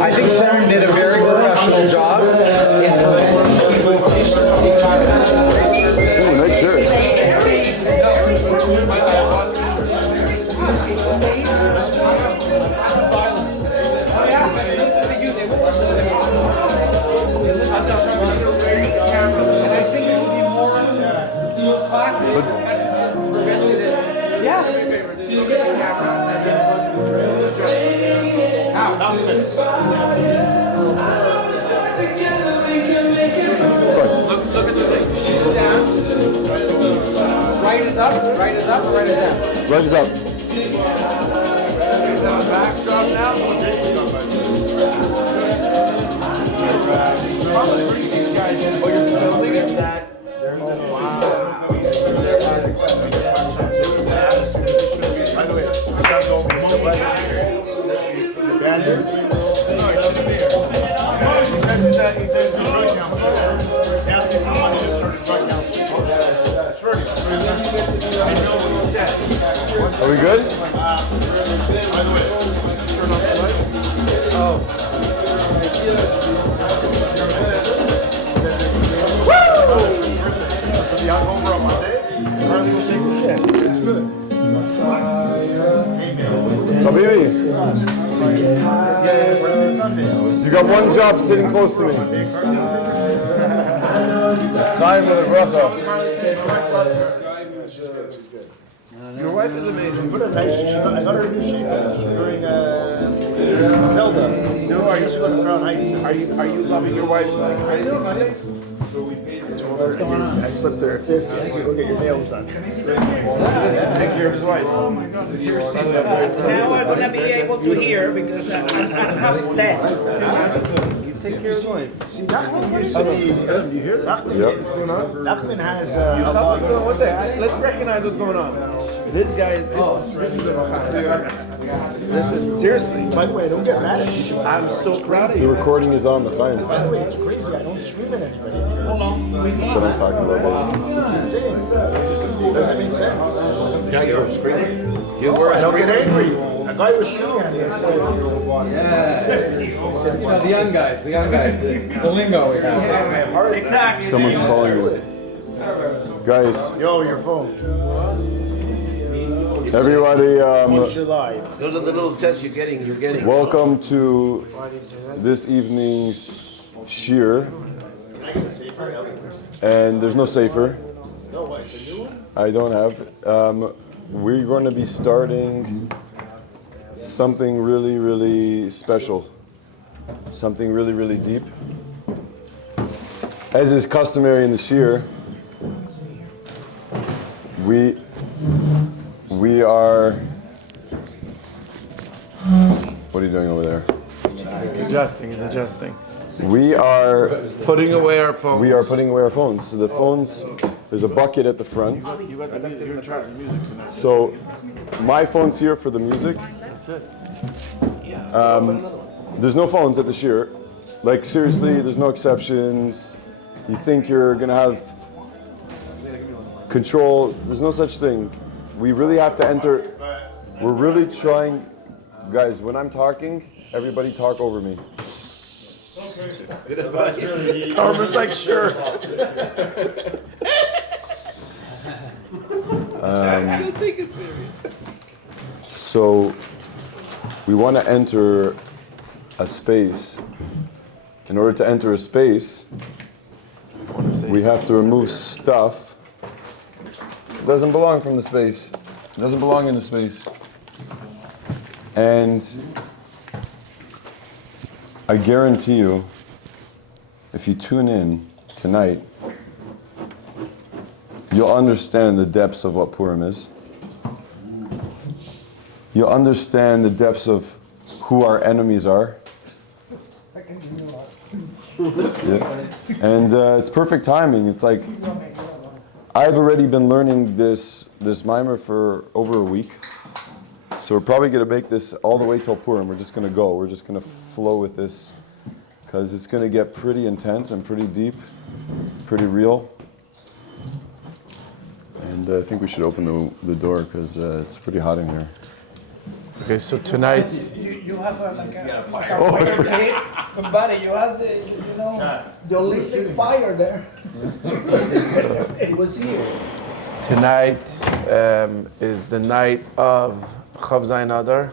I think Sharon did a very professional job. Ooh, nice shirt. Right is up, right is up, right is down. Right is up. Backdrop now. These guys, oh, you're filming it? By the way, I gotta go Are we good? by the way, turn off the light. Be on home on Monday. Harley will take the shit. It's good. Oh, baby. You got one job sitting close to me. Time for the bracha. Your wife is amazing. Put a nice. I got her a new shape during Zelda. No, are you still in Crown Heights? Are you loving your wife like crazy? What's going on? I slipped her 50. I said, go get your nails done. This is take care of his wife. Oh my God. This is your seat. Now I'm gonna be able to hear because I'm half deaf. Take care of his wife. See, Nachman used to be. You hear this? What's going on? Nachman has a lot. What's that? Let's recognize what's going on. This guy. This is a Listen, seriously. By the way, don't get mad at me. I'm so proud of The you. recording is on the Chaim. By the way, it's crazy. I don't scream at anybody. Hold on. That's what I'm talking about. It's insane. Doesn't make sense. Yeah, you were screaming. I don't get angry. A guy was shooting at me. I said, The young guys, the lingo we have. Exactly. Someone's calling you. Guys, yo, your phone. everybody, What's your live? Those are the little tests you're getting. welcome to this evening's shir. And there's no safer. I don't have. We're going to be starting something really, really special. Something really, really deep. As is customary in the shir, we are. What are you doing over there? Adjusting. He's adjusting. We are Putting away our phones. We are putting away our phones. So the phones, there's a bucket at the front. You got the music. You're in charge of music tonight. So my phone's here for the music. That's it. There's no phones at the shir. Like seriously, there's no exceptions. You think you're gonna have control. There's no such thing. We really have to enter. We're really trying. Guys, when I'm talking, everybody talk over me. Carmen's like, sure. So we want to enter a space. In order to enter a space, we have to remove stuff that doesn't belong from the space. It doesn't belong in the space. And I guarantee you, if you tune in tonight, you'll understand the depths of what Purim is. You'll understand the depths of who our enemies are. Yeah. And it's perfect timing. It's like, I've already been learning this mimer for over a week. So we're probably going to make this all the way till Purim. We're just going to go. We're just going to flow with this because it's going to get pretty intense and pretty deep, pretty real. And I think we should open the door because it's pretty hot in here. Okay, so tonight's You have like a fire pit, buddy. You have the Olympic fire there. It was here. tonight is the night of Chav Zayin Adar.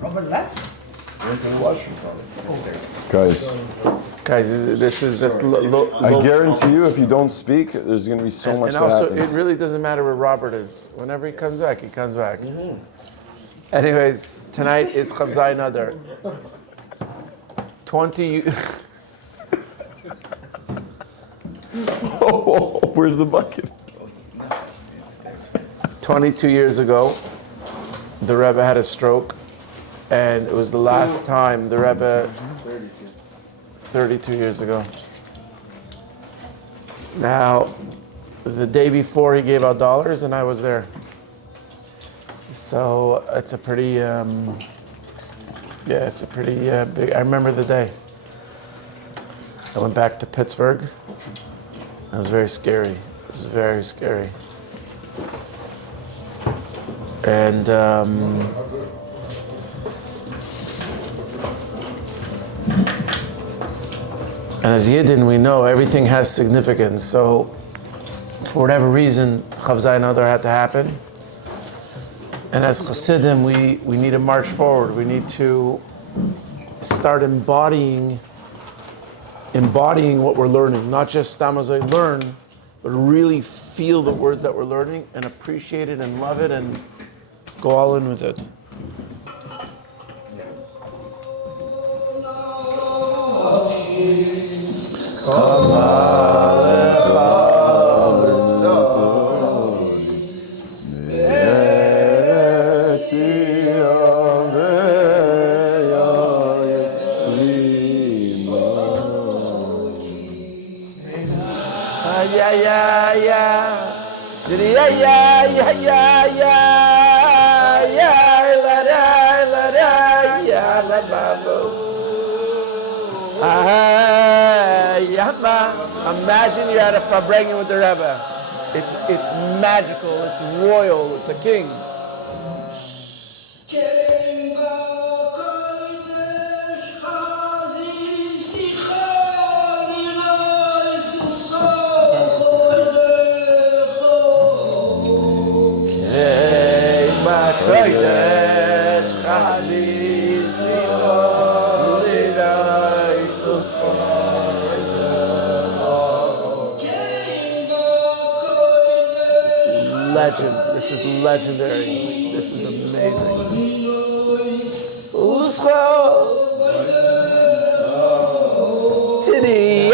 Robert left. Guys, Guys, I guarantee you, if you don't speak, there's going to be so much and that also, happens. it really doesn't matter where Robert is. Whenever he comes back, he comes back. Anyways, tonight is Chav Zayin Adar. 20. Oh, where's the bucket? 22 years ago, the Rebbe had a stroke, and it was the last time the Rebbe. 32 years ago. Now, the day before he gave out dollars, and I was there. So it's a pretty, it's a pretty big. I remember the day. I went back to Pittsburgh. It was very scary. It was very scary. And as Yidden, we know everything has significance. So, for whatever reason, Chav Zayin Adar had to happen. And as Chassidim, we need to march forward. We need to start embodying what we're learning. Not just stamazai learn, but really feel the words that we're learning and appreciate it and love it and go all in with it. Imagine you're at a Farbrengen with the Rebbe. It's magical, it's royal, it's a king. Legend. This is legendary. This is amazing. Titty,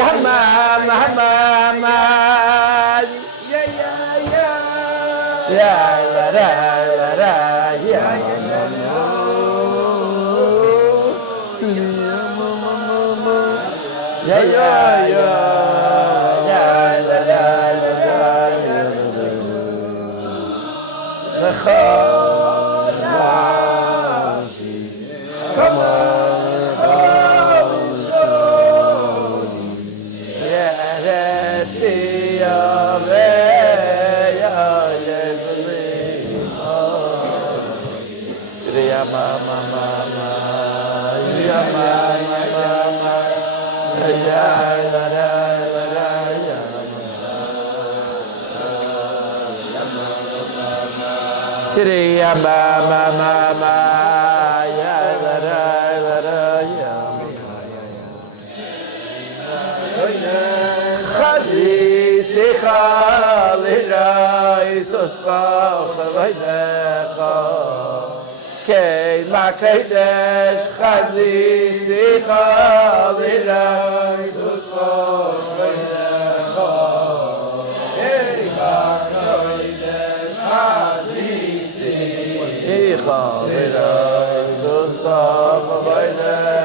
Kein Makaidesh Chazi Sicha Lira Isus Choshvaynecha Kein Makaidesh Chazi Sicha Lira Isus Choshvaynecha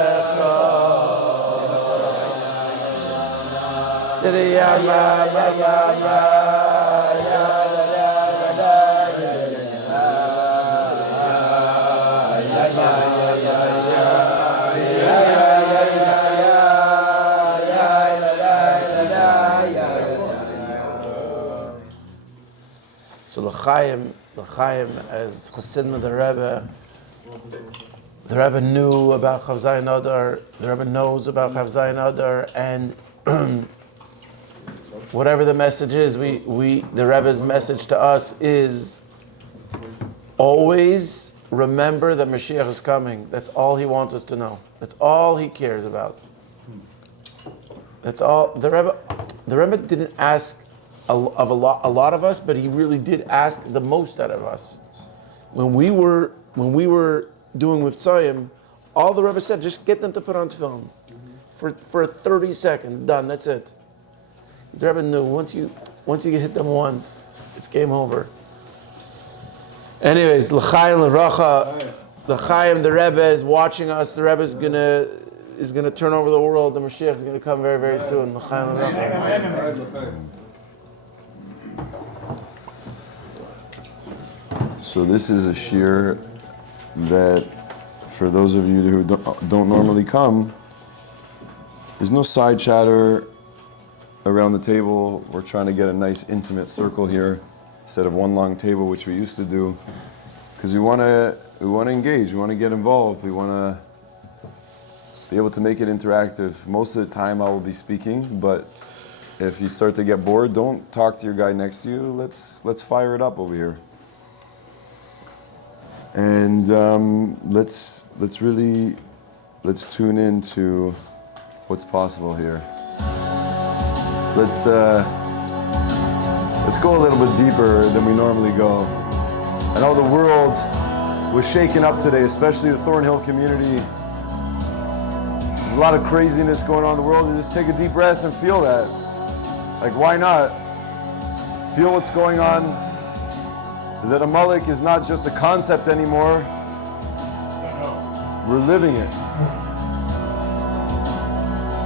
Tiriyama So L'chaim, as Chassidim of the Rebbe knew about Chav Zayin Adar, the Rebbe knows about Chav Zayin Adar, and whatever the message is, the Rebbe's message to us is always remember that Mashiach is coming. That's all he wants us to know. That's all he cares about. That's all. The Rebbe didn't ask a lot of us, but he really did ask the most out of us. When we were doing with Tzayim, all the Rebbe said, just get them to put on film for 30 seconds. Done. That's it. The Rebbe knew once you hit them once, it's game over. Anyways, l'chaim l'racha, l'chaim. The Rebbe is watching us. The Rebbe is gonna turn over the world. The Mashiach is gonna come very, very soon. L'chaim l'racha. So this is a shir that, for those of you who don't normally come, there's no side chatter around the table. We're trying to get a nice intimate circle here instead of one long table, which we used to do, because we want to engage, we want to get involved, we want to be able to make it interactive. Most of the time I will be speaking, but if you start to get bored, don't talk to your guy next to you. Let's fire it up over here. And let's tune into what's possible here. Let's go a little bit deeper than we normally go. I know the world was shaken up today, especially the Thornhill community. There's a lot of craziness going on in the world, and just take a deep breath and feel that. Like, why not? Feel what's going on. That Amalek is not just a concept anymore. We're living it.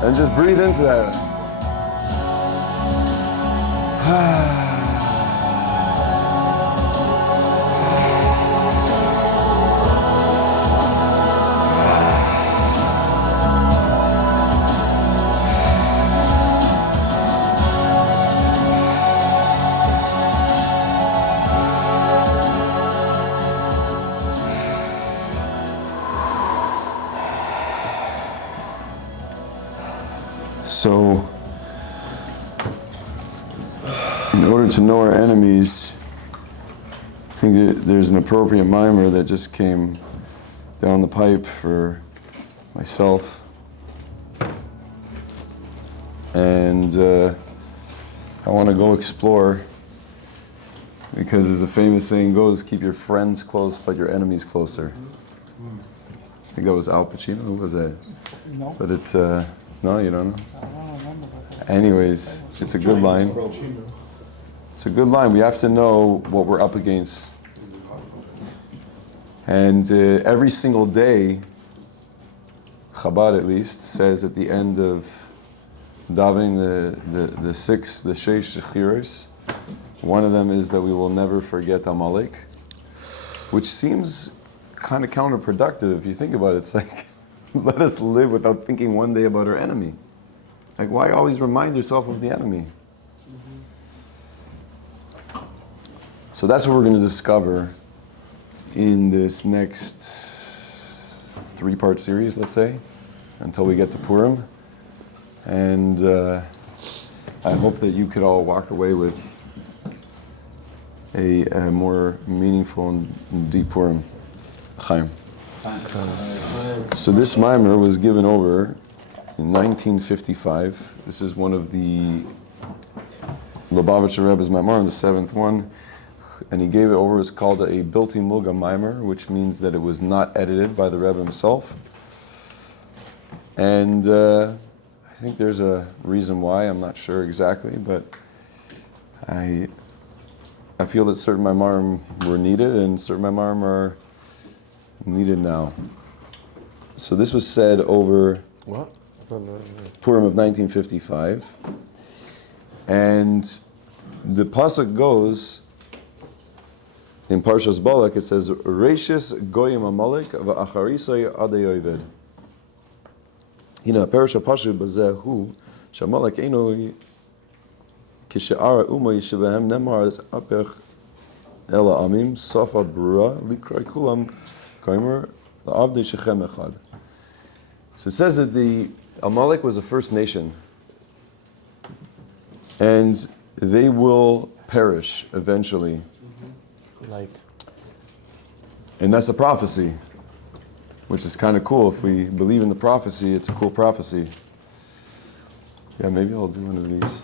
And just breathe into that. So, in order to know our enemies, I think there's an appropriate mimer that just came down the pipe for myself. And I want to go explore, because as the famous saying goes, keep your friends close, but your enemies closer. I think that was Al Pacino. Who was that? No. But it's, no, you don't know? I don't remember. Anyways, it's a good line. It's a good line. We have to know what we're up against. And every single day, Chabad at least, says at the end of davening the Sheish Shechiros, one of them is that we will never forget Amalek, which seems kind of counterproductive if you think about it. It's like, let us live without thinking one day about our enemy. Like, why always remind yourself of the enemy? So that's what we're going to discover in this next 3-part series, let's say, until we get to Purim. And I hope that you could all walk away with a more meaningful and deep Purim. Chaim. So this mimer was given over in 1955. This is one of the Lubavitcher Rebbe's mimer, the 7th one. And he gave it over. It's called a Bilti Mulga mimer, which means that it was not edited by the Rebbe himself. And I think there's a reason why. I'm not sure exactly, but I feel that certain mimarim were needed and certain mimarim are needed now. So this was said over Purim of 1955. And the pasuk goes, in Parshas Balak, it says, Reishis goyim Amalek v'acharisai adei oived. Hina parasha pashu b'zehu shamalek eino kishe'ara umo yishebehem nemar es apech ela amim safa brura likray kulam kaimer la'avdei shechem echad. So it says that the Amalek was the first nation, and they will perish eventually. Light. And that's a prophecy, which is kind of cool. If we believe in the prophecy, it's a cool prophecy. Yeah, maybe I'll do one of these.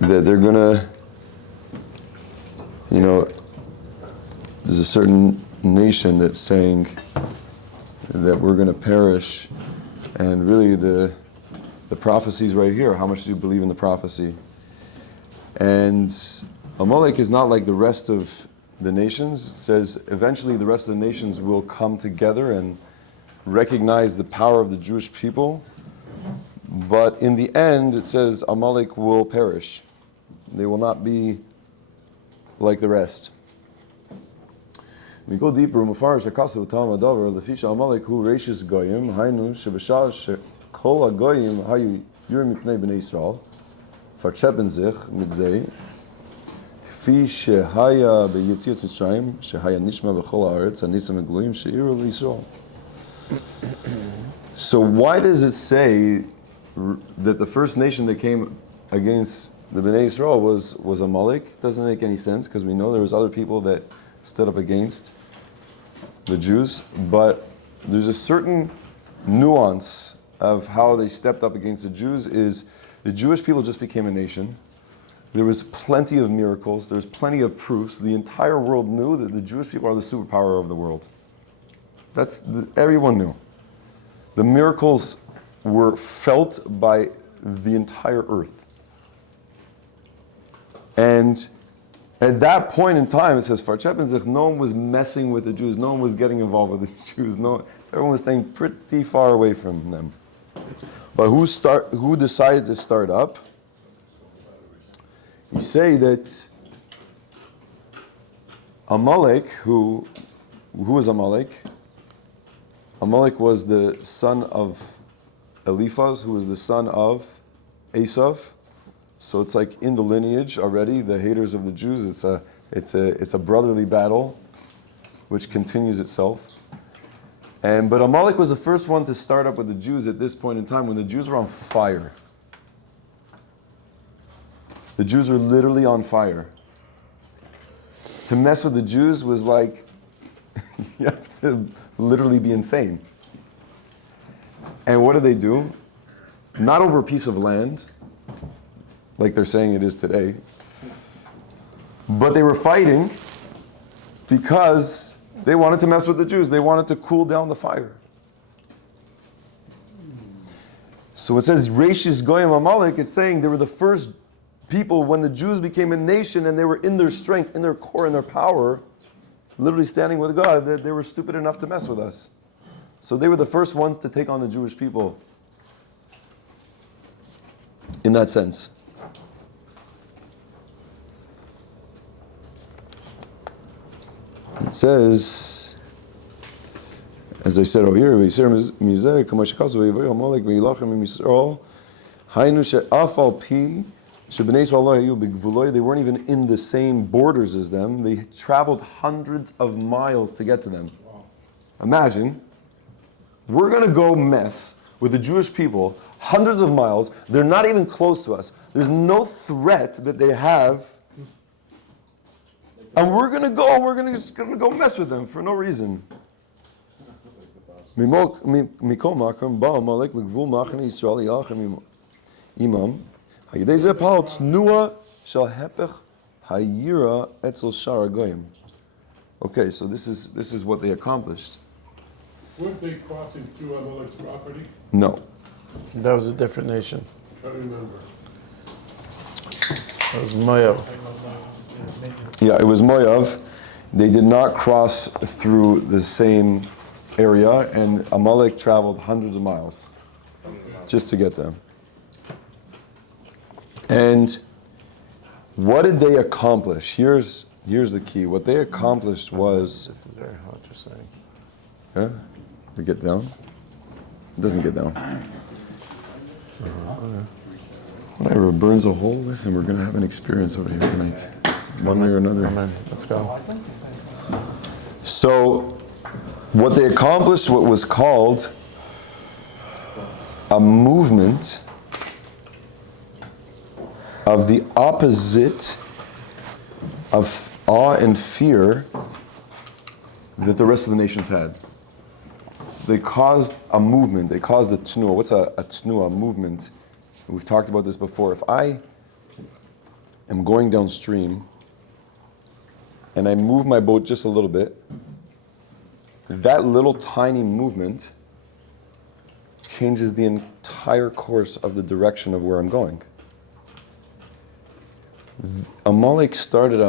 That they're gonna, there's a certain nation that's saying that we're gonna perish, and really the prophecy's right here. How much do you believe in the prophecy? And Amalek is not like the rest of the nations. It says eventually the rest of the nations will come together and recognize the power of the Jewish people. But in the end, it says Amalek will perish. They will not be like the rest. We go deeper. Mufarish Akasu Tam Adavar Lefisha Amalek Hu Reishis Goyim Hainu Shebashar Shekol Hagoyim Hayu Yurim Mipnei Bnei Yisrael Farcheben Zich Mitzei Kfi Shehaya Beyitzias Mitzrayim Shehaya Nishma B'Chol Haaretz Hanisam Egluim Sheiru L'Yisrael. So why does it say that the first nation that came against the Bnei Yisrael was Amalek? Doesn't make any sense, because we know there was other people that stood up against the Jews, but there's a certain nuance of how they stepped up against the Jews. Is the Jewish people just became a nation. There was plenty of miracles, there's plenty of proofs. The entire world knew that the Jewish people are the superpower of the world. Everyone knew. The miracles were felt by the entire earth. And at that point in time, it says, no one was messing with the Jews, no one was getting involved with the Jews, everyone was staying pretty far away from them. But who decided to start up? You say that Amalek, who is Amalek? Amalek was the son of Eliphaz, who was the son of Esav. So it's like in the lineage already, the haters of the Jews. It's a brotherly battle, which continues itself. But Amalek was the first one to start up with the Jews at this point in time, when the Jews were on fire. The Jews were literally on fire. To mess with the Jews was like, you have to literally be insane. And what do? Not over a piece of land, like they're saying it is today, but they were fighting because they wanted to mess with the Jews. They wanted to cool down the fire. So it says, Reishis Goyim Amalek, it's saying they were the first people when the Jews became a nation and they were in their strength, in their core, in their power, literally standing with God, that they were stupid enough to mess with us. So they were the first ones to take on the Jewish people. In that sense. It says, as I said over here, they weren't even in the same borders as them. They traveled hundreds of miles to get to them. Imagine, we're going to go mess with the Jewish people hundreds of miles. They're not even close to us. There's no threat that they have. And we're going to go, and we're just going to go mess with them for no reason. Okay, so this is what they accomplished. Weren't they crossing through Amalek's property? No. That was a different nation. I remember. That was Moab. Yeah, it was Moav. They did not cross through the same area, and Amalek traveled hundreds of miles just to get them. And what did they accomplish? Here's the key. What they accomplished was... This is very hard to say. Yeah? To get down? It doesn't get down. Whatever, burns a hole. Listen, we're going to have an experience over here tonight. One way or another. Amen. Let's go. So, what they accomplished, what was called a movement of the opposite of awe and fear that the rest of the nations had. They caused a movement. They caused a tnuah. What's a tnuah? A movement. We've talked about this before. If I am going downstream and I move my boat just a little bit, that little tiny movement changes the entire course of the direction of where I'm going. Amalek started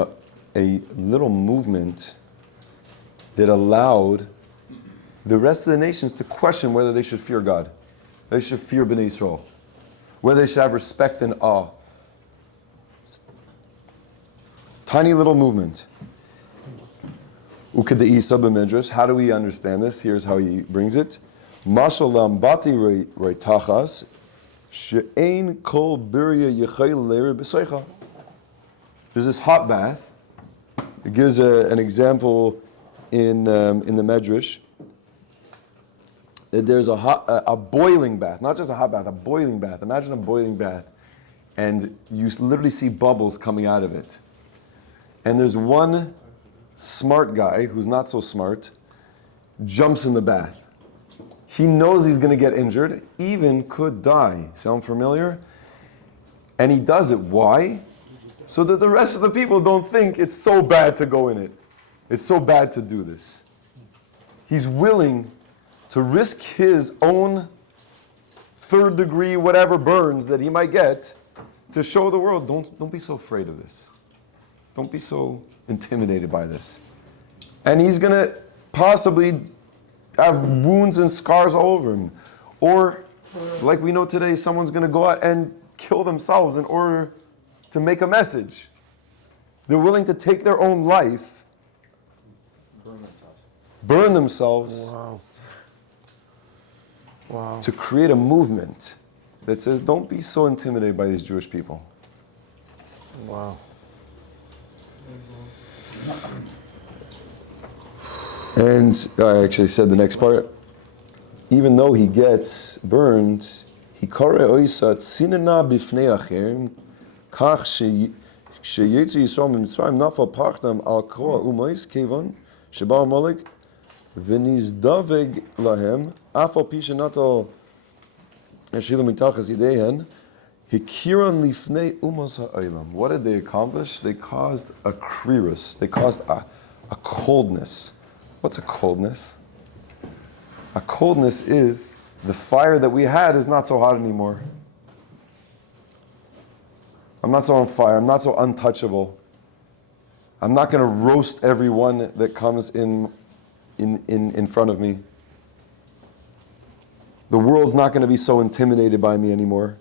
a little movement that allowed the rest of the nations to question whether they should fear God, they should fear Bnei Yisrael, whether they should have respect and awe. Tiny little movement. Ukadei Sabah Midrash. How do we understand this? Here's how he brings it. Mashal lambati reitachas she'ein kol birya yechayil leir b'seicha. There's this hot bath. It gives an example in the Medrash. That there's a boiling bath, not just a hot bath, a boiling bath. Imagine a boiling bath, and you literally see bubbles coming out of it. And there's one smart guy who's not so smart, jumps in the bath. He knows he's going to get injured, even could die. Sound familiar? And he does it. Why? So that the rest of the people don't think it's so bad to go in it. It's so bad to do this. He's willing to risk his own third degree whatever burns that he might get to show the world, don't be so afraid of this. Don't be so intimidated by this. And he's going to possibly have wounds and scars all over him. Or, like we know today, someone's going to go out and kill themselves in order to make a message. They're willing to take their own life, burn themselves, Wow. to create a movement that says, don't be so intimidated by these Jewish people. Wow. And I actually said the next part. Even though he gets burned, he kare oisa tzinena bifnei acherim kach sheyetzi Yisrael mitzrayim nafal pachtam al kroa umois kevon sheba Amalek v'nizdaveg lahem afal pi shenatal eshila mitachas yideihen hikiran lifnei umos ha'olam. What did they accomplish? They caused a kriris. They caused a coldness. What's a coldness? A coldness is the fire that we had is not so hot anymore. I'm not so on fire. I'm not so untouchable. I'm not going to roast everyone that comes in front of me. The world's not going to be so intimidated by me anymore.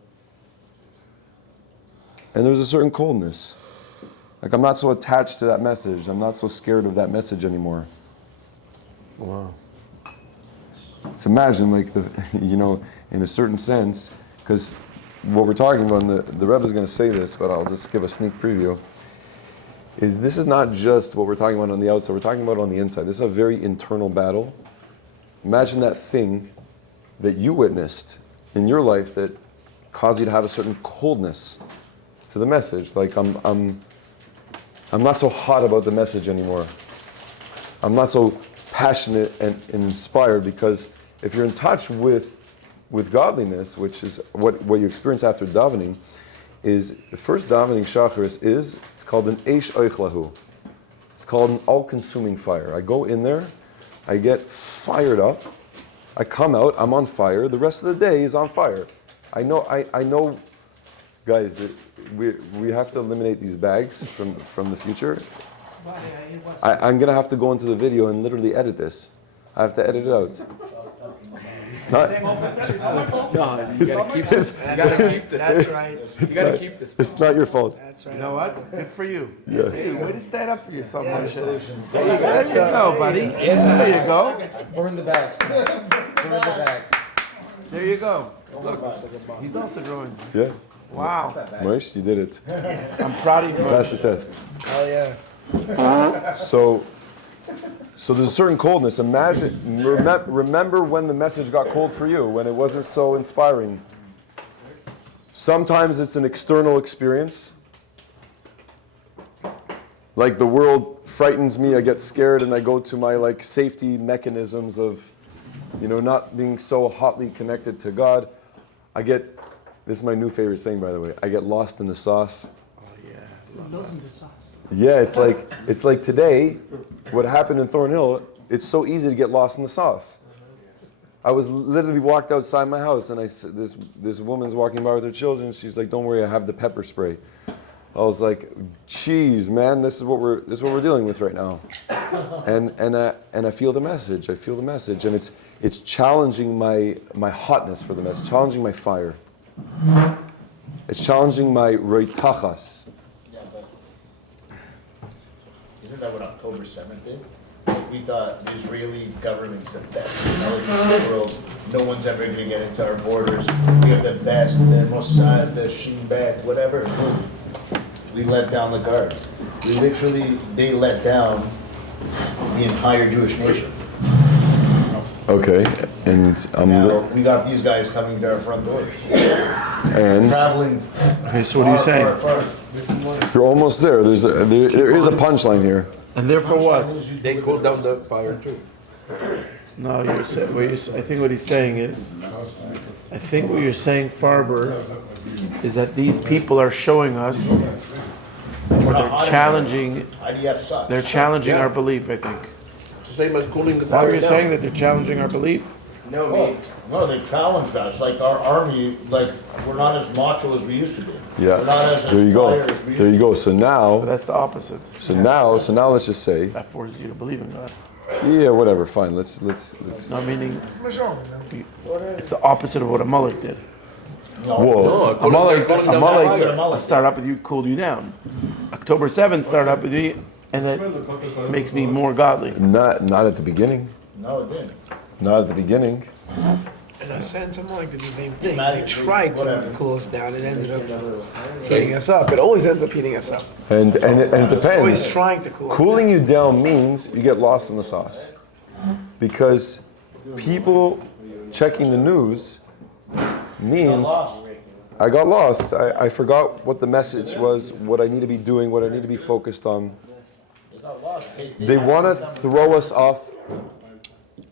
And there's a certain coldness. Like, I'm not so attached to that message. I'm not so scared of that message anymore. Wow. So imagine, like, in a certain sense, because what we're talking about, and the Rebbe is going to say this, but I'll just give a sneak preview, is this is not just what we're talking about on the outside, we're talking about on the inside. This is a very internal battle. Imagine that thing that you witnessed in your life that caused you to have a certain coldness to the message. Like, I'm not so hot about the message anymore. I'm not so passionate and inspired, because if you're in touch with godliness, which is what you experience after davening, is the first davening shacharis it's called an eish oichlahu. It's called an all-consuming fire. I go in there, I get fired up, I come out, I'm on fire. The rest of the day is on fire. I know, guys, that we have to eliminate these bags from the future. I'm going to have to go into the video and literally edit this. I have to edit it out. It's not. It's gone. You gotta keep this. You gotta keep this. That's right. You gotta keep this. It's not your fault. That's right. You know what? Good for you. Yeah. Good for you. Way to stand up for yourself, Moshe. There you go, buddy. There you go. Burn the bags. Burn the bags. There you go. Look, he's also growing. Yeah. Wow. Moish, you did it. I'm proud of you. Pass the test. Oh, yeah. So there's a certain coldness. Imagine, remember when the message got cold for you, when it wasn't so inspiring. Sometimes it's an external experience. Like the world frightens me, I get scared, and I go to my like safety mechanisms of, not being so hotly connected to God. This is my new favorite saying, by the way, I get lost in the sauce. Yeah, it's like today, what happened in Thornhill, it's so easy to get lost in the sauce. I was literally walked outside my house, and this woman's walking by with her children. She's like, "Don't worry, I have the pepper spray." I was like, "Geez, man, this is what we're dealing with right now." And I feel the message. And it's challenging my hotness for the message, challenging my fire. It's challenging my roitachas. Yeah, but isn't that what October 7th did? Like we thought the Israeli government's the best intelligence in the world. No one's ever going to get into our borders. We have the best, the Mossad, the Shin Bet, whatever. Boom. We let down the guard. They let down the entire Jewish nation. Okay, and Now we got these guys coming to our front doors. and Traveling. Okay, so what are you saying? you're almost there. There is a punchline here. And therefore what? They cooled down the fire too. No, I think what he's saying is, I think what you're saying, Farber, is that these people are showing us, or they're challenging, IDF sucks. they're challenging our belief, I think. It's the same as cooling the Is that fire what you're down. saying, that they're challenging our belief? No, they challenged us. Like our army, like we're not as macho as we used to be. Yeah. We're not as There you go. inspired as we used There you go. So But now, that's the opposite. now let's just say, That forces you to believe in God. yeah, whatever, fine. Let's. Not meaning, It's it's the opposite of what Amalek did. Whoa. Amalek started up with you, cooled you down. October 7th started up with you, and that makes me more godly. Not at the beginning. No, it didn't. Not at the beginning. In a sense, I'm like did the same thing. Matter- They tried to whatever. cool us down. It ended up heating us up. It always ends up heating us up. And it Always depends. trying to cool us Cooling you down means you get lost in the sauce. Because people checking the news means Lost. I got lost. I forgot what the message was, what I need to be doing, what I need to be focused on. They got lost. They want to throw us off.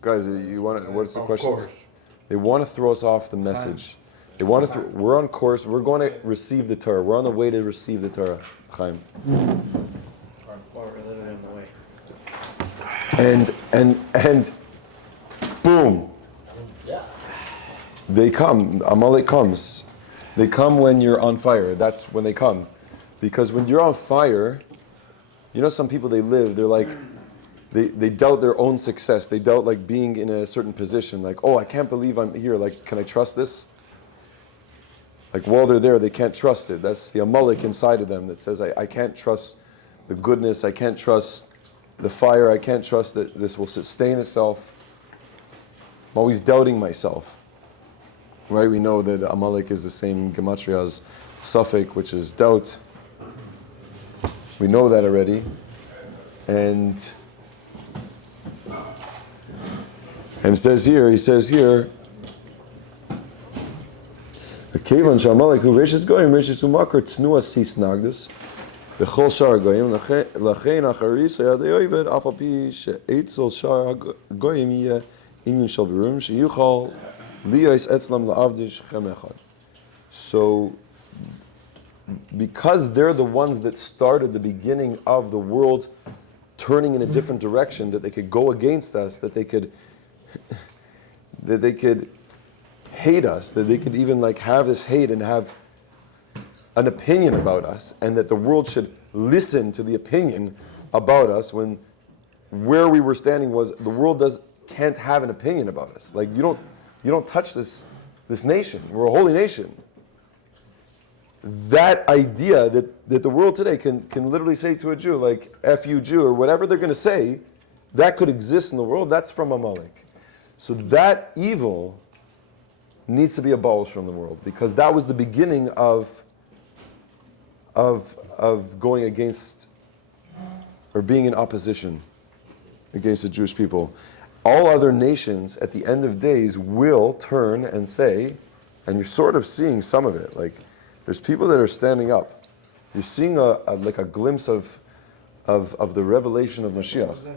Guys, you want? What's the question? They want to throw us off the message. They want to. We're on course. We're going to receive the Torah. We're on the way to receive the Torah. Chaim. And boom. They come. Amalek comes. They come when you're on fire. That's when they come. Because when you're on fire, some people they're like, they doubt their own success. They doubt like being in a certain position. Like, oh, I can't believe I'm here. Like, can I trust this? Like while they're there, they can't trust it. That's the Amalek inside of them that says, I can't trust the goodness. I can't trust the fire. I can't trust that this will sustain itself. I'm always doubting myself. Right? We know that Amalek is the same gematria as Suffolk, which is doubt. We know that already. And it says here, Kevan Shamalek who Rishis Goyim, Rishis Umakar Tnuas Hisnagdus, Bechol Shar Goyim, Lachein Acharis, Yadeoivid, Afapi, Sheitzel Shar Goyim, Inyan Shal Birum, Sheyuchal, Liyos Etzlam La'avdish Chemechad. So, because they're the ones that started the beginning of the world turning in a different direction, that they could go against us, that they could hate us, that they could even like have this hate and have an opinion about us, and that the world should listen to the opinion about us when where we were standing was the world can't have an opinion about us. Like you don't touch this nation. We're a holy nation. That idea that the world today can literally say to a Jew, like, F you Jew, or whatever they're going to say, that could exist in the world, that's from Amalek. So that evil needs to be abolished from the world, because that was the beginning of of going against or being in opposition against the Jewish people. All other nations at the end of days will turn and say, and you're sort of seeing some of it, like there's people that are standing up. You're seeing like a glimpse of the revelation of Mashiach.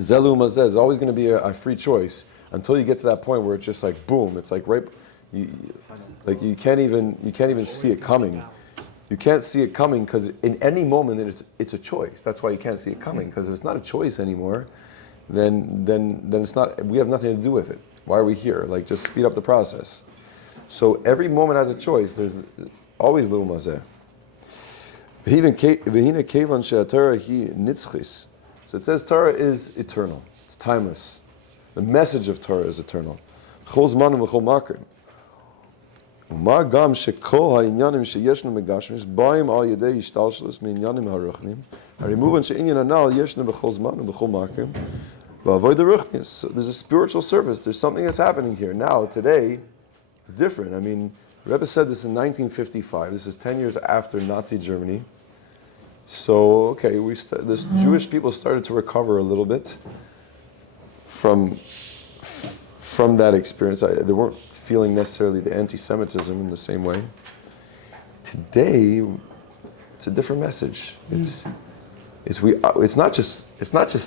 Zelu Mazeh is always going to be a free choice until you get to that point where it's just like boom. It's like right, you can't even see it coming. You can't see it coming because in any moment it's a choice. That's why you can't see it coming, because if it's not a choice anymore, then it's not. We have nothing to do with it. Why are we here? Like, just speed up the process. So every moment has a choice. There's always Leu Mazeh. So it says Torah is eternal. It's timeless. The message of Torah is eternal. מה גם שכל העניינים שישנו מגשמיס באים על ידי השתלשלות מעניינים הרוחניים, הרי מובן שעניין הנ"ל ישנו בכל זמן ובכל מקום בעבודה רוחנית. So there's a spiritual service. There's something that's happening here now. Today, it's different. I mean, the Rebbe said this in 1955. This is 10 years after Nazi Germany. So, okay, this Jewish people started to recover a little bit from that experience. They weren't feeling necessarily the anti-Semitism in the same way. Today, it's a different message. It's not just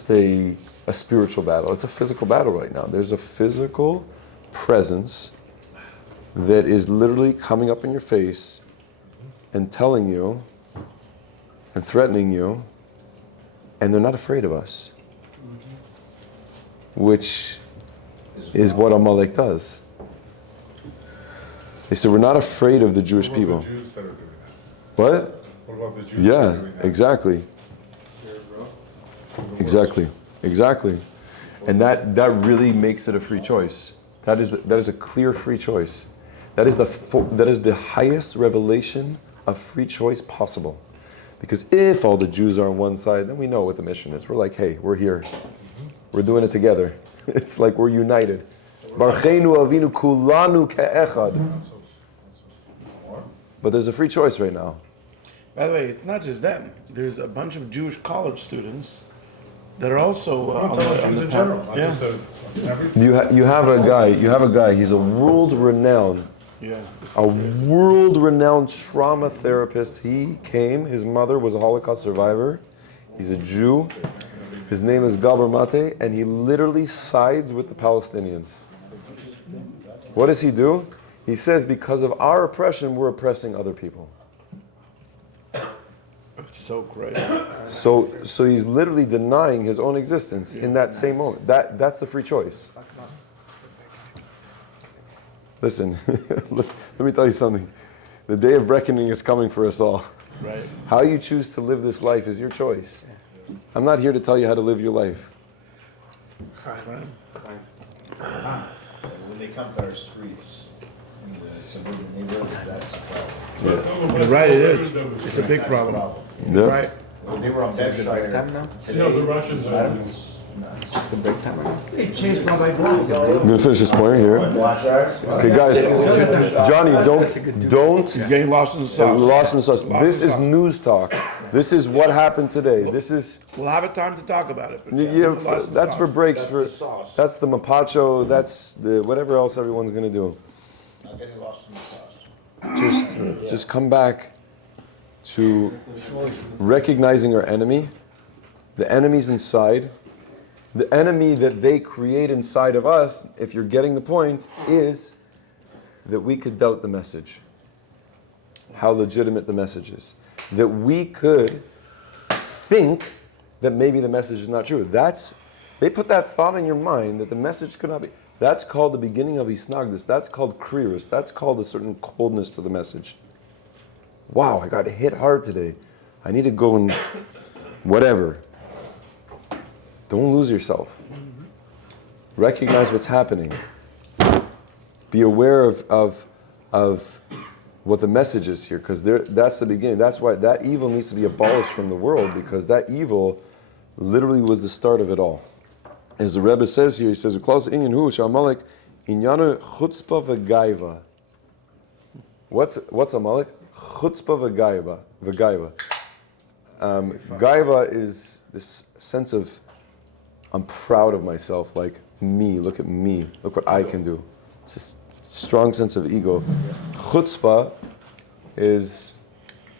a spiritual battle. It's a physical battle right now. There's a physical presence that is literally coming up in your face and telling you and threatening you, and they're not afraid of us, which is what Amalek does. They said, we're not afraid of the Jewish people. The Jews that are doing that. What? What about the Jews that are Yeah, doing that? exactly. Exactly. And that really makes it a free choice. That is a clear free choice. That is the highest revelation of free choice possible. Because if all the Jews are on one side, then we know what the mission is. We're like, hey, we're here. We're doing it together. It's like we're united. Barcheinu avinu kulanu ke'echad. But there's a free choice right now. By the way, it's not just them. There's a bunch of Jewish college students that are also on the in panel. general, not Yeah. just every. You have a guy. He's a world-renowned trauma therapist. He came. His mother was a Holocaust survivor. He's a Jew. His name is Gabor Mate, and he literally sides with the Palestinians. What does he do? He says, because of our oppression, we're oppressing other people. It's so great. So he's literally denying his own existence in that same moment. That's the free choice. Listen, let me tell you something. The day of reckoning is coming for us all. Right. How you choose to live this life is your choice. I'm not here to tell you how to live your life. When they come to our streets in the suburban neighborhoods, that's a problem. You're right, it is. It's a big That's problem. Yeah. Right. When they were on Bedford, Time now? You know, the Russians are. It's the break time right now. They changed Rabbi Brown. I'm gonna finish this point here. Okay, guys, Johnny, don't You're getting lost in the sauce. lost in the sauce. This is news talk. This is what happened today. This is We'll have a time to talk about it. But that's for breaks. That's the mapacho. That's the whatever else everyone's gonna do. not getting lost in the sauce. Just come back to recognizing our enemy. The enemy's inside. The enemy that they create inside of us, if you're getting the point, is that we could doubt the message. How legitimate the message is. That we could think that maybe the message is not true. They put that thought in your mind that the message could not be. That's called the beginning of Isnagdus. That's called kriris. That's called a certain coldness to the message. Wow, I got hit hard today. I need to go and whatever. Don't lose yourself. Recognize what's happening. Be aware of what the message is here, because that's the beginning. That's why that evil needs to be abolished from the world, because that evil literally was the start of it all. As the Rebbe says here, he says, Amalek inyanu chutzpah v'gaiva. What's Amalek? chutzpah v'gaiva. Gaiva is this sense of, I'm proud of myself, like me, look at me, look what I can do. It's a strong sense of ego. Chutzpah is,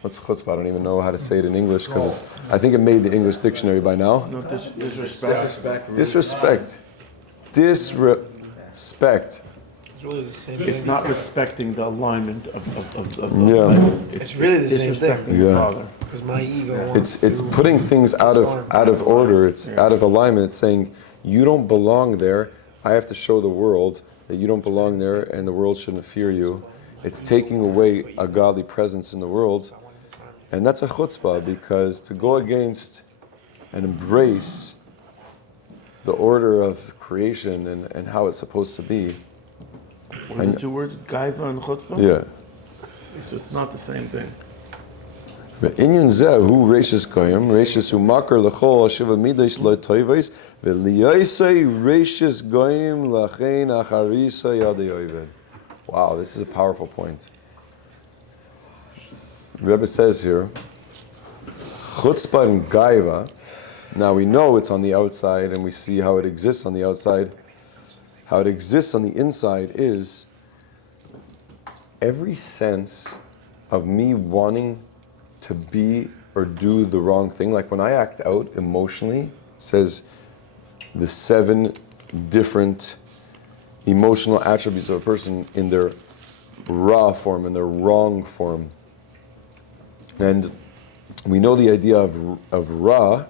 what's chutzpah? I don't even know how to say it in English because I think it made the English dictionary by now. No, disrespect. Disrespect. Disrespect. It's not respecting the alignment of Yeah. life. It's really the same thing. Disrespecting your Yeah. father. Because my ego wants It's to putting things out disarm. of order. It's out of alignment. It's saying you don't belong there. I have to show the world that you don't belong there, and the world shouldn't fear you. It's taking away a godly presence in the world, and that's a chutzpah, because to go against and embrace the order of creation and how it's supposed to be. What are the two words? Gaiva and chutzpah? Yeah. So it's not the same thing. Inyan zeh hu reishis goyim, reishis hu makar lechol hashiva midas lo toives, v'liyaisei reishis goyim lachein acharisa yadei oived. Wow, this is a powerful point. The Rebbe says here, chutzpah and gaiva. Now we know it's on the outside, and we see how it exists on the outside. How it exists on the inside is every sense of me wanting to be or do the wrong thing. Like when I act out emotionally, it says the 7 different emotional attributes of a person in their raw form, in their wrong form. And we know the idea of ra,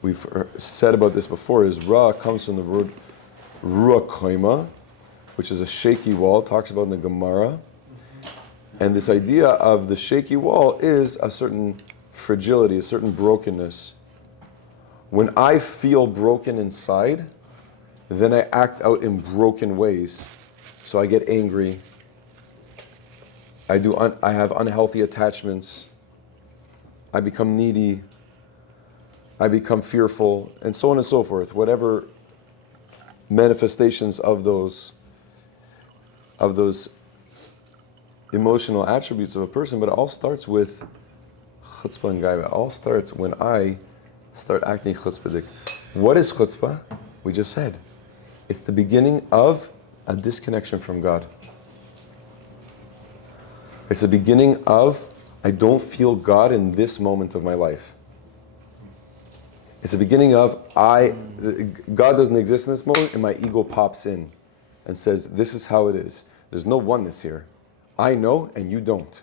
we've said about this before, is ra comes from the word ruach koima, which is a shaky wall, talks about in the Gemara. And this idea of the shaky wall is a certain fragility, a certain brokenness. When I feel broken inside, then I act out in broken ways. So I get angry. I have unhealthy attachments. I become needy. I become fearful, and so on and so forth. Whatever manifestations of those emotional attributes of a person, but it all starts with chutzpah and gaiva. It all starts when I start acting chutzpahdik. What is chutzpah? We just said. It's the beginning of a disconnection from God. It's the beginning of, I don't feel God in this moment of my life. It's the beginning of, God doesn't exist in this moment, and my ego pops in and says, this is how it is. There's no oneness here. I know and you don't.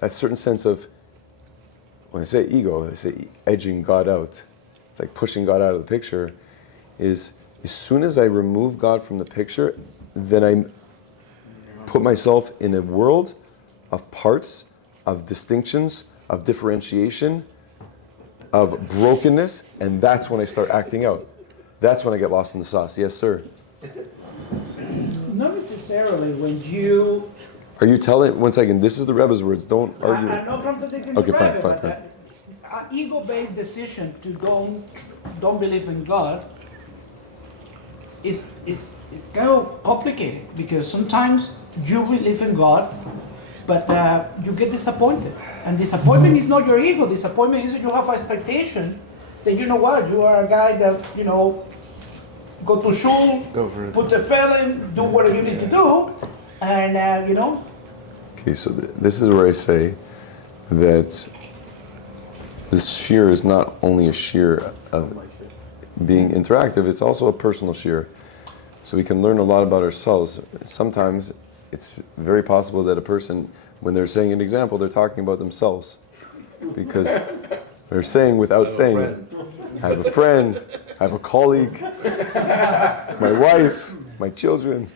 That certain sense of, when I say ego, I say edging God out. It's like pushing God out of the picture. Is as soon as I remove God from the picture, then I put myself in a world of parts, of distinctions, of differentiation, of brokenness, and that's when I start acting out. That's when I get lost in the sauce. Yes, sir. Not necessarily when you. Are you telling, one second, this is the Rebbe's words, don't argue. I'm not contradicting Okay, the fine, Rebbe, fine, but an ego-based decision to don't believe in God is kind of complicated, because sometimes you believe in God, but you get disappointed. And disappointment is not your ego. Disappointment is that you have expectation that, you know what, you are a guy that, go to shul, put the felon, do whatever you need to do, and, Okay, so this is where I say that this shear is not only a shear of being interactive, it's also a personal shear. So we can learn a lot about ourselves. Sometimes it's very possible that a person, when they're saying an example, they're talking about themselves. Because they're saying without saying it. I have a friend, I have a colleague, my wife, my children.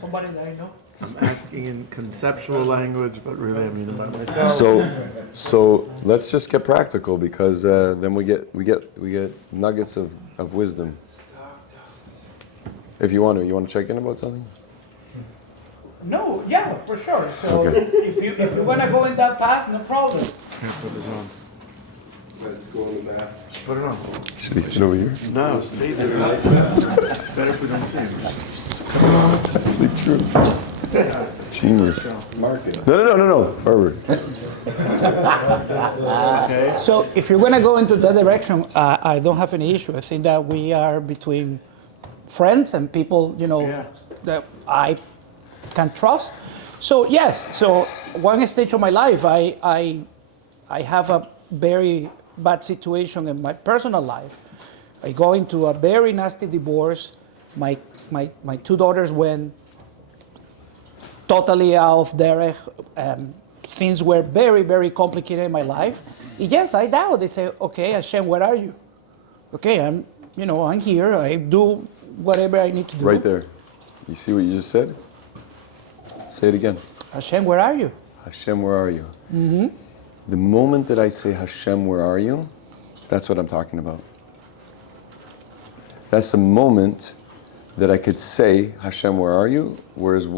somebody that I know. I'm asking in conceptual language, but really I mean about myself. So let's just get practical, because then we get nuggets of wisdom. If you want to check in about something? No, yeah, for sure. So Okay. if you want to go in that path, no problem. Here, put this on. Let's go in the bath. Put it on. Should he sit over here? No, stay there. It's better if we don't see him. That's actually true. Genius. No. Forward. So if you're going to go into that direction, I don't have any issue. I think that we are between friends and people, that I can trust. So yes, so one stage of my life, I have a very bad situation in my personal life. I go into a very nasty divorce. My two daughters went totally out of their things were very, very complicated in my life. Yes, I doubt. They say, okay, Hashem, where are you? Okay, I'm here. I do whatever I need to do. Right there. You see what you just said? Say it again. Hashem, where are you? Hashem, where are you? Mm-hmm. The moment that I say, Hashem, where are you? That's what I'm talking about. That's the moment that I could say, Hashem, where are you? Whereas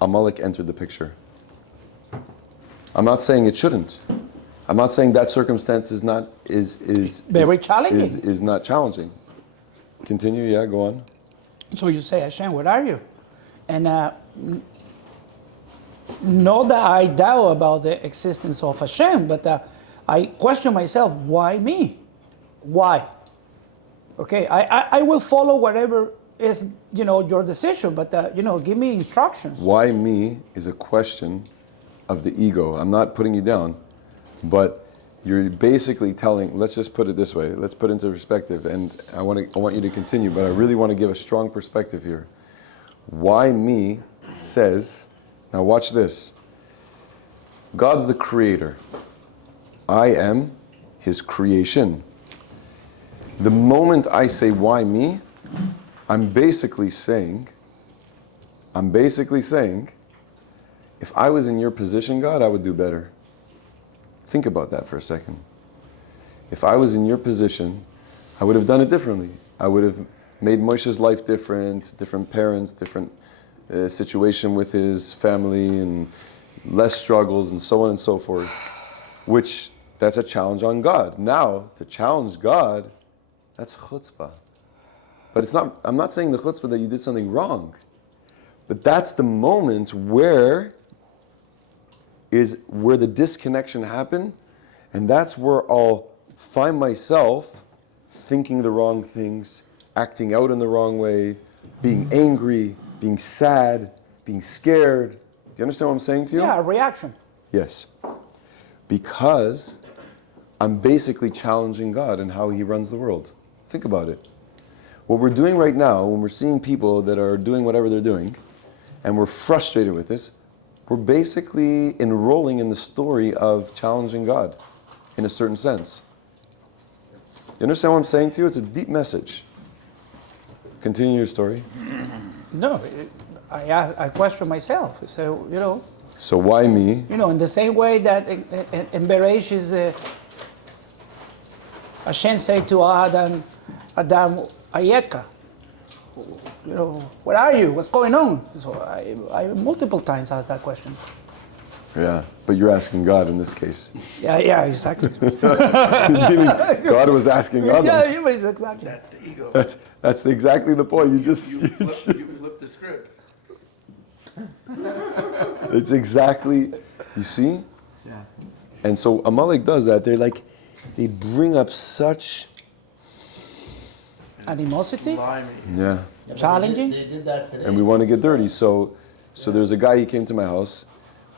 Amalek entered the picture. I'm not saying it shouldn't. I'm not saying that circumstance is very challenging. Is not challenging. Continue, yeah, go on. So you say, Hashem, where are you? And not that I doubt about the existence of Hashem, but I question myself, why me? Why? Okay, I will follow whatever is, your decision, but, give me instructions. Why me is a question of the ego. I'm not putting you down, but you're basically telling, let's just put it this way, let's put it into perspective, and I want you to continue, but I really want to give a strong perspective here. Why me says, now watch this, God's the creator. I am his creation. The moment I say, why me, I'm basically saying, if I was in your position, God, I would do better. Think about that for a second. If I was in your position, I would have done it differently. I would have made Moshe's life different parents, different situation with his family, and less struggles, and so on and so forth. Which, that's a challenge on God. Now, to challenge God, that's chutzpah. But I'm not saying the chutzpah that you did something wrong. But that's the moment where the disconnection happened, and that's where I'll find myself thinking the wrong things, acting out in the wrong way, being angry, being sad, being scared. Do you understand what I'm saying to you? Yeah, a reaction. Yes. Because I'm basically challenging God and how he runs the world. Think about it. What we're doing right now, when we're seeing people that are doing whatever they're doing, and we're frustrated with this, we're basically enrolling in the story of challenging God, in a certain sense. You understand what I'm saying to you? It's a deep message. Continue your story. No, I question myself. So, So why me? in the same way that in Bereish is Hashem said to Adam, Ayetka, where are you? What's going on? So I multiple times asked that question. Yeah, but you're asking God in this case. Yeah, exactly. God was asking others. Yeah, exactly. That's the ego. That's exactly the point. You flip the script. It's exactly, you see? Yeah. And so Amalek does that. They bring up such animosity, yeah, challenging. They did that today. and we want to get dirty. So there's a guy, he came to my house.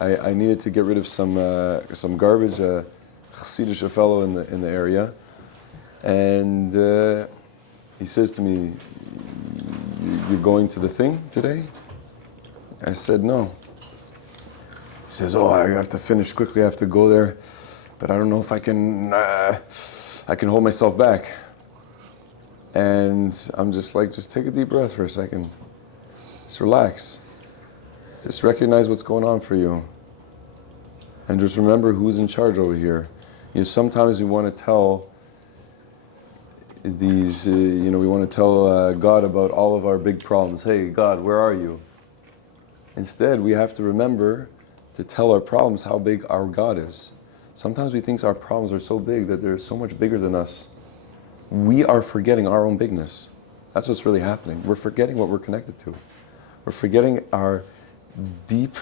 I needed to get rid of some garbage, a Chassidish fellow in the area, and he says to me, "You're going to the thing today?" I said, "No." He says, "Oh, I have to finish quickly. I have to go there, but I don't know if I can. I can hold myself back." And I'm just like, just take a deep breath for a second. Just relax. Just recognize what's going on for you. And just remember who's in charge over here. Sometimes we want to tell these, we want to tell God about all of our big problems. Hey, God, where are you? Instead, we have to remember to tell our problems how big our God is. Sometimes we think our problems are so big that they're so much bigger than us. We are forgetting our own bigness. That's what's really happening. We're forgetting what we're connected to. We're forgetting deep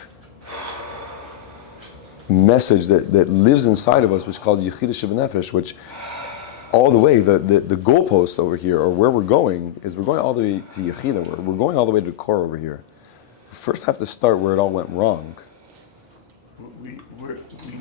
message that lives inside of us, which is called Yechida Shebnefesh, which all the way, the goalpost over here, or where we're going, is we're going all the way to Yechida. We're going all the way to the core over here. We first have to start where it all went wrong. We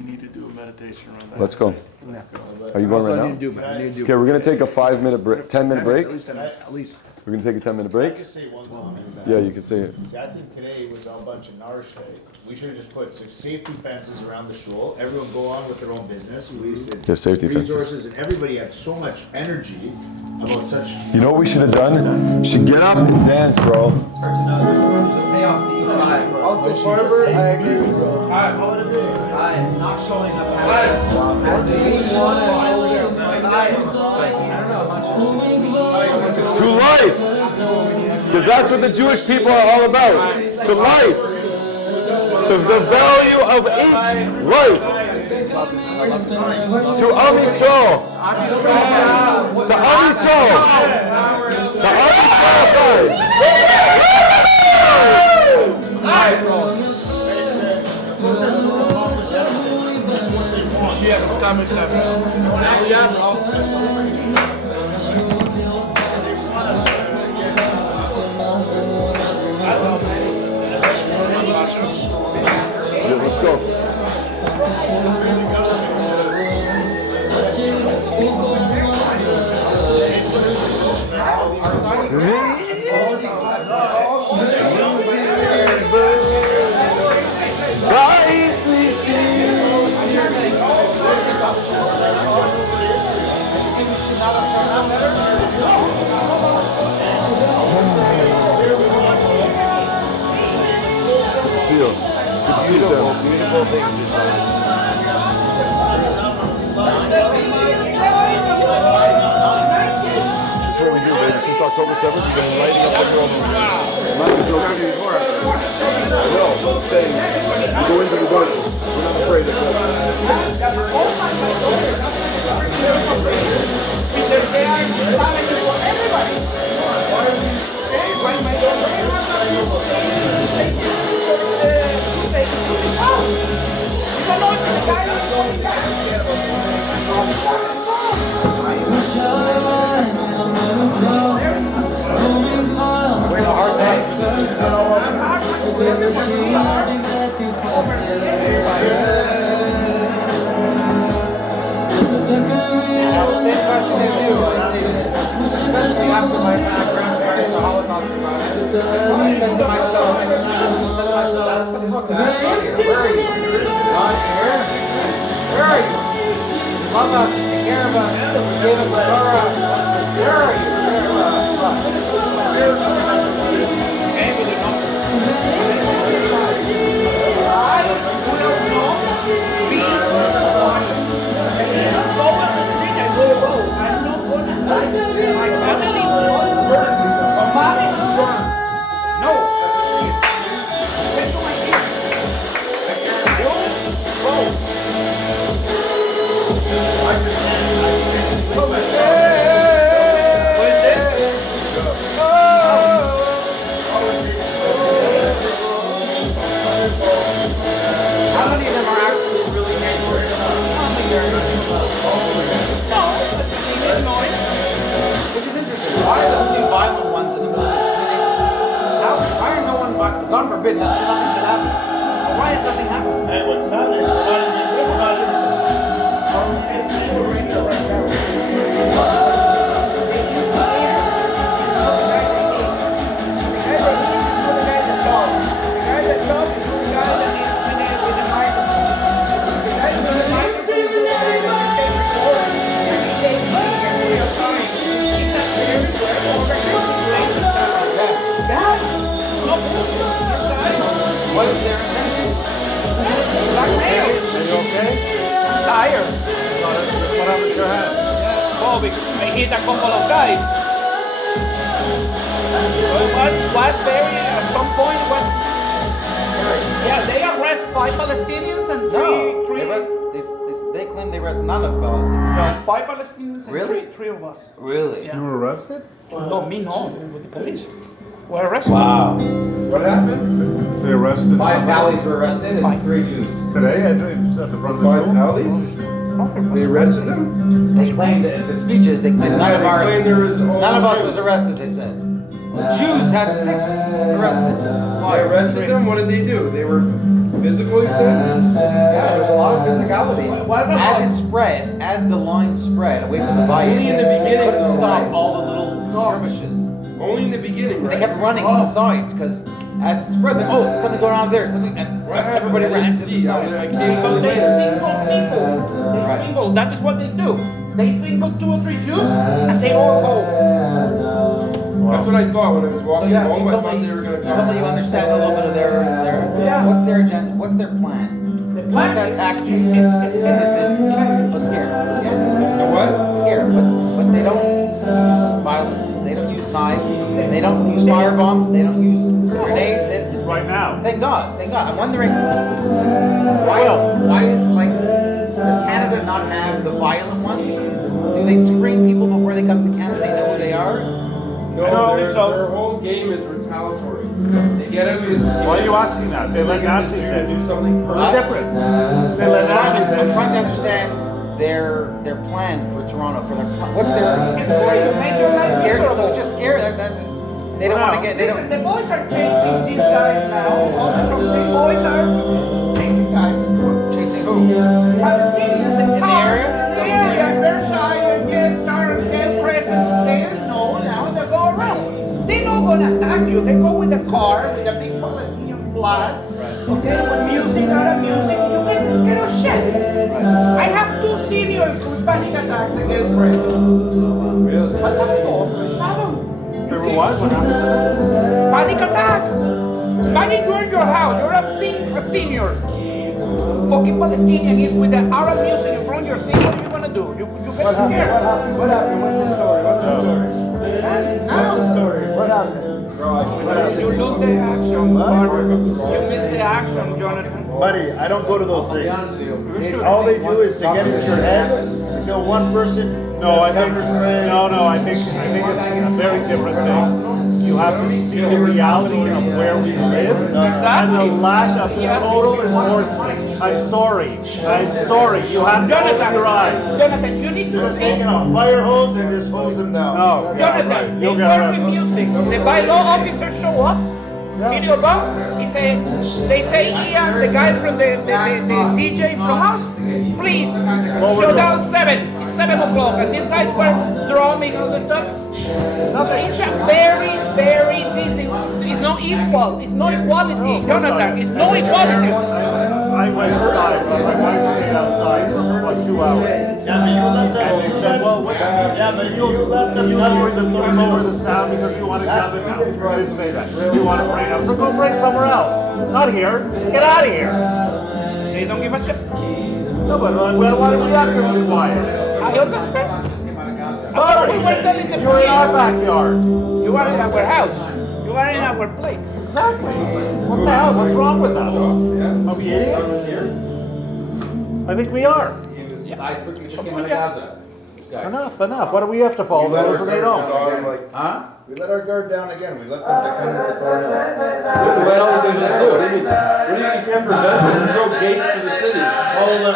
need to do a meditation around that. Let's go. Let's go. Are you going right now? Okay, we're going to take a 5-minute break, 10-minute break. At least 10 minutes, at least. We're going to take a 10-minute Can I break. just say one comment? Yeah, you can say it. See, I think today was all a bunch of narsh day. We should have just put safety fences around the shul. Everyone go on with their own business. We wasted Yeah, safety fences. resources, and everybody had so much energy about such. You know what we should have done? We should get up and dance, bro. Pay off the inside. Uncle Farber, I agree with you, bro. I'm not showing up as To life! Because that's what the Jewish people are all about. To life! To the value of each life! To Am Yisrael! To Am Yisrael! To Am Yisrael! Yeah, let's go. Good to see you. Good to see you, Sam. This is what we do, baby. Since October 7th, you've been lighting up everyone. I'm not even joking anymore. No, but I'm saying, you go into the dark. We're not afraid of Same question as you. I say this, especially after my grandparents, the Holocaust survivors. I said to myself, what the fuck is that? Where are you? God, where are you? Love us, take care of us, give us the Torah. Where are you? How many of them are actually really neighbors? Which is interesting. Why are the only violent ones in the movie? Why are no one violent? God forbid, nothing should happen. But why has nothing happened? And what's sad is What is their intention? Blackmail. Are you okay? Tired. What happened to your head? Oh, because I hit a couple of guys. Was very, at some point, was, yeah, they arrest 5 Palestinians and three. They claim they arrest none of Palestinians. No, 5 Palestinians and Really? three of us. Really? Yeah. You were arrested? No, me no, with the police. were arrested. Wow. What happened? They arrested 5 Pallies were arrested and 3 Jews. today at the front of the 5 school. alleys? They arrested them? They claimed that the speeches, they claimed none of They ours, claimed there was all none of us Jews. was arrested, they said. The Jews had 6 arrested. They arrested them? What did they do? They were physical, you said? Yeah, there was a lot of physicality. As it spread, as the line spread away from the vice, Only in the they beginning, couldn't though, stop right? all the little skirmishes. Only in the beginning, And they right? kept running on the sides, because as it spread, they, oh, something going on there, something, and What happened? everybody I ran didn't to the see. side. I came Because they late. single people. They Right. single. That is what they do. They single 2 or 3 Jews, and they all go. That's what I thought when I was So walking yeah, home. you I told thought me, they were you gonna told me you understand a little bit of their Yeah. what's their agenda, what's their plan? The It's not to plan attack is Jews. it's Is it? Oh, scared. It's the what? Scared, but they don't use violence. They don't use knives. They don't use firebombs. They don't use grenades. Right now. Thank God. Thank God. I'm wondering why is like does Canada not have the violent ones? Do they screen people before they come to Canada? They know who they are. No, I don't their, think so. their whole game is retaliatory. They get out with Why are you asking that? They let Nazis to do in. something What's first. the difference? They let Nazis I'm in. trying to understand their plan for Toronto. For their what's their It's for you to make your life scared? So miserable. just scared that they don't want to get. They Listen, don't. the boys are chasing these guys now. All the Israeli boys are chasing guys. Chasing who? Palestinians in the car. area? In the area, Versailles, Star, Crescent. They know now they go around. They're not gonna attack you. They go with a car with a big Palestinian flag. Okay, with music, not music. You get scared of shit. I have 2 seniors with panic attacks at Hill Crescent. But I thought, Shalom. There were what? What happened? Panic attack! Imagine you're in your house, you're a senior. Fucking Palestinian is with the Arab music in front of your thing, what are you gonna do? You get scared. What happened? What's the story? What's the story? Now, What's the story? What happened? you lose the action, Barbara. You miss the action, Jonathan. Buddy, I don't go to those I'll be things. honest with you. You should. All they do is to get into your head, to kill one person. No, I think pepper spray. I think it's a very different thing. You have to see the reality of where we live and the lack of total enforcement. I'm sorry. You have to open your eyes. Jonathan, you need to You're see. taking a fire hose and just hose them down. No, yeah, Jonathan, right. they You'll get work with arrested. music. The bylaw officers show up. Senior go. He say, they say Ian, the guy from the DJ from us, please show down 7. It's 7 o'clock, and these guys were drumming all the stuff. It's a very, very busy. It's not equal. It's no equality, Jonathan. It's no equality. I went outside. My wife stayed outside for about 2 hours. Yeah, but you let them. And they said, well, what? Yeah, but you let them. You lower the sound because you want to have it now. I didn't say that. You want to bring up. So go bring somewhere else. Not here. Get out of here. They don't give a shit. No, but why do we have to be quiet? I understand. Sorry. We were telling the You're in our police. backyard. You are in our house. You are in our place. Exactly. What the hell? What's wrong with us? Are we idiots? I think we are. I just came out of Gaza. This guy. Enough. What do we have to follow? The rules and they don't. Huh? We let our guard down again. We let them come at the corner. What else did they do? What do you can't prevent them? There's no gates to the city. Follow them.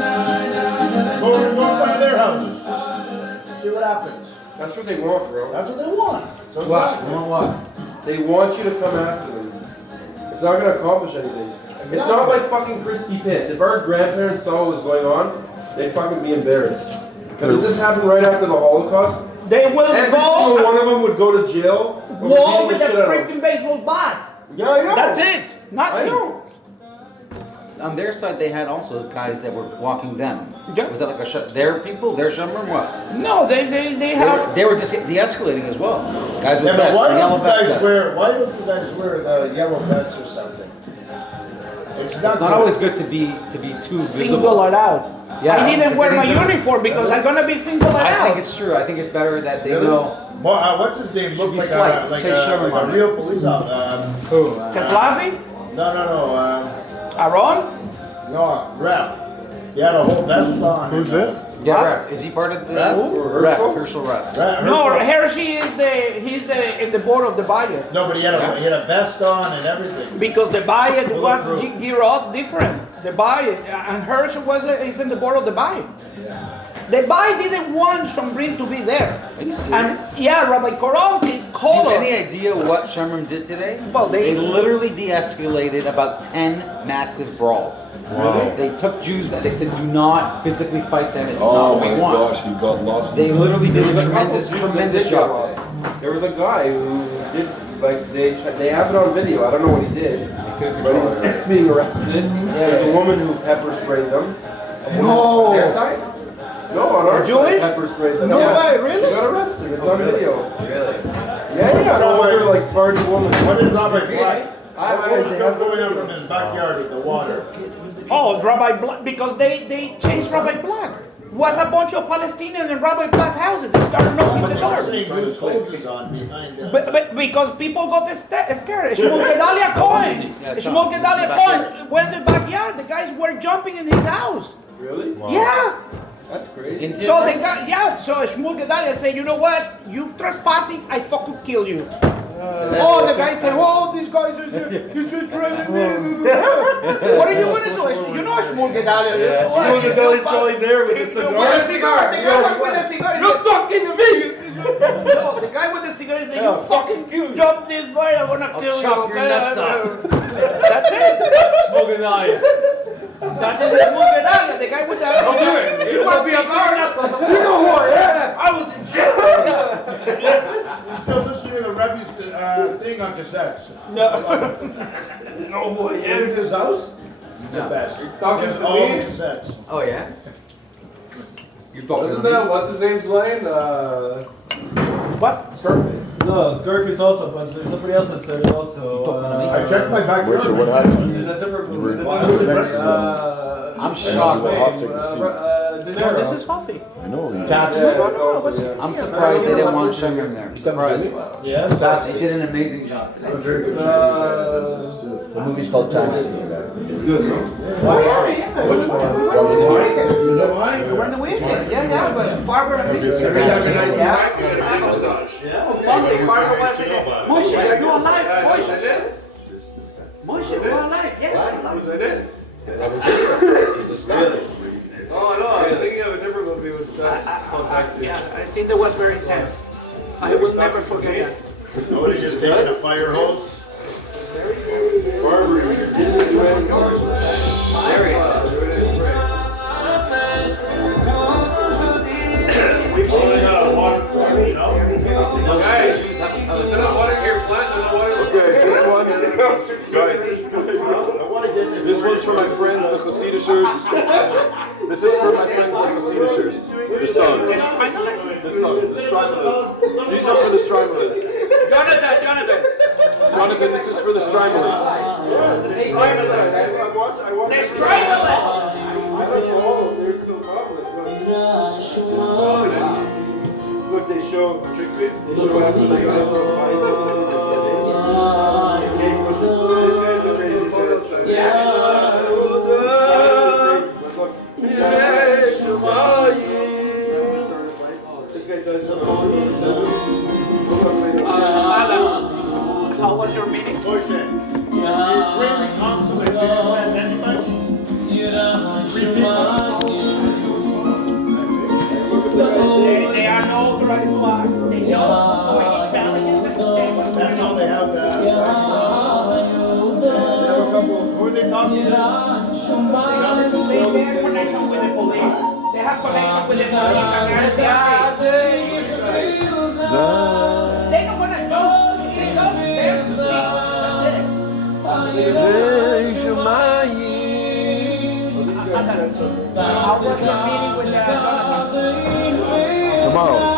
I'm gonna go by their houses. See what happens. That's what they want, bro. That's what they want. So What? You want what? They want you to come after them. It's not gonna accomplish anything. It's not like fucking Christy Pitts. If our grandparents saw what was going on, they'd fucking be embarrassed. Because if this happened right after the Holocaust, They will every single go one of them would go to jail. over wall beating with the a shit out of them. freaking baseball bat. Yeah, I know. That's it. I Nothing. know. On their side, they had also guys that were walking them. Yeah. Was that like their people, their Shamrim, what? No, they have. They were de-escalating as well. Guys with Yeah, but vests, why the yellow don't you vest guys guys. why don't you guys wear the yellow vest or something? It's not, It's not always good to be too Single visible. it out. Yeah, I didn't wear my because it is- uniform because I'm gonna be singled I out. think it's true. I think it's better that they Really? know. Well, what's his name? Look be like slight. a like Say a, Sherman like on a it. real police officer. Who? Keflazi? No. Aaron? No, Ralph. He had a whole vest on. Who's this? Yeah, Rep. Is he part of the Rep? Herschel Rep. No, Hershey is he's in the board of the Bayet. No, but he had a vest on and everything. Because the Bayet was geared up different. The Bayet, and Hershey is in the board of the Bayet. The Bayet didn't want Shomrim to be there. Are you serious? And yeah, Rabbi Koronki called Do you have us. any idea what Shomrim did today? Well, They literally de-escalated about 10 massive brawls. Wow. They took Jews that they said, do not physically fight them. It's not Oh what my we want. gosh, you got lost. They literally did a There's a couple tremendous, Jews that tremendous did job. get lost. There was a guy who did, like, they have it on video. I don't know what he did, but he's being arrested. There's a woman who pepper sprayed them. No! Their side? No, on our Jewish? side, pepper sprayed them. No Yeah. way, really? He got arrested. It's on video. Really? Yeah, an older, like, Spartan woman. What did Robert Black? I What was going on from his backyard with the water? Oh, Rabbi Black, because they chased Rabbi Black. Was a bunch of Palestinians in Rabbi Black houses. They started knocking But the they were door. saying whose hose is on behind them. But because people got scared. Shmuel Gedalia Cohen. Yeah, Shmuel some- Gedalia some Cohen backyard. went in the backyard. The guys were jumping in his house. Really? Yeah. That's crazy. Into So his they house? got, so Shmuel Gedalia said, you know what? You trespassing, I fucking kill you. Oh, the guy said, oh, these guys are he's just threatening me. What are you gonna do? You know Shmuel Gedalia. Yeah, Shmuel Gedalia's probably there with a cigar. With a cigar. The guy was with a cigar. He You're said, talking to me! no, the guy with the cigar said, you fucking jump this boy, I'm gonna kill you. chop your okay? nuts off. That's it. Smoking eye. That is Shmuel Gedalia, the guy with the... Don't do it. He wants cigar nuts on the wall. You know who I am? I was in jail! He's still listening to the Rebbe's thing on cassettes. No. No who I In am. his house? The best. talking Just to all me? the cassettes. Oh, yeah? You're talking Wasn't to me? that, what's his name's line? What? Scarface. No, Scarface also, but there's somebody else that said it also. I checked my backyard. Richard, what happened? Is that different from were- the next to I'm shocked. No, this is coffee. I know. You, I'm surprised they didn't want Shomrim there. I'm surprised. Yes. They did an amazing job today. The movie's called Taxi. It's good, no? Oh, yeah. Which one? We're in the weekend. Yeah, but Farber and me. Oh, Monday, Farber was in it. Moshe, are you alive? Moshe, we're alive. Yeah, Was that it? Oh no, I was thinking of a different movie with called Taxi. yeah, I think that was very intense. I will never forget that. Nobody just taking a fire hose. There he is. okay, this one, guys. This one's for my friends, the Chasidishers. This is for my friends, the Chasidishers. The song. The song. The Strymalists. These are for the Strymalists. Jonathan. Jonathan, this is for the Strymalists. Let's try it. Look, they show trick face. They show after they got into a fight. This is what they did. These guys are crazy. This guy does. How was your meeting? Push it. The Israeli consulate didn't send anybody. They are not authorized to act. They just go intelligence and check. That's how they have the. Who are they talking to? They have connection with the police. They have connection with the police. They're not gonna go. They go there to see. That's it. How was your meeting with Jonathan? Tomorrow.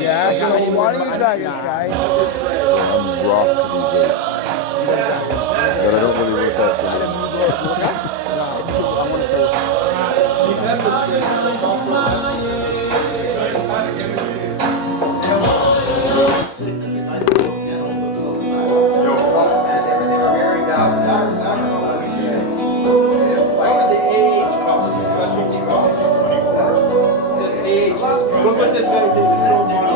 Yeah, so why don't you try this guy? I'm rock these days. But I don't really work out for this. Look what this guy did, it's so funny.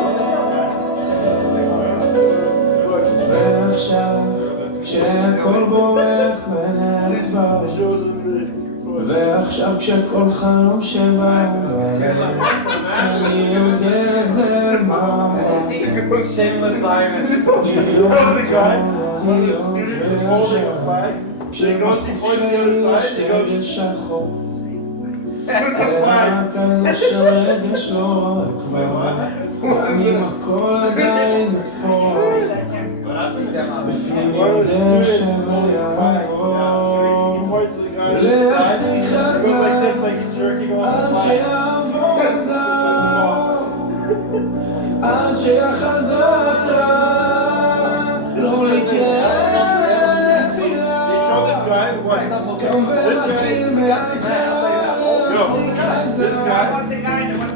ועכשיו כשהכל בורח בין האצבעות ועכשיו כשכל חלום שבא בלב אני יודע זה מעבר להיות ועכשיו כשבחוף שלי יש דגל שחור סערה כזו של רגש לא רואה כבר גם אם הכל עדיין מפורר בפנים יודע שזה יעבור ולהחזיק חזק עד שיעבור הזר עד שיחזרת לא להתייאש מהנפילה קם ומתחיל מההתחלה להחזיק חזק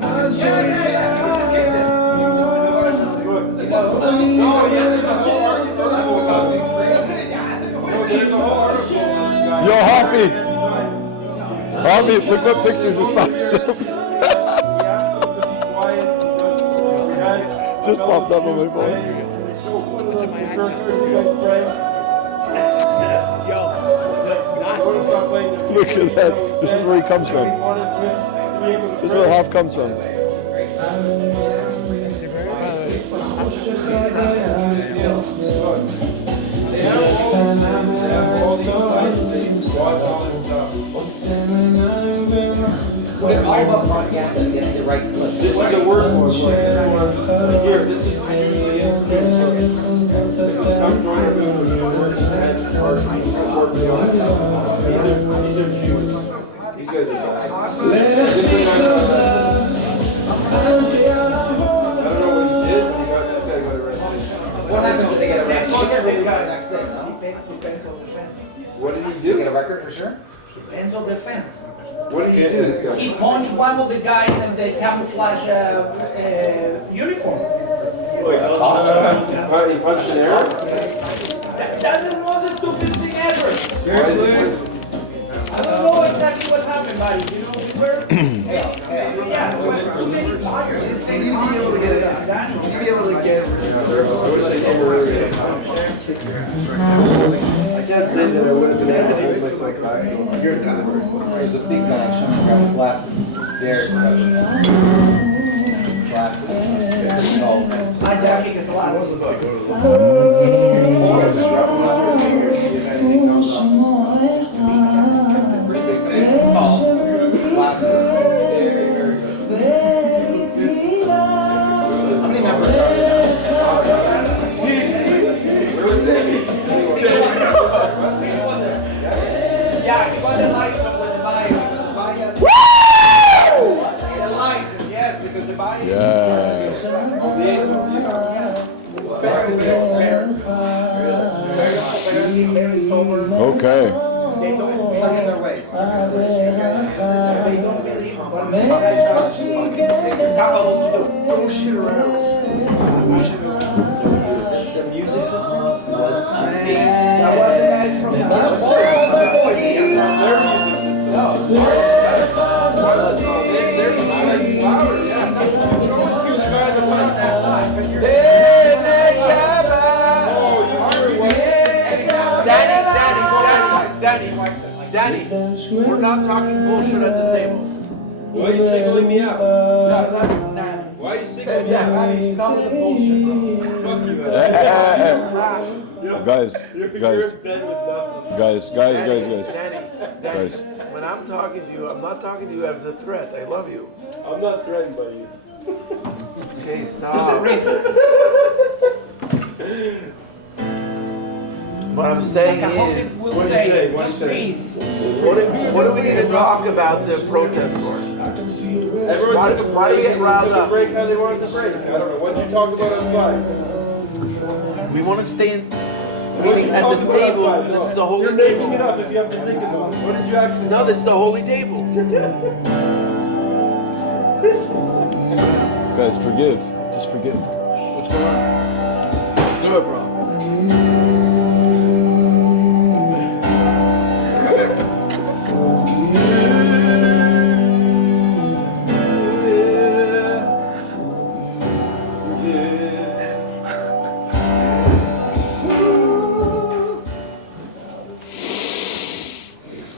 עד שיחזור אני מוותר Yo, Hoppy! Hoppy, look what picture just popped up. Just popped up on my phone. It's in my accents. Yo, that's nuts. Look at that. This is where he comes from. This is where Hoff comes from. It's all about propaganda and getting the right clip. This is the worst one. Here, this is these guys are bad. I don't know what he did. This guy got arrested. What happens if they get arrested? They get released the next day, no? What did he You do? get a record for sure? Mental defense. What did he do, this guy? He punched one of the guys in the camouflage uniform. He punched an air? That was the stupid thing ever. Seriously? I don't know exactly what happened, buddy. You know, we were. Yeah, there was too many fires. It's You'd be able to get it. You'd be able to get it. I can't say that I would have been able to hold myself back. You're done. There's a big connection. Grab glasses. Very professional. Glasses. Hijacking is a lot. How many members are Yeah, he was the lights that was by the lights, yes, because the body. Okay. They don't stuck in their ways? They don't believe what they they're capable to do. Don't shit around. The music system was amazing. That was the guys from the Danny, we're not talking bullshit at this table. Why are you singling me out? Why are you singling me out? Stop with the bullshit, bro. Fuck you, man. Guys, You're in guys, bed with nothing. guys. Danny, when I'm talking to you, I'm not talking to you as a threat. I love you. I'm not threatened by you. Okay, stop. What I'm saying Like a Hofik is, will say, just breathe. what do we need to talk about the protest for? Why do we get riled took a up? break how they wanted to break. I don't know. What you talked about outside? We want to stay in. What did you At talk this about table, outside? this is the holy You're making table. it up if you have to think about it. What did you actually No, this is the holy table. Guys, forgive. Just forgive. What's going on? Let's do it, bro.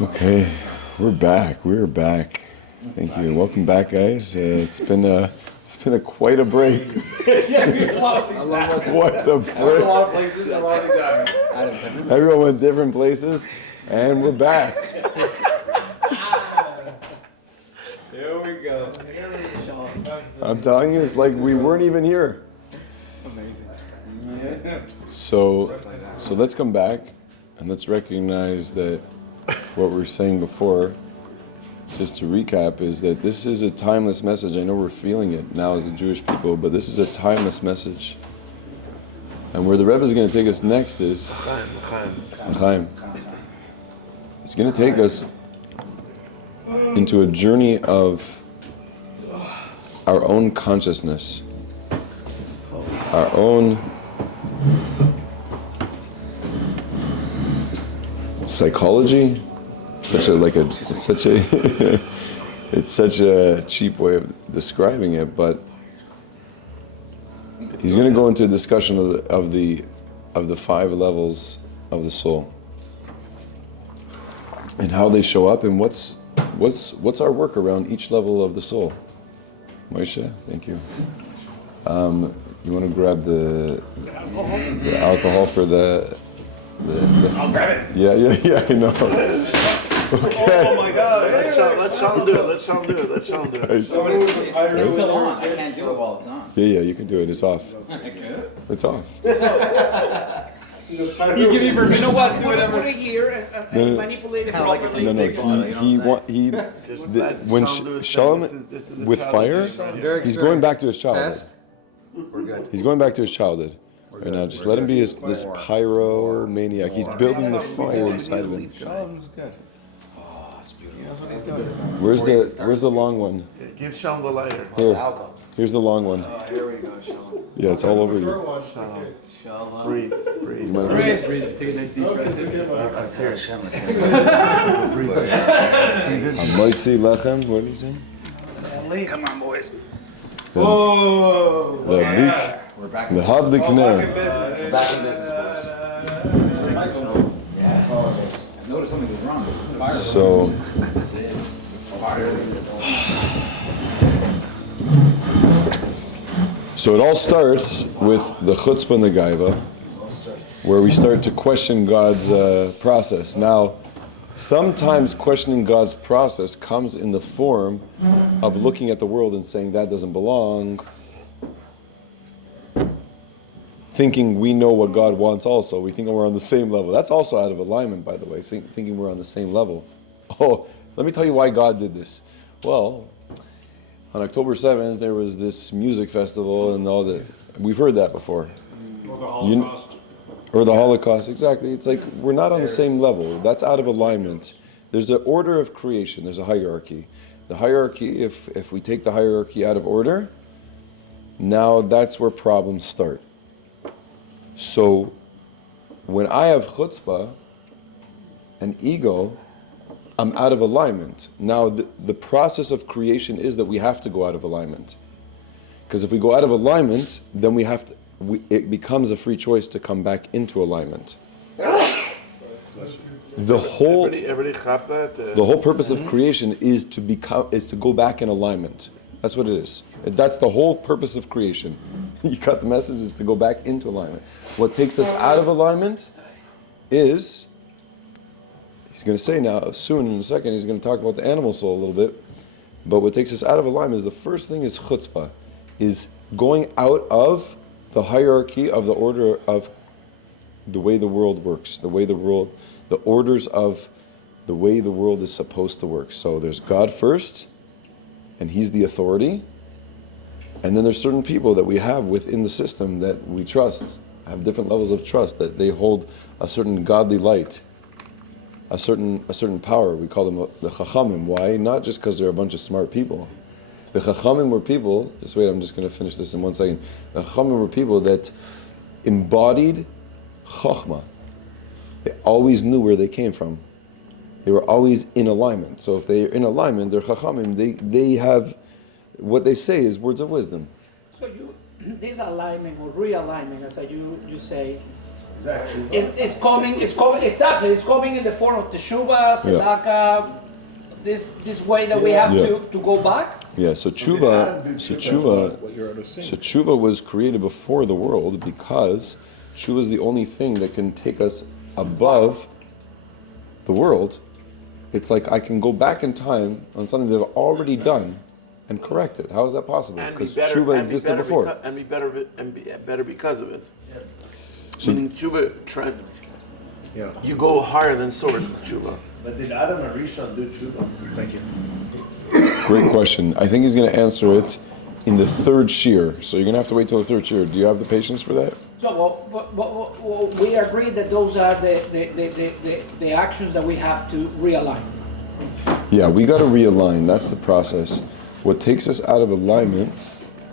Okay, we're back. We're back. Thank you. Welcome back, guys. It's been a quite a break. Yeah, a lot of things happened. Quite a A break. lot of places, a lot of things happened. Everyone went different places, and we're back. Here we go. I'm telling you, it's like we weren't even here. So let's come back and let's recognize that what we were saying before, just to recap, is that this is a timeless message. I know we're feeling it now as a Jewish people, but this is a timeless message. And where the Rebbe is going to take us next is Chaim. It's going to take us into a journey of our own consciousness, our own psychology. It's such a cheap way of describing it, but he's going to go into a discussion of the 5 levels of the soul and how they show up and what's our work around each level of the soul. Moshe, thank you. You want to grab the alcohol for the I'll grab it. Yeah, I know. Okay. Oh my God! Let Sean do it. Guys. It's still on. I can't do it while it's on. Yeah, you can do it. It's off. It's off. You give me permission. You know what? Do Put whatever. it here and manipulate it Kinda like properly. When Shalom with fire, he's going back to his childhood. We're good. He's going back to his childhood. Right now, just let him be this pyromaniac. He's building the fire inside of him. Shalom's good. Oh, it's beautiful. Where's the long one? Give Sean the lighter. Here. Here's the long one. Oh, here we go, Shalom. Yeah, it's all over you. Shalom. Breathe. You mind if I- Breathe. Take a nice deep breath. I'm serious, Shalom. Amoitzi lechem. What are you saying? Come on, boys. The leak. We're back. The hadlik ner. We're back in business, boys. Yeah. I noticed something was wrong. It's fire. So. So it all starts with the chutzpah and the gaiva, where we start to question God's process. Now, sometimes questioning God's process comes in the form of looking at the world and saying that doesn't belong, thinking we know what God wants also. We think we're on the same level. That's also out of alignment, by the way, thinking we're on the same level. Oh, let me tell you why God did this. Well, on October 7th, there was this music festival and all that. We've heard that before. Or the Holocaust. Or the Holocaust, exactly. It's like we're not on the same level. That's out of alignment. There's an order of creation. There's a hierarchy. The hierarchy, if we take the hierarchy out of order, now that's where problems start. So when I have chutzpah and ego, I'm out of alignment. Now the process of creation is that we have to go out of alignment. Because if we go out of alignment, then it becomes a free choice to come back into alignment. The whole purpose of creation is to go back in alignment. That's what it is. That's the whole purpose of creation. You got the message, is to go back into alignment. What takes us out of alignment is, he's going to say now, soon in a second, he's going to talk about the animal soul a little bit. But what takes us out of alignment is the first thing is chutzpah, is going out of the hierarchy of the order of the way the world works, the orders of the way the world is supposed to work. So there's God first, and He's the authority. And then there's certain people that we have within the system that we trust, have different levels of trust, that they hold a certain godly light, a certain power. We call them the Chachamim. Why? Not just because they're a bunch of smart people. The Chachamim were people, just wait, I'm just going to finish this in 1 second. The Chachamim were people that embodied Chachma. They always knew where they came from. They were always in alignment. So if they're in alignment, they're Chachamim, they have, what they say is words of wisdom. So this alignment or realignment, as you say, Exactly. It's coming in the form of teshuva, tzedakah, this way that we have to go back. Yeah, so tshuva was created before the world because tshuva is the only thing that can take us above the world. It's like I can go back in time on something that I've already done and correct it. How is that possible? Because tshuva existed before. And be better because of it. So, meaning tshuva, you go higher than source with tshuva. But did Adam and Rishon do tshuva? Thank you. great question. I think he's going to answer it in the third shear. So you're going to have to wait till the third shear. Do you have the patience for that? So we agree that those are the actions that we have to realign. Yeah, we got to realign. That's the process. What takes us out of alignment,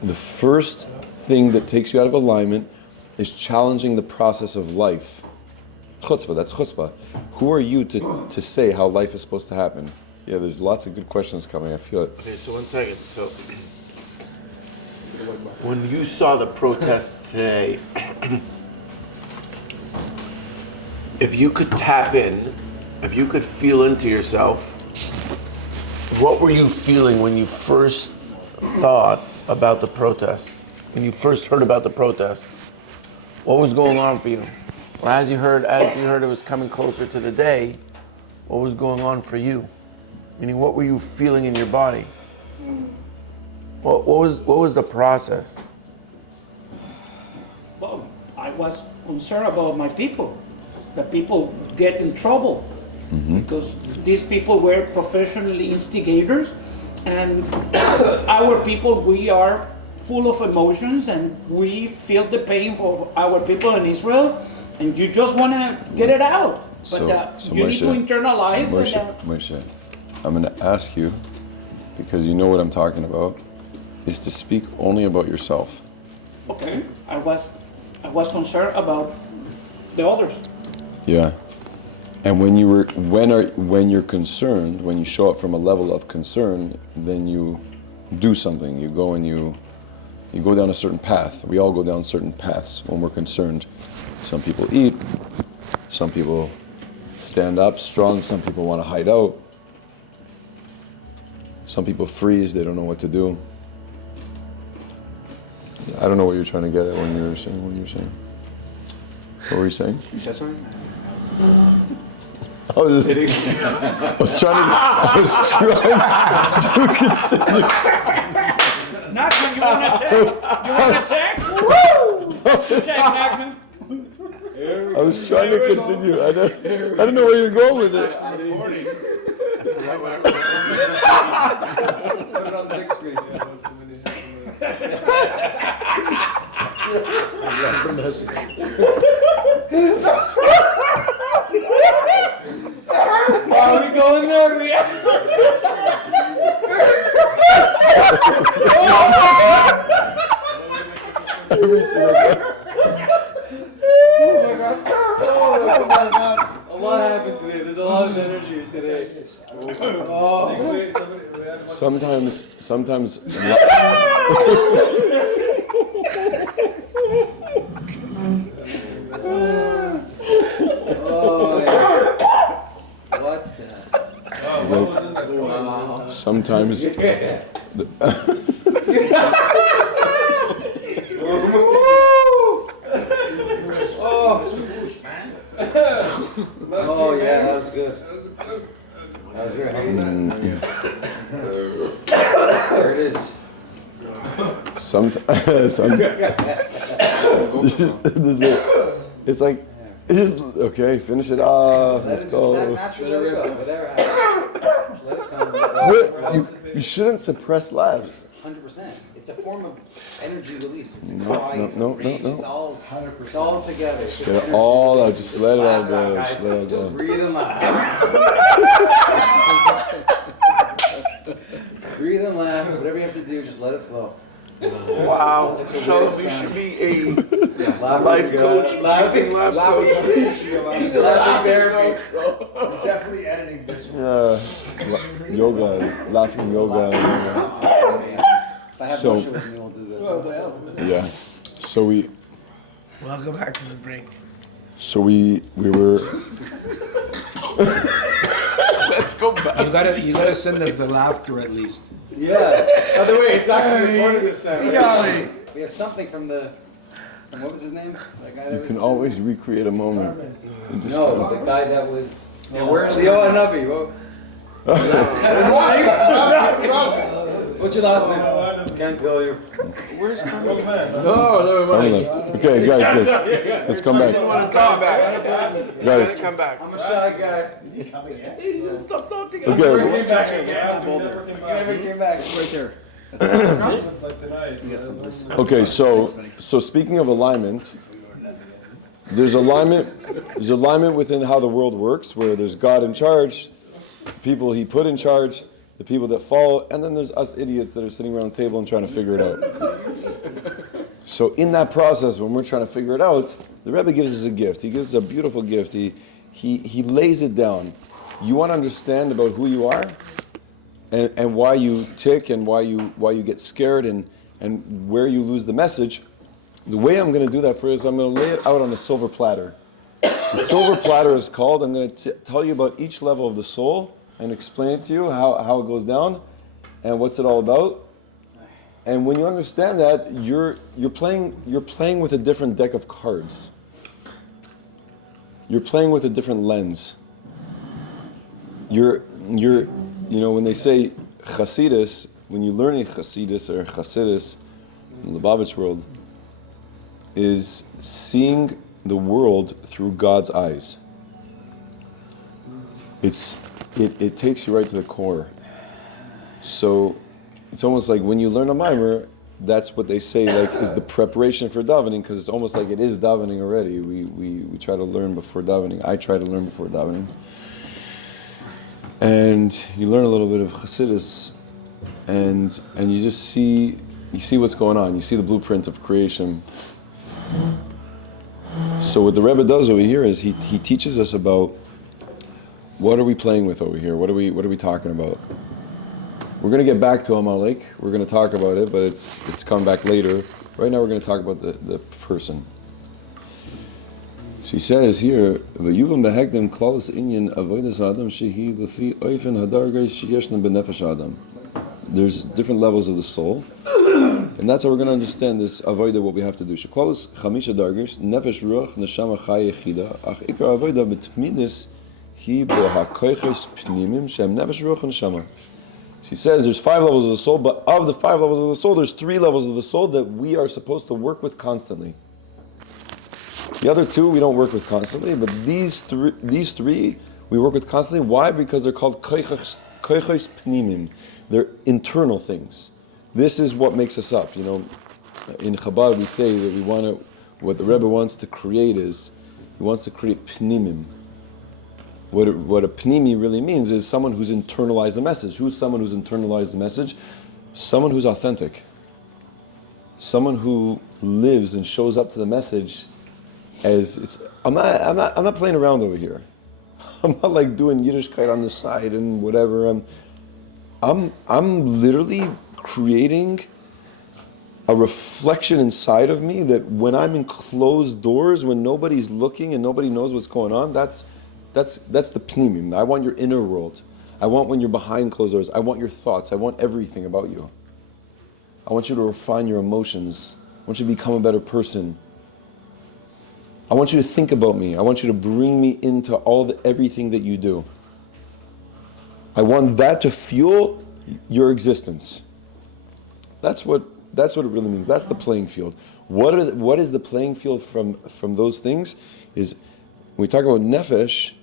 the first thing that takes you out of alignment is challenging the process of life. Chutzpah, that's chutzpah. Who are you to say how life is supposed to happen? Yeah, there's lots of good questions coming. I feel it. Okay, so 1 second. So when you saw the protests today, if you could tap in, if you could feel into yourself, what were you feeling when you first thought about the protests? When you first heard about the protests? What was going on for you? Well, as you heard it was coming closer to the day, what was going on for you? Meaning, what were you feeling in your body? What was the process? Well, I was concerned about my people. The people get in trouble because these people were professionally instigators, and our people, we are full of emotions, and we feel the pain for our people in Israel, and you just want to get it out. But So you Moshe, need to internalize Moshe, I'm going to ask you, because you know what I'm talking about, is to speak only about yourself. Okay, I was concerned about the others. Yeah. And when you're concerned, when you show up from a level of concern, then you do something. You go and you go down a certain path. We all go down certain paths when we're concerned. Some people eat, some people stand up strong, some people want to hide out. Some people freeze, they don't know what to do. I don't know what you're trying to get at when you're saying what you're saying. What were you saying? You said something? I was trying to continue. Nachman, you want to check? You want to check? Woo! Check, Nachman. I was trying to continue. I don't know where you're going with it. Put it on the big screen. Are we going there? Every single time. Oh my god. A lot happened today. There's a lot of energy today. Sometimes. Oh yeah. What the? Sometimes. Oh yeah, that was good. That was very helpful. There it is. It's like Okay, finish it off. Let's go. You shouldn't suppress laughs. 100%. It's a form of energy release. It's a No, cry, it's no, a rage, no. it's all 100%. It's all together. It's Get it all out. Just let it all go. Just let it all Just go. breathe and laugh. Breathe and laugh. Whatever you have to do, just let it flow. Wow. It's a So weird you sound. should be a Laughing, life coach, laughing, life laughing, coach. laughing therapy. I'm definitely editing this one. Yoga, laughing yoga. If I have So- Moshe with me, we'll do that. Yeah. So we Welcome back to the break. we were. Let's go back. You gotta send us the laughter at least. Yeah. By the way, it's actually recorded this time. Right? We have something from what was his name? That guy that You was. can always recreate a moment. You just No, gotta- the guy that was. Yeah, where's Leo Anavi? What's your last name? Can't tell you. Where's Carmen? No, never Carmen mind. left. Okay, guys, let's come back. Let's come back. Guys, Come back. I'm a shy guy. Stop talking. Never okay. came back. Let's not boulder. Never came back. It's right there. Okay, so speaking of alignment, there's alignment within how the world works, where there's God in charge, people He put in charge, the people that follow, and then there's us idiots that are sitting around the table and trying to figure it out. So in that process, when we're trying to figure it out, the Rebbe gives us a gift. He gives us a beautiful gift. He lays it down. You want to understand about who you are, and why you tick, and why you get scared, and where you lose the message. The way I'm going to do that for you is I'm going to lay it out on a silver platter. The silver platter is called. I'm going to tell you about each level of the soul and explain it to you how it goes down and what's it all about. And when you understand that, you're playing with a different deck of cards. You're playing with a different lens. When they say Chasidus, when you're learning Chasidus or Chasidus in the Lubavitch world, is seeing the world through God's eyes. It takes you right to the core. So it's almost like when you learn a mimer, that's what they say is the preparation for davening, because it's almost like it is davening already. We try to learn before davening. I try to learn before davening. And you learn a little bit of Chassidus, and you just see what's going on. You see the blueprint of creation. So what the Rebbe does over here is he teaches us about what are we playing with over here. What are we talking about? We're going to get back to Amalek. We're going to talk about it, but it's coming back later. Right now we're going to talk about the person. So he says here, "V'yuvam behegdim klaus inyan avodas adam shehi lefi oifen hadargos sheyeshna benefesh adam." There's different levels of the soul, and that's how we're going to understand this avodah. What we have to do. Sheklaus chamisha dargos nefesh ruach neshama chai yechida ach ikar avodah betmidus hi behakoiches pnimim shem nefesh ruach neshama. She says there's 5 levels of the soul, but of the 5 levels of the soul, there's 3 levels of the soul that we are supposed to work with constantly. The other 2 we don't work with constantly, but these three we work with constantly. Why? Because they're called koiches pnimim. They're internal things. This is what makes us up. In Chabad we say that what the Rebbe wants to create is, he wants to create pnimim. What a pnimi really means is someone who's internalized the message. Who's someone who's internalized the message? Someone who's authentic. Someone who lives and shows up to the message as it's. I'm not playing around over here. I'm not like doing Yiddishkeit on the side and whatever. I'm literally creating a reflection inside of me that when I'm in closed doors, when nobody's looking and nobody knows what's going on, that's the pnimim. I want your inner world. I want when you're behind closed doors. I want your thoughts. I want everything about you. I want you to refine your emotions. I want you to become a better person. I want you to think about me. I want you to bring me into everything that you do. I want that to fuel your existence. That's what it really means. That's the playing field. What is the playing field from those things? Is When we talk about nefesh,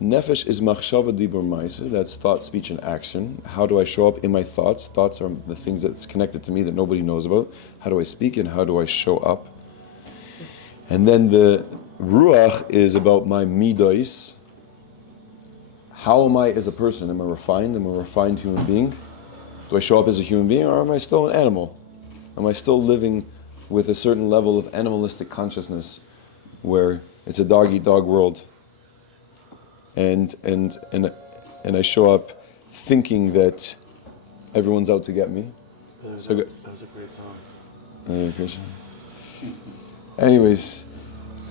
nefesh is machshava dibur ma'aseh. That's thought, speech, and action. How do I show up in my thoughts? Thoughts are the things that's connected to me that nobody knows about. How do I speak and how do I show up? And then the ruach is about my midos. How am I as a person? Am I refined? Am I a refined human being? Do I show up as a human being or am I still an animal? Am I still living with a certain level of animalistic consciousness where it's a dog-eat-dog world? And I show up thinking that everyone's out to get me. That was a great song. Anyways,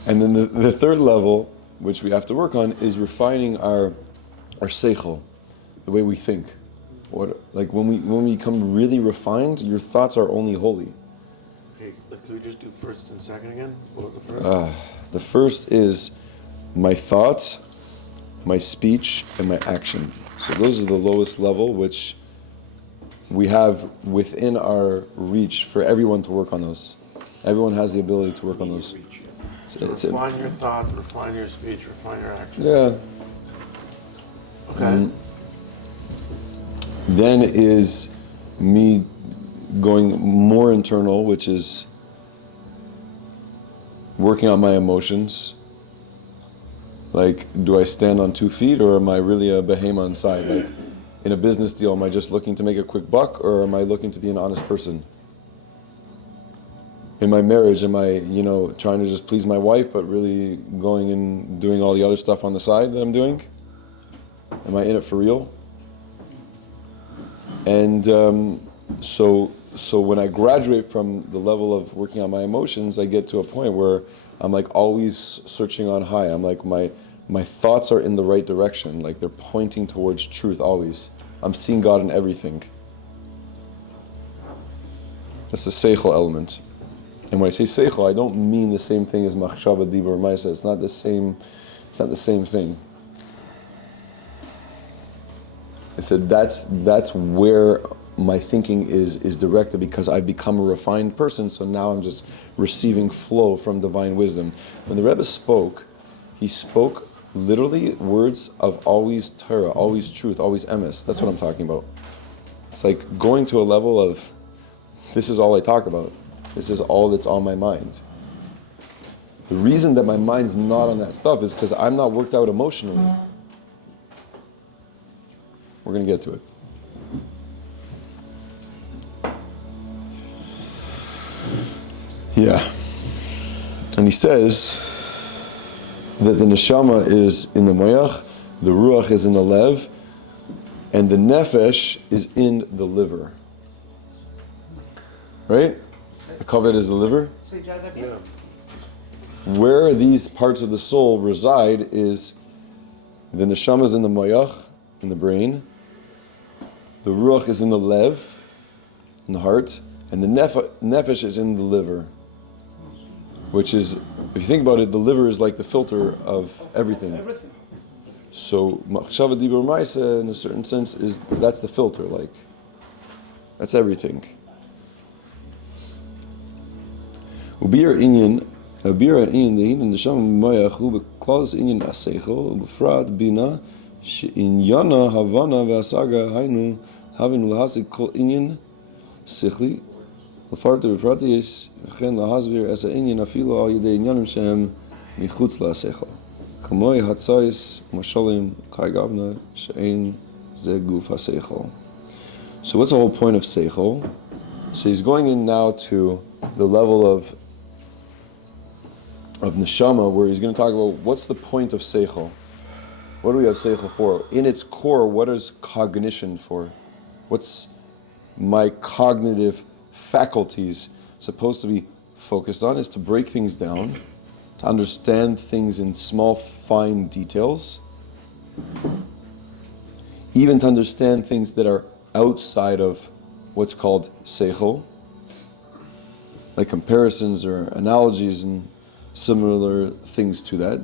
and then the third level, which we have to work on, is refining our seichel, the way we think. Like when we become really refined, your thoughts are only holy. Okay, can we just do first and second again? What was the first? The first is my thoughts, my speech, and my action. So those are the lowest level, which we have within our reach for everyone to work on those. Everyone has the ability to work on those. Refine your thought, refine your speech, refine your action. Yeah. Okay. Then is me going more internal, which is working on my emotions. Like, do I stand on 2 feet or am I really a behemoth inside? Like, in a business deal, am I just looking to make a quick buck or am I looking to be an honest person? In my marriage, am I, trying to just please my wife, but really going and doing all the other stuff on the side that I'm doing? Am I in it for real? And so when I graduate from the level of working on my emotions, I get to a point where I'm like always searching on high. I'm like my thoughts are in the right direction, like they're pointing towards truth always. I'm seeing God in everything. That's the seichel element. And when I say seichel, I don't mean the same thing as machshava dibur ma'aseh. It's not the same thing. I said that's where my thinking is directed because I've become a refined person, so now I'm just receiving flow from divine wisdom. When the Rebbe spoke, he spoke literally words of always Torah, always truth, always emes. That's what I'm talking about. It's like going to a level of, this is all I talk about. This is all that's on my mind. The reason that my mind's not on that stuff is because I'm not worked out emotionally. We're going to get to it. Yeah. And he says that the neshama is in the moyach, the ruach is in the lev, and the nefesh is in the liver. Right? The kavod is the liver. Where these parts of the soul reside is the neshama is in the moyach, in the brain. The ruach is in the lev, in the heart, and the nefesh is in the liver. Which is, if you think about it, the liver is like the filter of everything. So machshava dibur ma'aseh, in a certain sense, that's the filter. Like, that's everything. Ubir inyan dehin neshama moyach hu beklaus inyan aseichel ubefrat bina she'inyana havana ve'asaga hainu havinu lahasik kol inyan sichli lefarte befrati is chen lahasbir esa inyan afilo al yedei inyanim shehem michutz la'aseichel kamoi hatzais mashalim kai gavna she'ein ze guf haseichel. So what's the whole point of seichel? So he's going in now to the level of neshama, where he's going to talk about what's the point of seichel. What do we have seichel for? In its core, what is cognition for? What's my cognitive faculties supposed to be focused on? Is to break things down, to understand things in small, fine details, even to understand things that are outside of what's called seichel, like comparisons or analogies and similar things to that.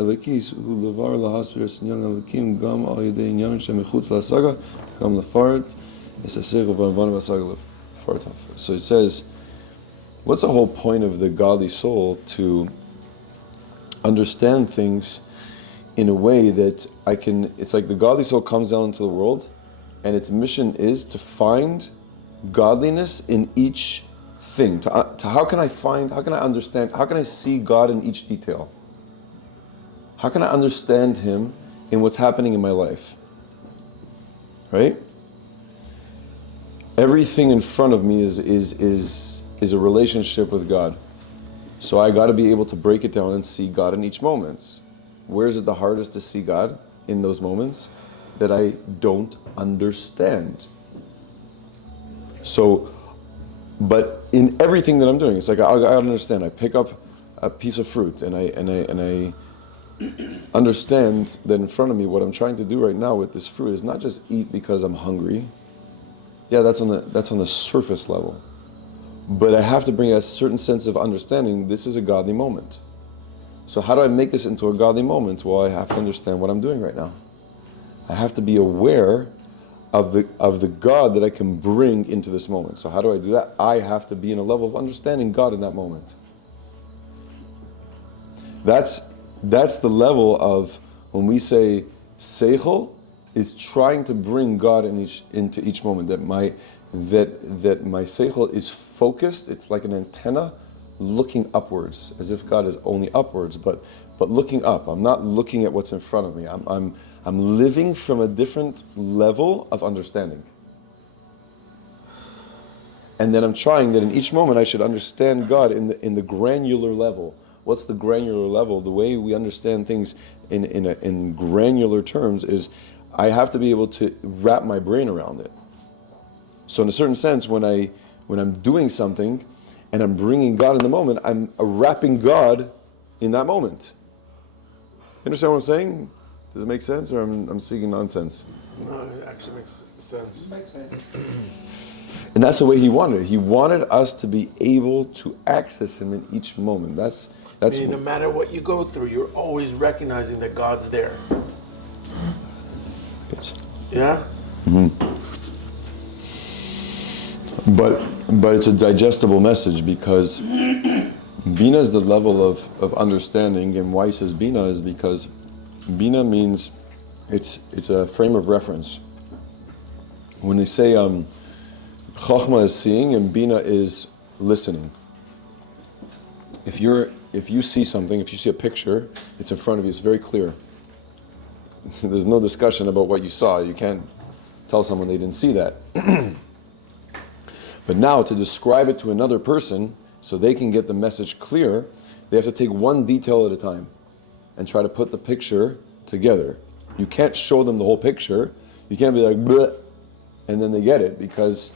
Elikis hu levar lahasbiras inyan elikim gam al yedei inyan shemichutz lasaga gam lefart esasir uvanvan vasaga lefartav. So it says, what's the whole point of the godly soul? To understand things in a way that I can. It's like the godly soul comes down into the world, and its mission is to find godliness in each thing. To how can I understand, how can I see God in each detail? How can I understand Him in what's happening in my life? Right? Everything in front of me is a relationship with God. So I got to be able to break it down and see God in each moment. Where is it the hardest to see God? In those moments that I don't understand. So, but in everything that I'm doing, it's like I understand. I pick up a piece of fruit and I understand that in front of me what I'm trying to do right now with this fruit is not just eat because I'm hungry. Yeah, that's on the surface level. But I have to bring a certain sense of understanding. This is a godly moment. So how do I make this into a godly moment? Well, I have to understand what I'm doing right now. I have to be aware of the God that I can bring into this moment. So how do I do that? I have to be in a level of understanding God in that moment. That's the level of when we say seichel is trying to bring God into each moment. That my seichel is focused. It's like an antenna looking upwards, as if God is only upwards, but looking up. I'm not looking at what's in front of me. I'm living from a different level of understanding. And then I'm trying that in each moment I should understand God in the granular level. What's the granular level? The way we understand things in granular terms is I have to be able to wrap my brain around it. So in a certain sense, when I'm doing something and I'm bringing God in the moment, I'm wrapping God in that moment. You understand what I'm saying? Does it make sense, or I'm speaking nonsense? No, it actually makes sense. It makes sense. And that's the way He wanted it. He wanted us to be able to access Him in each moment. That's No matter what you go through, you're always recognizing that God's there. Yes. Yeah? Mm-hmm. But it's a digestible message, because Bina is the level of understanding, and why he says Bina is because Bina means it's a frame of reference. When they say Chokhmah is seeing and Bina is listening. If you see something, if you see a picture, it's in front of you, it's very clear. There's no discussion about what you saw. You can't tell someone they didn't see that. But now to describe it to another person so they can get the message clear, they have to take one detail at a time and try to put the picture together. You can't show them the whole picture. You can't be like, bleh, and then they get it, because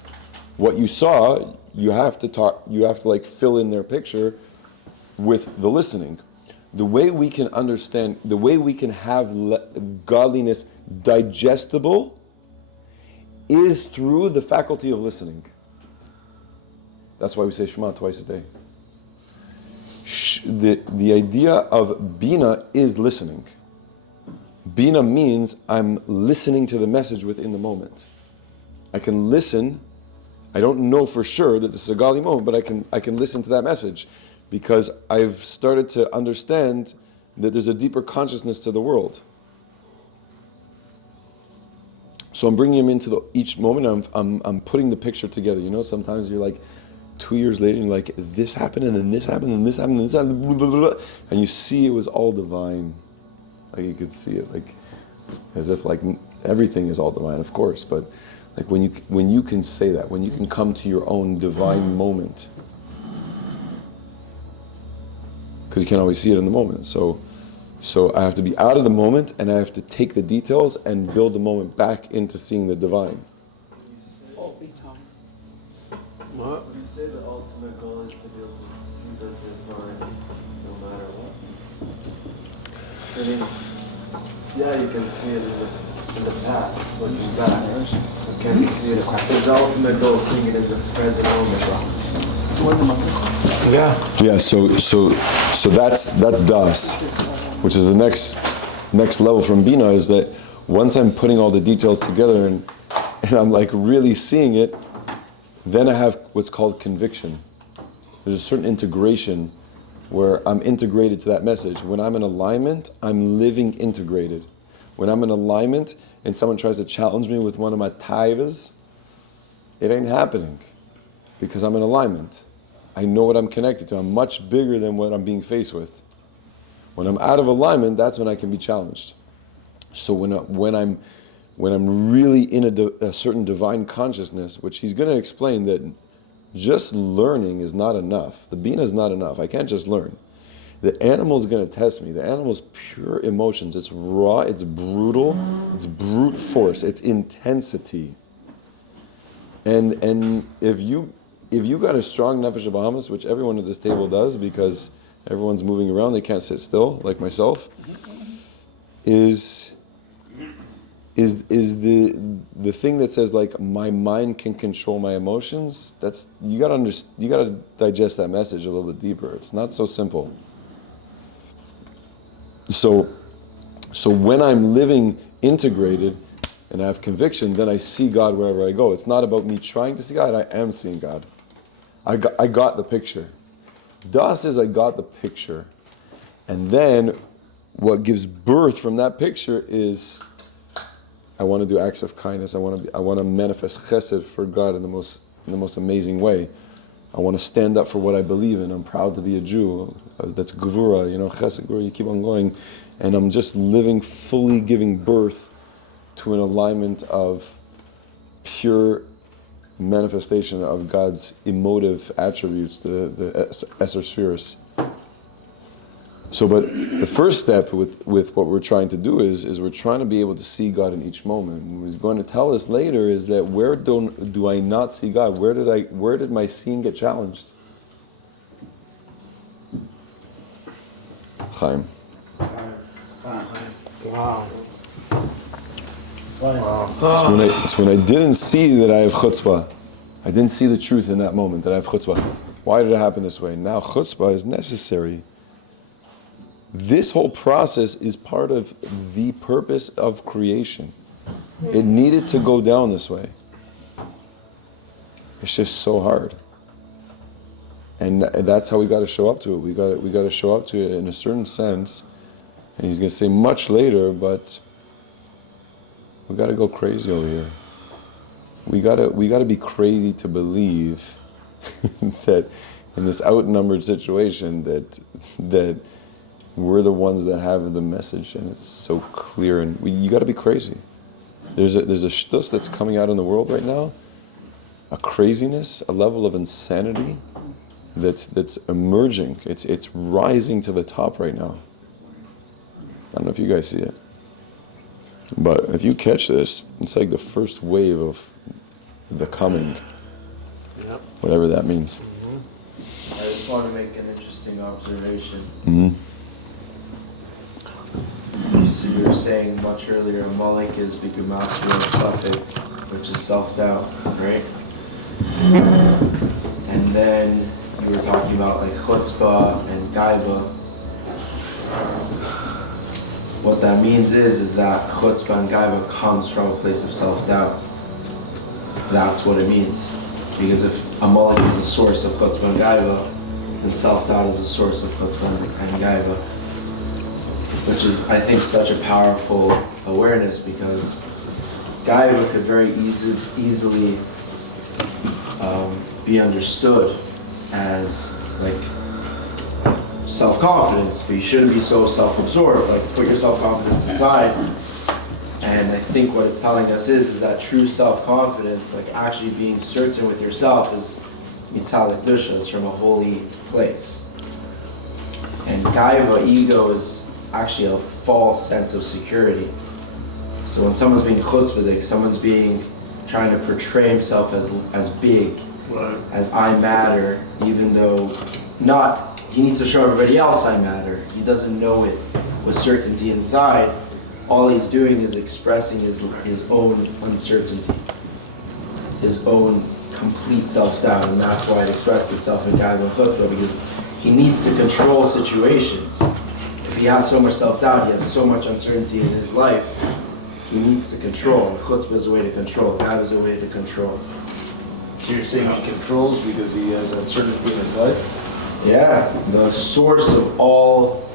what you saw, you have to like fill in their picture with the listening. The way we can understand, the way we can have godliness digestible is through the faculty of listening. That's why we say Shema twice a day. The idea of Bina is listening. Bina means I'm listening to the message within the moment. I can listen. I don't know for sure that this is a godly moment, but I can listen to that message because I've started to understand that there's a deeper consciousness to the world. So I'm bringing him into each moment. I'm putting the picture together. You know, sometimes you're like 2 years later, and you're like, this happened, and then this happened, and this happened, and this happened, blah, blah, blah, blah. And you see it was all divine. Like you could see it, like as if like everything is all divine, of course. But like when you can say that, when you can come to your own divine moment, because you can't always see it in the moment. So I have to be out of the moment, and I have to take the details and build the moment back into seeing the divine. Oh, big time. What? Would you say the ultimate goal is to be able to see the divine no matter what? I mean, yeah, you can see it in the past, looking back. But can you see it? Is the ultimate goal seeing it in the present moment? Yeah. Yeah. So that's Das. which is the next level from Bina, is that once I'm putting all the details together and I'm like really seeing it, then I have what's called conviction. There's a certain integration where I'm integrated to that message. When I'm in alignment, I'm living integrated. When I'm in alignment and someone tries to challenge me with one of my taivas, it ain't happening because I'm in alignment. I know what I'm connected to. I'm much bigger than what I'm being faced with. When I'm out of alignment, that's when I can be challenged. So when I'm really in a certain divine consciousness, which he's going to explain that just learning is not enough. The Bina is not enough. I can't just learn. The animal is going to test me. The animal's pure emotions. It's raw, it's brutal, it's brute force, it's intensity. And if you got a strong nefesh Bahamas, which everyone at this table does because everyone's moving around, they can't sit still, like myself, is the thing that says like my mind can control my emotions. That's you gotta digest that message a little bit deeper. It's not so simple. So when I'm living integrated and I have conviction, then I see God wherever I go. It's not about me trying to see God. I am seeing God. I got the picture. Das is I got the picture, and then what gives birth from that picture is I want to do acts of kindness. I want to manifest chesed for God in the most amazing way. I want to stand up for what I believe in. I'm proud to be a Jew. That's gevura, chesed, gevura. You keep on going, and I'm just living fully, giving birth to an alignment of pure manifestation of God's emotive attributes, the Esser spheres. So, but the first step with what we're trying to do is we're trying to be able to see God in each moment. And what he's going to tell us later is that where do I not see God? Where did my seeing get challenged? Chaim. Wow. It's when I didn't see that I have chutzpah. I didn't see the truth in that moment that I have chutzpah. Why did it happen this way? Now chutzpah is necessary. This whole process is part of the purpose of creation. It needed to go down this way. It's just so hard. And that's how we got to show up to it. We got to show up to it in a certain sense. And he's going to say much later, but we got to go crazy over here. We got to be crazy to believe that in this outnumbered situation that we're the ones that have the message, and it's so clear. And you got to be crazy. There's a shtus that's coming out in the world right now, a craziness, a level of insanity that's emerging. It's rising to the top right now. I don't know if you guys see it, but if you catch this, it's like the first wave of the coming, whatever that means. I just want to make an interesting observation. Mm-hmm. You were saying much earlier, Amalek is bigumatria suffix, which is self-doubt, right? And then you were talking about like chutzpah and gaiba. What that means is that chutzpah and gaiba comes from a place of self-doubt. That's what it means. Because if Amalek is the source of chutzpah and gaiba, then self-doubt is the source of chutzpah and gaiba. Which is, I think, such a powerful awareness, because gaiva could very easily be understood as like self-confidence, but you shouldn't be so self-absorbed. Like, put your self-confidence aside. And I think what it's telling us is that true self-confidence, like actually being certain with yourself, is mitzalek dusha, it's from a holy place. And gaiva, ego, is actually a false sense of security. So when someone's being chutzpahdik, someone's trying to portray himself as big, as I matter, even though he needs to show everybody else I matter. He doesn't know it with certainty inside. All he's doing is expressing his own uncertainty, his own complete self-doubt, and that's why it expresses itself in gaiva and chutzpah, because he needs to control situations. If he has so much self-doubt, he has so much uncertainty in his life, he needs to control. And chutzpah is a way to control. God is a way to control. So you're saying he controls because he has uncertainty in his life? Yeah, the source of all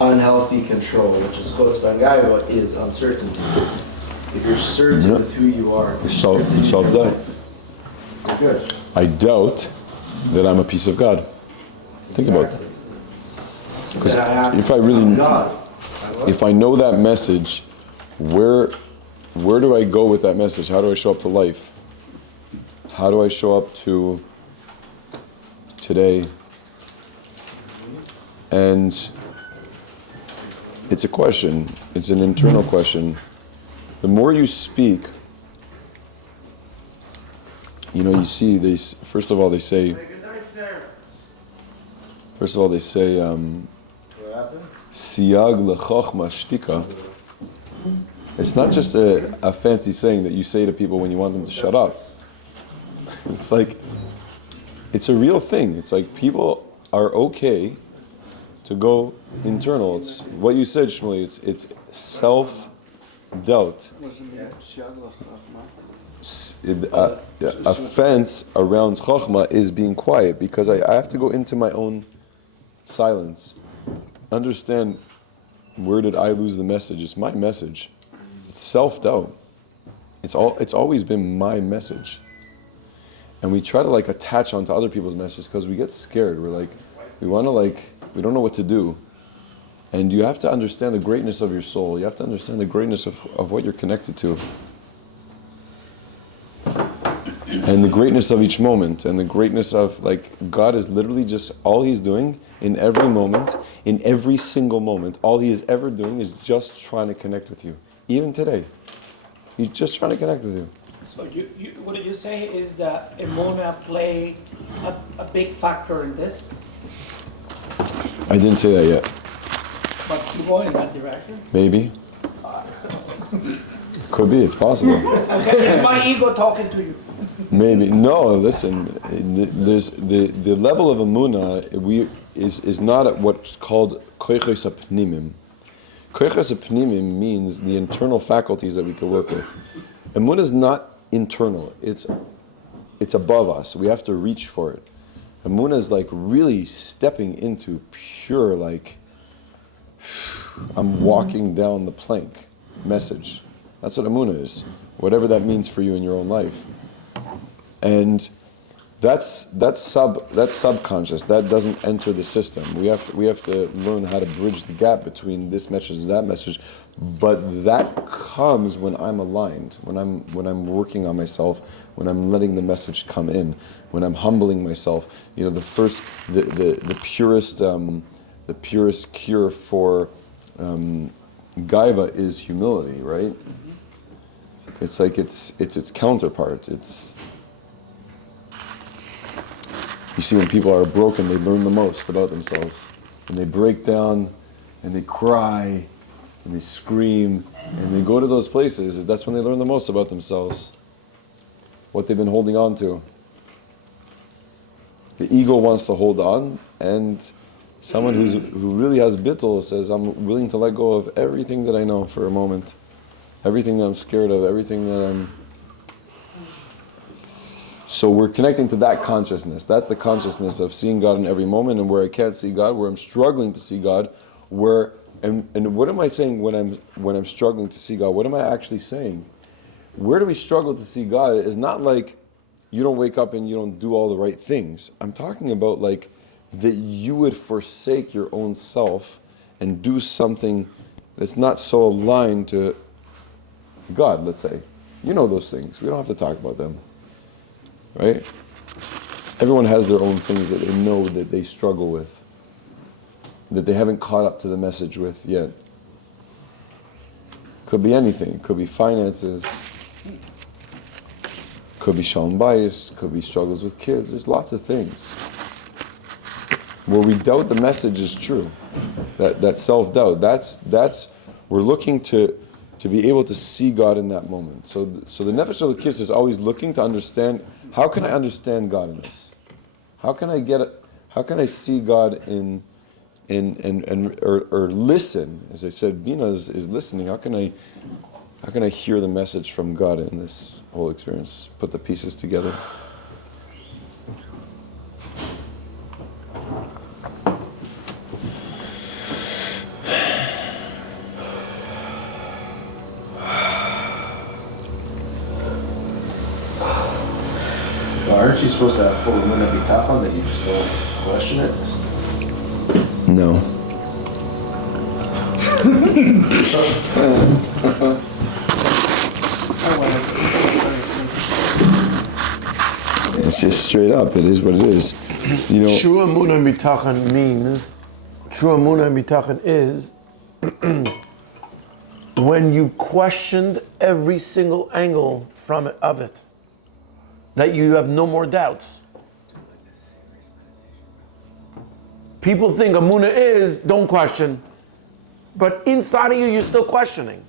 unhealthy control, which is chutzpah and gaiva, is uncertainty. If you're certain with who you are, Self-doubt. you're good. I doubt that I'm a piece of God. Think about that. Because if I really, if I know that message, where do I go with that message? How do I show up to life? How do I show up to today? And it's a question. It's an internal question. The more you speak, you see, first of all, they say, Siyag lechochma shtika. It's not just a fancy saying that you say to people when you want them to shut up. It's like, it's a real thing. It's like people are okay to go internal. It's what you said, Shmuley. It's self-doubt. A fence around chokhmah is being quiet because I have to go into my own silence. Understand, where did I lose the message? It's my message. It's self-doubt. It's always been my message. And we try to attach onto other people's messages because we get scared. We don't know what to do. And you have to understand the greatness of your soul. You have to understand the greatness of what you're connected to. And the greatness of each moment, and the greatness of, God is literally just, all he's doing in every moment, in every single moment, all he is ever doing is just trying to connect with you. Even today. He's just trying to connect with you. So what did you say is that Emuna play a big factor in this? I didn't say that yet. But you go in that direction? Maybe. Could be, it's possible. Okay, it's my ego talking to you. Maybe. No, listen, there's the level of Emunah is not at what's called koiches apnimim. Koiches apnimim means the internal faculties that we can work with. Emunah is not internal, it's above us. We have to reach for it. Emunah is really stepping into pure, I'm walking down the plank message. That's what Emunah is. Whatever that means for you in your own life. And that's subconscious. That doesn't enter the system. We have to learn how to bridge the gap between this message and that message. But that comes when I'm aligned, when I'm working on myself, when I'm letting the message come in, when I'm humbling myself. The purest cure for gaiva is humility, right? It's its counterpart. You see, when people are broken, they learn the most about themselves. And they break down, and they cry, and they scream, and they go to those places. That's when they learn the most about themselves. What they've been holding on to. The ego wants to hold on, and someone who really has bittul says, I'm willing to let go of everything that I know for a moment. Everything that I'm scared of, everything that I'm... So we're connecting to that consciousness. That's the consciousness of seeing God in every moment, and where I can't see God, where I'm struggling to see God, and what am I saying when I'm struggling to see God? What am I actually saying? Where do we struggle to see God is not like you don't wake up and you don't do all the right things. I'm talking about that you would forsake your own self and do something that's not so aligned to God, let's say. You know those things. We don't have to talk about them. Right? Everyone has their own things that they know that they struggle with, that they haven't caught up to the message with yet. Could be anything. Could be finances. Could be shalom bayis. Could be struggles with kids. There's lots of things. Where we doubt the message is true. That self-doubt. That's we're looking to be able to see God in that moment. So the Nefesh Elokis is always looking to understand, how can I understand God in this? How can I see God in or listen. As I said, Bina is listening. How can I hear the message from God in this whole experience? Put the pieces together. Aren't you supposed to have full emunah bitachon that you just don't question it? No. It's just straight up. It is what it is. You know. True emunah bitachon means, true emunah bitachon is when you've questioned every single angle of it, that you have no more doubts. People think emunah is don't question, but inside of you, you're still questioning.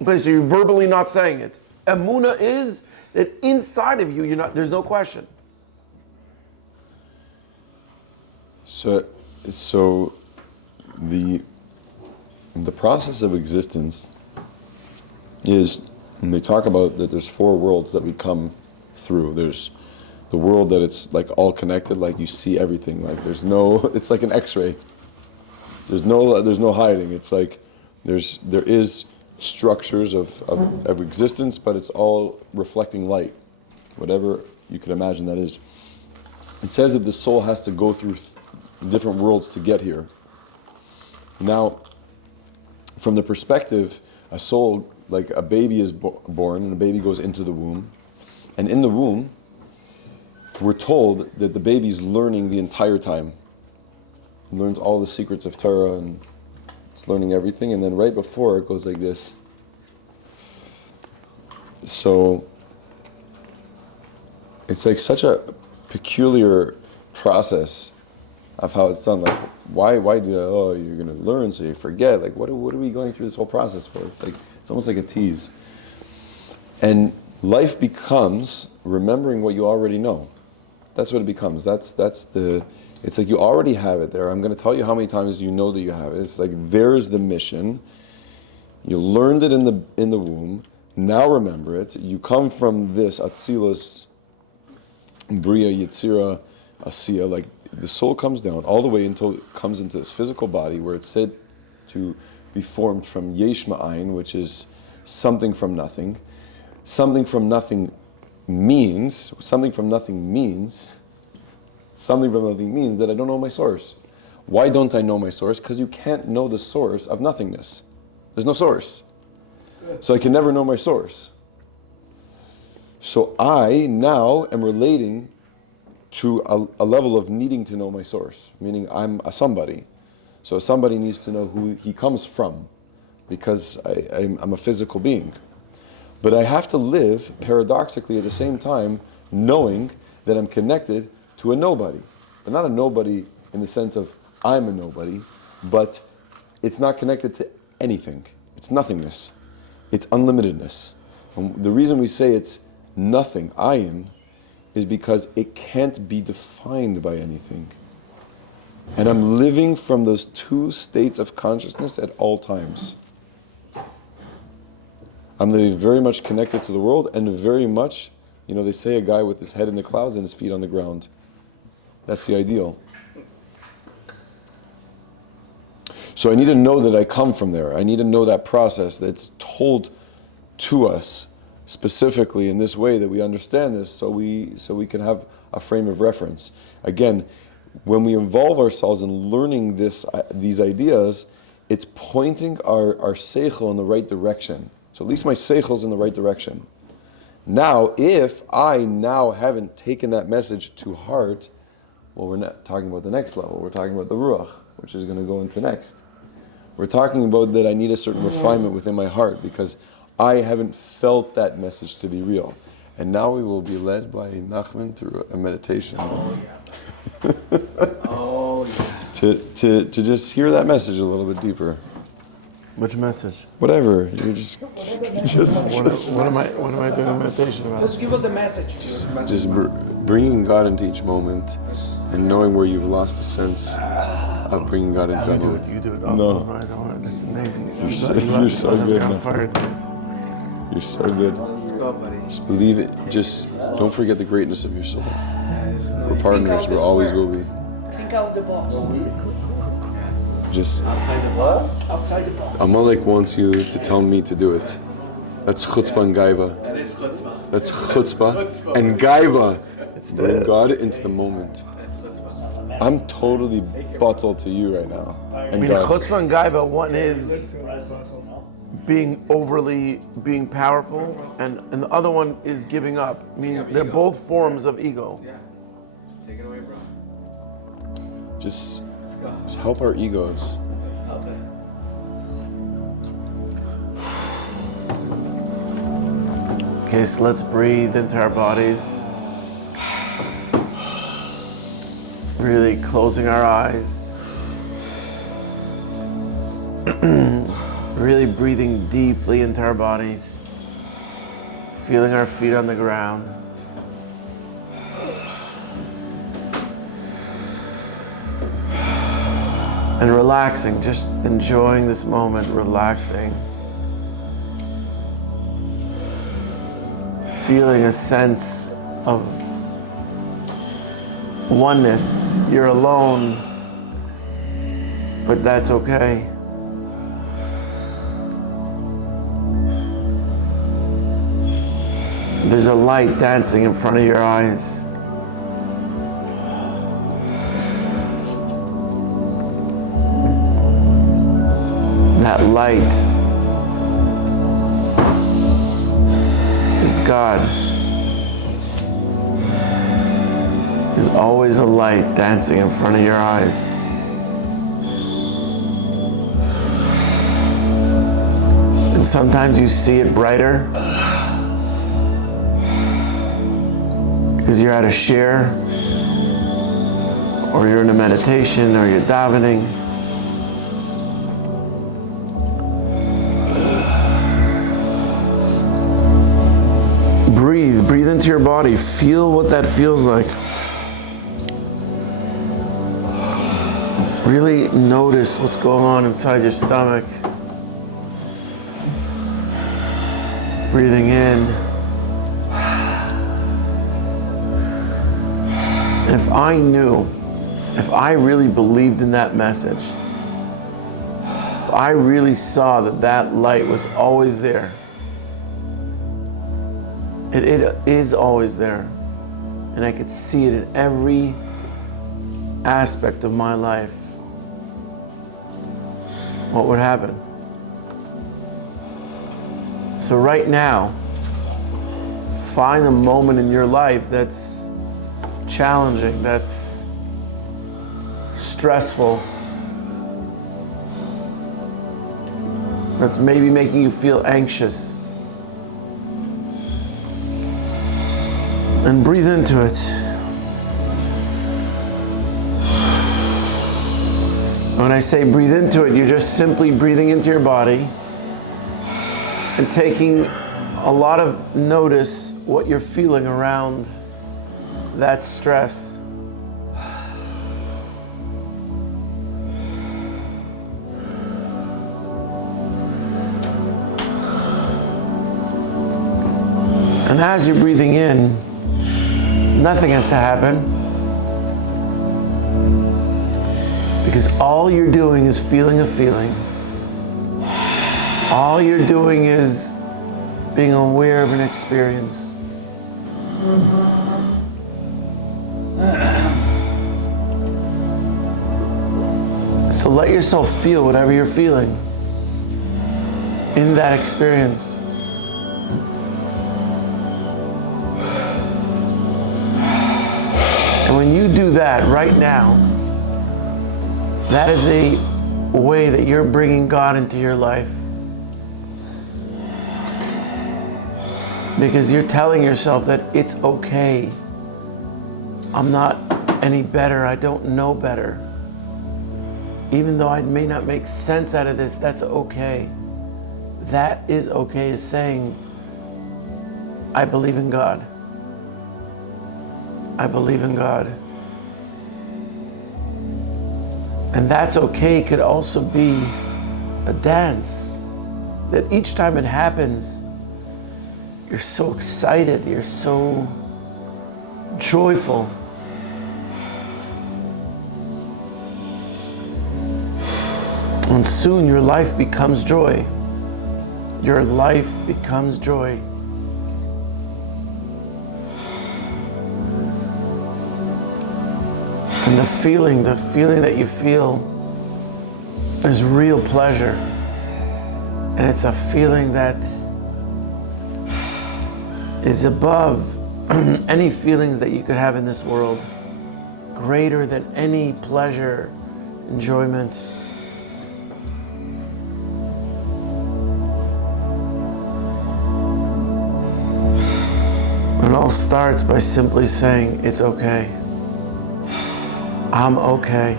Okay, so you're verbally not saying it. Emunah is that inside of you, there's no question. So the process of existence is, when we talk about that there's four worlds that we come through. There's the world that it's like all connected, like you see everything, like it's like an X-ray. There's no hiding. It's like there is structures of existence, but it's all reflecting light, whatever you can imagine that is. It says that the soul has to go through different worlds to get here. Now, from the perspective, a soul, like a baby is born and a baby goes into the womb, and in the womb, we're told that the baby's learning the entire time. It learns all the secrets of Torah and it's learning everything, and then right before it goes like this. So it's like such a peculiar process of how it's done. Like, why do you're gonna learn so you forget? Like, what are we going through this whole process for? It's almost like a tease. And life becomes remembering what you already know. That's what it becomes. It's like you already have it there. I'm going to tell you how many times you know that you have it. It's like there's the mission. You learned it in the womb. Now remember it. You come from this Atzilus, Bria, Yetzira, Asiya. Like the soul comes down all the way until it comes into this physical body where it's said to be formed from Yesh Ma'ayin, which is something from nothing. Something from nothing means that I don't know my source. Why don't I know my source? Because you can't know the source of nothingness. There's no source. So I can never know my source. So I now am relating to a level of needing to know my source, meaning I'm a somebody. So somebody needs to know who he comes from, because I'm a physical being. But I have to live, paradoxically, at the same time, knowing that I'm connected to a nobody. But not a nobody in the sense of I'm a nobody, but it's not connected to anything. It's nothingness. It's unlimitedness. And the reason we say it's nothing, ayin, is because it can't be defined by anything. And I'm living from those two states of consciousness at all times. I'm living very much connected to the world and very much, they say a guy with his head in the clouds and his feet on the ground. That's the ideal. So I need to know that I come from there. I need to know that process that's told to us specifically in this way, that we understand this so we can have a frame of reference. Again, when we involve ourselves in learning these ideas, it's pointing our seichel in the right direction. So at least my seichel's in the right direction. Now, if I now haven't taken that message to heart, well, we're not talking about the next level. We're talking about the ruach, which is going to go into next. We're talking about that I need a certain refinement within my heart because I haven't felt that message to be real. And now we will be led by Nachman through a meditation. Oh, yeah. Oh, yeah. To just hear that message a little bit deeper. Which message? Whatever. You just what am I doing a meditation about? Just give us the message. Just bringing God into each moment and knowing where you've lost a sense of bringing God into that moment. You do it. No. That's amazing. You're so good, man. You're so good. Let's go, buddy. Just believe it. Just don't forget the greatness of your soul. We're partners. We always will be. Think out the box. Just Outside the box? Outside the box. Amalek wants you to tell me to do it. That's chutzpah and gaiva. That is chutzpah. That's chutzpah and gaiva. Bring God into the moment. That's chutzpah. I'm totally bottled to you right now. I And mean, God. chutzpah and gaiva, one is being powerful, and the other one is giving up. I mean, they're both forms of ego. Yeah. Take it away, bro. Just Let's go. help our egos. Let's help it. Okay, so let's breathe into our bodies. Really closing our eyes. Really breathing deeply into our bodies. Feeling our feet on the ground. And relaxing, just enjoying this moment, relaxing. Feeling a sense of oneness. You're alone, but that's okay. There's a light dancing in front of your eyes. That light is God. There's always a light dancing in front of your eyes. And sometimes you see it brighter because you're at a share, or you're in a meditation, or you're davening. Breathe into your body. Feel what that feels like. Really notice what's going on inside your stomach. Breathing in. And if I really believed in that message, if I really saw that light was always there, it is always there, and I could see it in every aspect of my life, what would happen? So right now, find a moment in your life that's challenging, that's stressful, that's maybe making you feel anxious. And breathe into it. When I say breathe into it, you're just simply breathing into your body and taking a lot of notice what you're feeling around that stress. And as you're breathing in, nothing has to happen, because all you're doing is feeling a feeling. All you're doing is being aware of an experience. So let yourself feel whatever you're feeling in that experience. And when you do that right now, that is a way that you're bringing God into your life. Because you're telling yourself that it's okay. I'm not any better. I don't know better. Even though I may not make sense out of this, that's okay. That is okay, is saying, I believe in God. I believe in God. And that's okay could also be a dance. That each time it happens, you're so excited, you're so joyful. And soon your life becomes joy. Your life becomes joy. And the feeling that you feel is real pleasure. And it's a feeling that is above any feelings that you could have in this world. Greater than any pleasure, enjoyment. It all starts by simply saying, it's okay. I'm okay.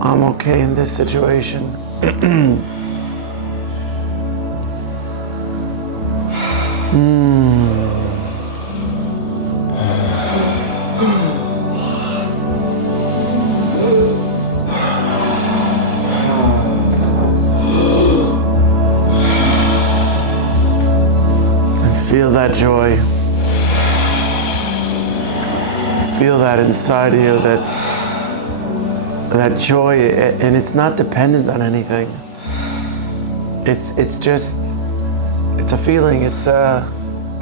I'm okay in this situation. Feel that joy. Feel that inside of you, that joy, and it's not dependent on anything. It's a feeling. It's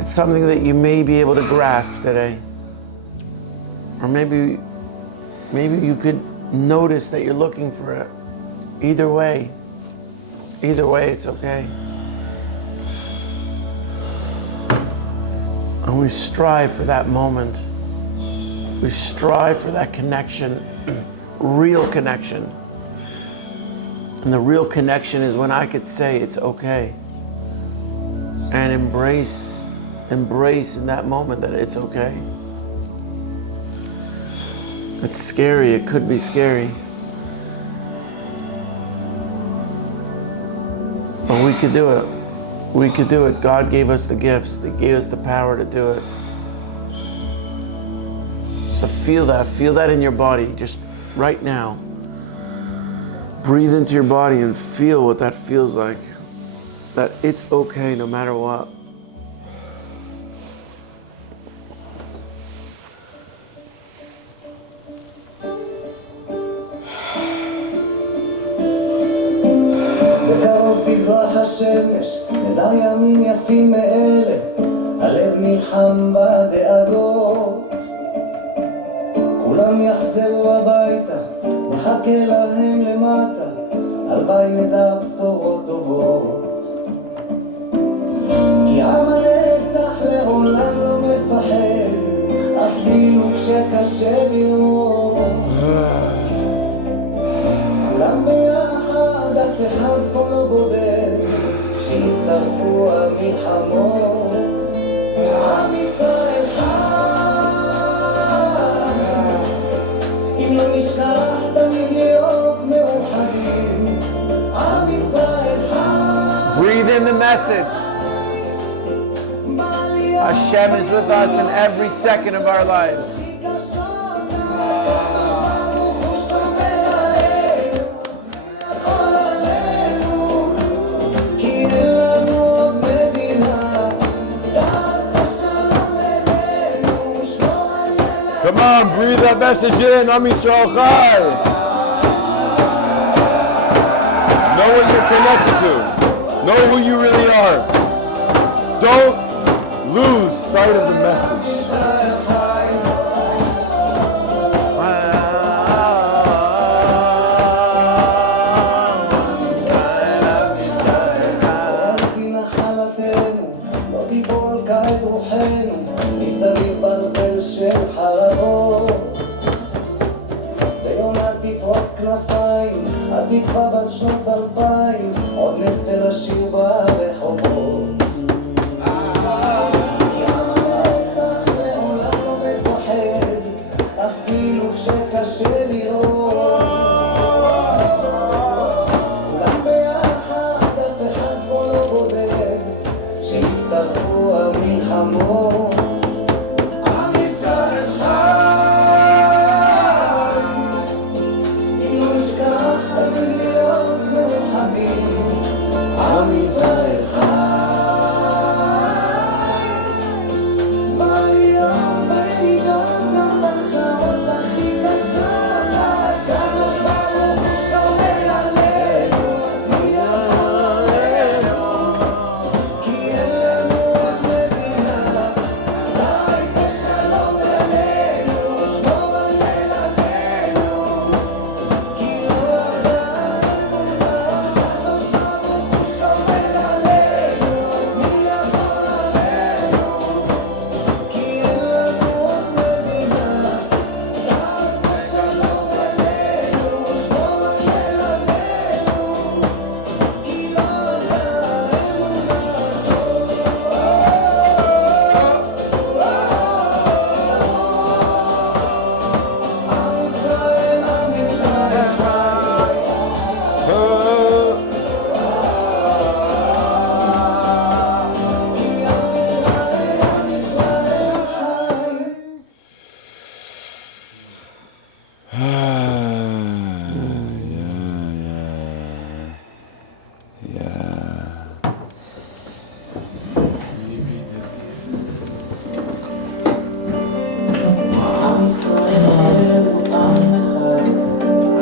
something that you may be able to grasp today, or maybe you could notice that you're looking for it. Either way, it's okay. And we strive for that moment. We strive for that connection, real connection. And the real connection is when I could say it's okay. And embrace in that moment that it's okay. It's scary, it could be scary. But we could do it. We could do it. God gave us the gifts. He gave us the power to do it. So feel that in your body, just right now. Breathe into your body and feel what that feels like. That it's okay no matter what. תזרח השמש, נדע ימים יפים מאלה, הלב נלחם בדאגות. כולם יחזרו הביתה, נחכה להם למטה, הלוואי נדע בשורות טובות. כי עם הנצח לעולם לא מפחד, אפילו כשקשה לראות. כולם ביחד, אף אחד פה לא בודד, שישרפו המלחמות. עם ישראל חי, אם לא נשכח תמיד להיות מאוחדים. עם ישראל חי. Breathe in the message. Hashem is with us in every second of our lives. Come on, breathe that message in. Am Yisrael Chai. Know what you're connected to. Know who you really are. Don't lose sight of the message. התקווה בת שנות 2000, עוד נצא לשיר ברחובות. כי עם הנצח לעולם לא מפחד, אפילו כשקשה לראות. כולם ביחד, אף אחד פה לא בודד, שישרפו המלחמות. עם ישראל חי. עם ישראל הוא עם אחד,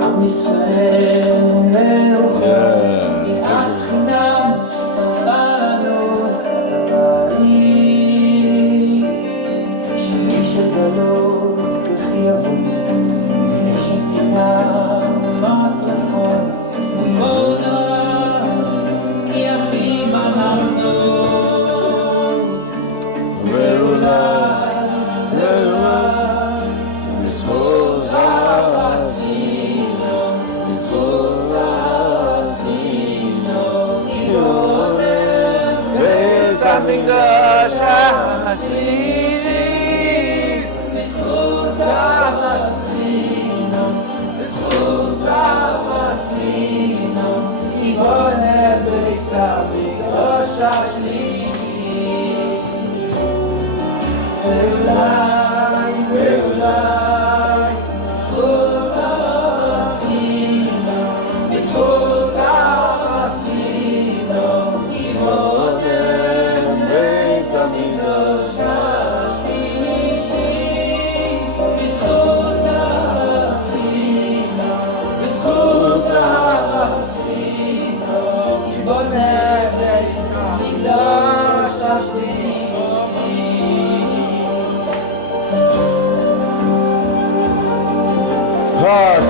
עם ישראל הוא מאוחד, שנאת חינם שרפנו את הבית, שנים של גלות וכי עבודים, אש השנאה ומשרפות, וכל דבר כי אחים אנחנו, ואולי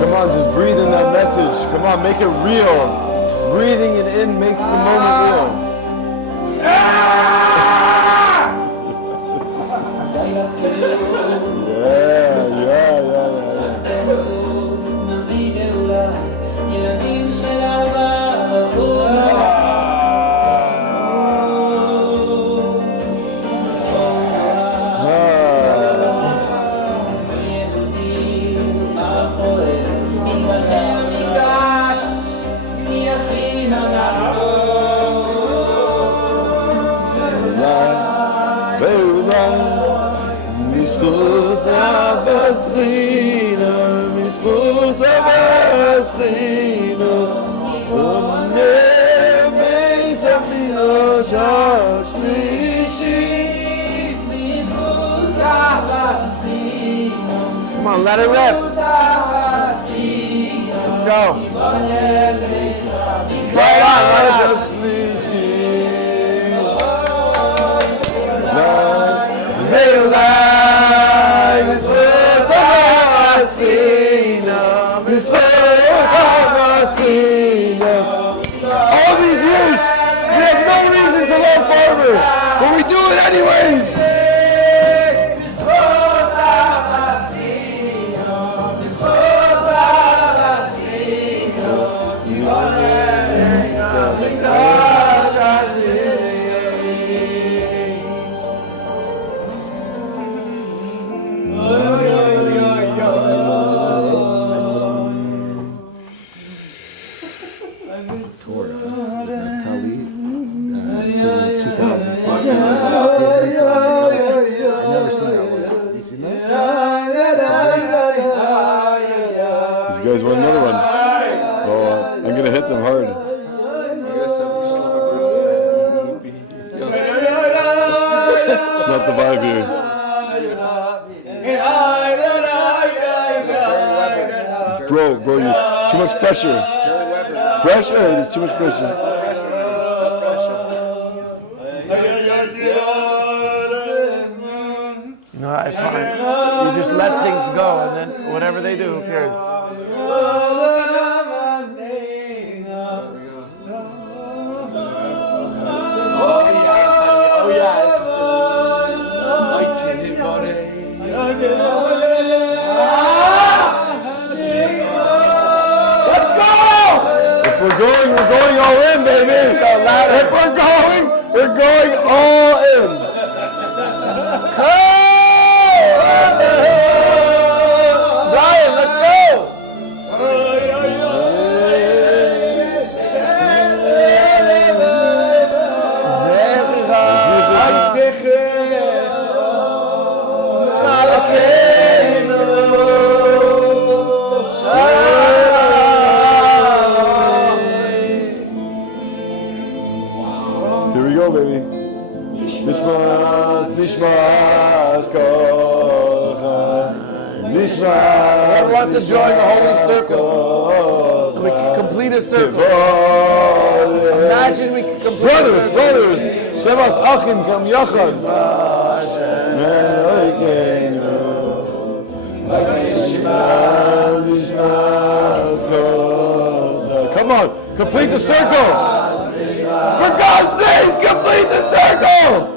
Come on, just breathe in that message. Come on, make it real. Breathing it in makes the moment real. Come on, let it rip. Let's go. Try it on, all these years, we have no reason to love farmer, but we do it anyways. These guys want another one. Oh, I'm gonna hit them hard. It's not the vibe here. Bro, you too much pressure. Pressure? There's too much pressure. You know, I find you just let things go, and then whatever they do, who cares? Oh yeah, this is Let's go! If we're going all in, baby. If we're going all in. Brian, let's go! Whoever wants to join the holy circle, and we can complete a circle. Imagine we can complete Brothers, a circle. brothers, Shevas Achim Kam Yachad. Come on, complete the circle. For God's sake, complete the circle.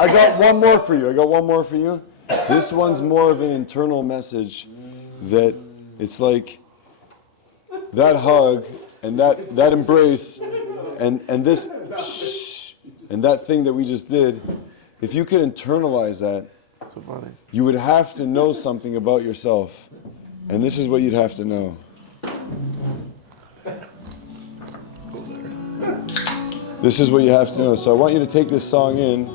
I got one more for you. I got one more for you. This one's more of an internal message that it's like that hug and that embrace and this shh and that thing that we just did. If you could internalize that, so funny. You would have to know something about yourself. And this is what you'd have to know. This is what you have to know. So I want you to take this song in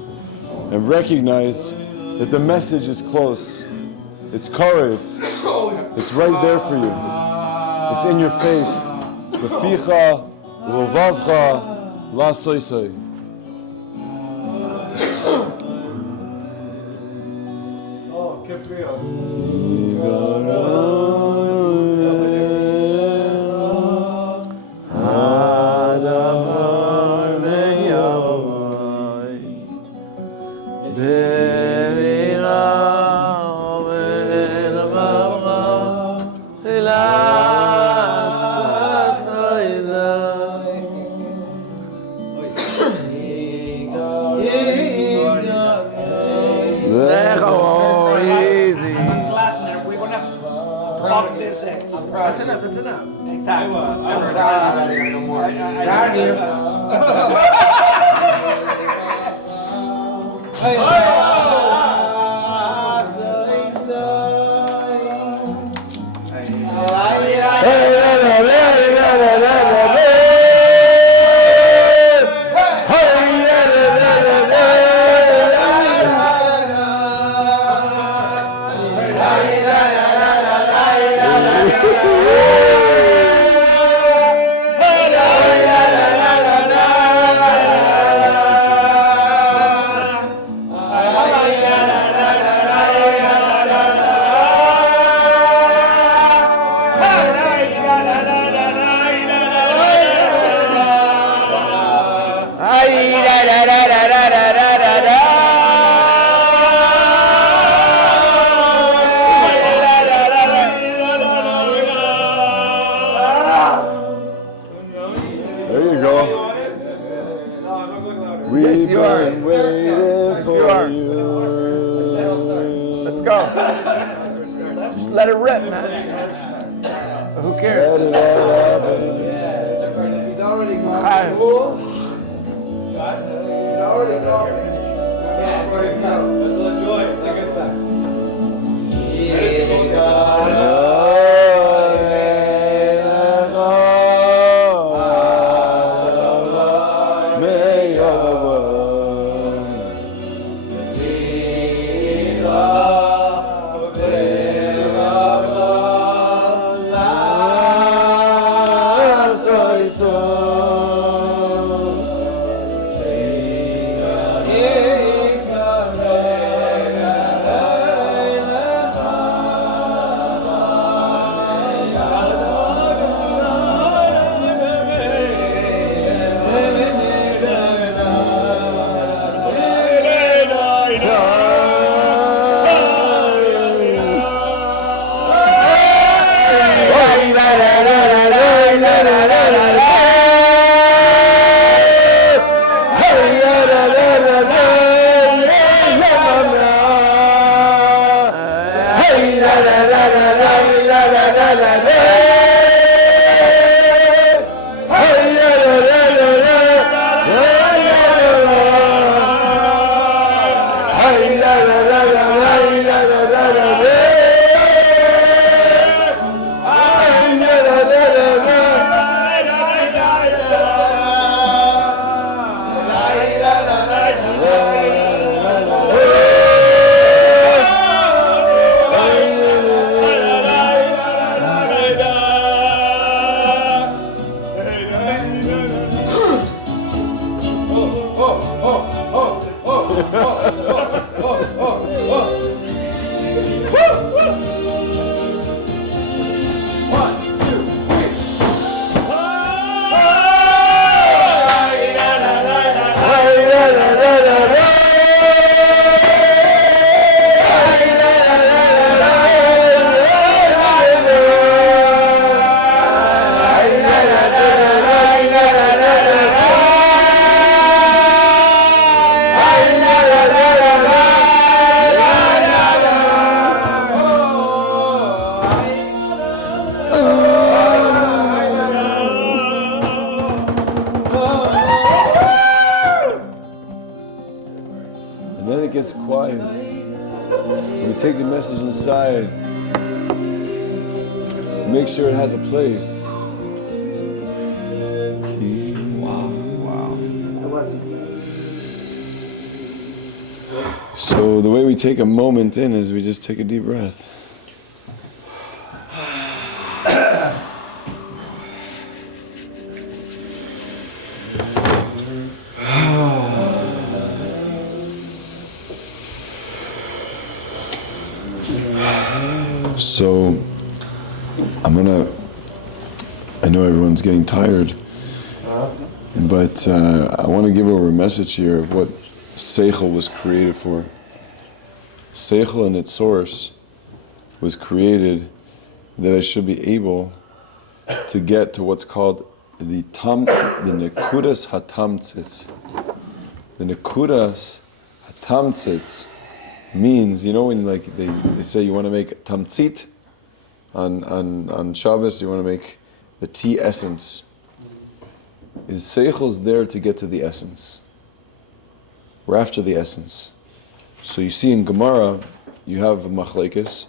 and recognize that the message is close. It's karev. It's right there for you. It's in your face. Leficha, lovavcha, la soisei. We're gonna fuck this thing. That's enough. That's enough. Exactly. There you go. We've been waiting for you. Let's go. Just let it rip, man. Who cares? Let it all happen. He's already gone. Hi. He's already gone. Yeah, it's a good sign. Let's enjoy it. It's a good sign. And then it gets quiet. We take the message inside. Make sure it has a place. So the way we take a moment in is we just take a deep breath. So, I know everyone's getting tired, but I want to give over a message here of what Seichel was created for. Seichel in its source was created that I should be able to get to what's called the Nekudas HaTamtzitz. The Nekudas HaTamtzitz means, you know, when like they say you want to make tamtzit on Shabbos, you want to make the tea essence. Is Seichel's there to get to the essence. We're after the essence. So you see in Gemara, you have a machlekes,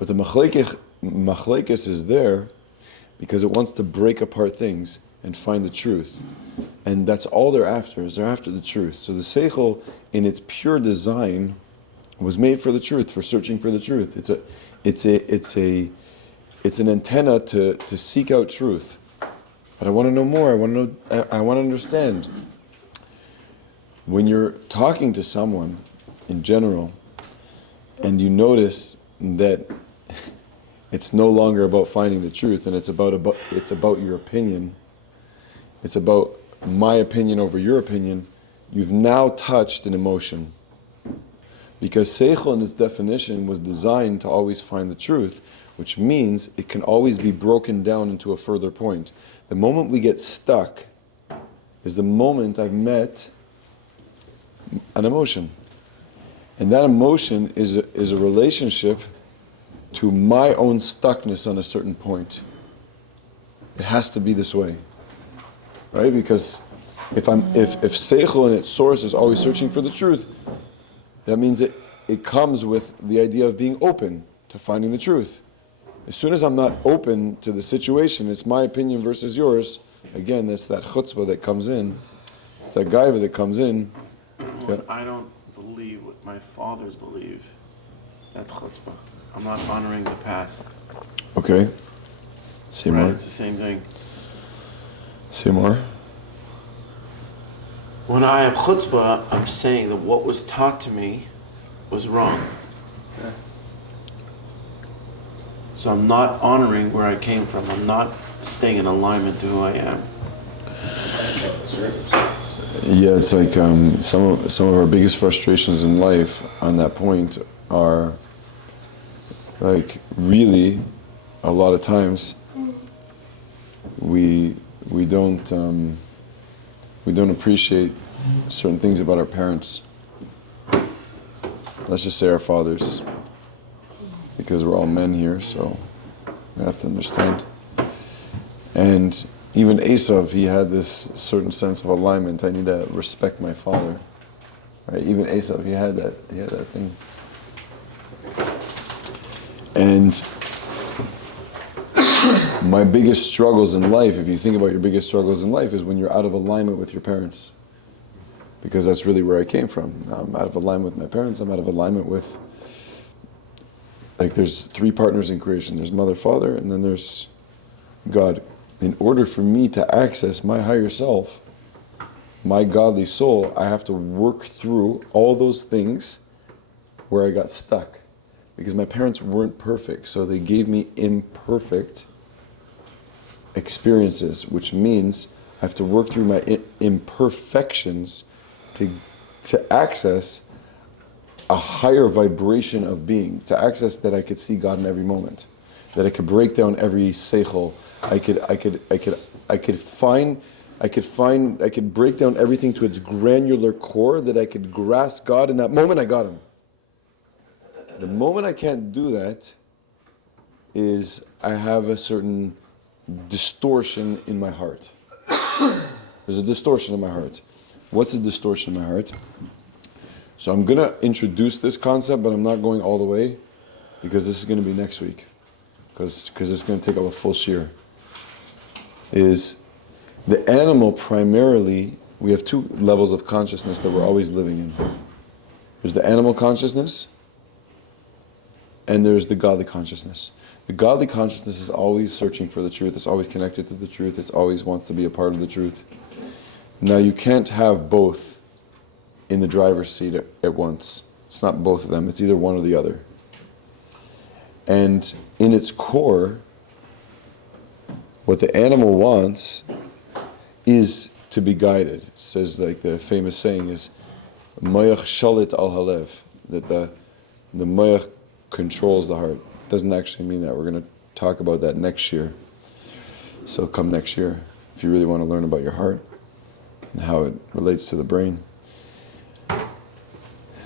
but the machlekes is there because it wants to break apart things and find the truth. And that's all they're after, is they're after the truth. So the Seichel, in its pure design, was made for the truth, for searching for the truth. It's an antenna to seek out truth. But I want to know more. I want to understand. When you're talking to someone in general, and you notice that it's no longer about finding the truth, and it's about your opinion. It's about my opinion over your opinion. You've now touched an emotion. Because Seichel in its definition was designed to always find the truth, which means it can always be broken down into a further point. The moment we get stuck is the moment I've met an emotion. And that emotion is a relationship to my own stuckness on a certain point. It has to be this way. Right? Because if Seichel in its source is always searching for the truth, that means it comes with the idea of being open to finding the truth. As soon as I'm not open to the situation, it's my opinion versus yours. Again, that's that chutzpah that comes in. It's that gaiva that comes in. When I don't believe what my fathers believe, that's chutzpah. I'm not honoring the past. Okay. Say more. It's the same thing. Say more. When I have chutzpah, I'm saying that what was taught to me was wrong. So I'm not honoring where I came from. I'm not staying in alignment to who I am. Yeah, it's like some of our biggest frustrations in life on that point are like really a lot of times we don't appreciate certain things about our parents. Let's just say our fathers, because we're all men here, so we have to understand. And even Esav, he had this certain sense of alignment. I need to respect my father. Right? Even Esav, he had that thing. And my biggest struggles in life, if you think about your biggest struggles in life, is when you're out of alignment with your parents. Because that's really where I came from. I'm out of alignment with my parents. I'm out of alignment with, like, there's three partners in creation. There's mother, father, and then there's God. In order for me to access my higher self, my godly soul, I have to work through all those things where I got stuck. Because my parents weren't perfect, so they gave me imperfect experiences, which means I have to work through my imperfections to access a higher vibration of being, to access that I could see God in every moment, that I could break down every seichel, I could break down everything to its granular core, that I could grasp God in that moment I got Him. The moment I can't do that is I have a certain distortion in my heart. There's a distortion in my heart. What's the distortion in my heart? So I'm going to introduce this concept, but I'm not going all the way, because this is going to be next week, because it's going to take up a full shiur. Is the animal primarily, we have two levels of consciousness that we're always living in. There's the animal consciousness, and there's the godly consciousness. The godly consciousness is always searching for the truth. It's always connected to the truth. It always wants to be a part of the truth. Now, you can't have both in the driver's seat at once. It's not both of them. It's either one or the other. And in its core, what the animal wants is to be guided. It says, like the famous saying is, Moyach shalit al halev, that the moyach controls the heart. Doesn't actually mean that. We're going to talk about that next year. So come next year, if you really want to learn about your heart and how it relates to the brain.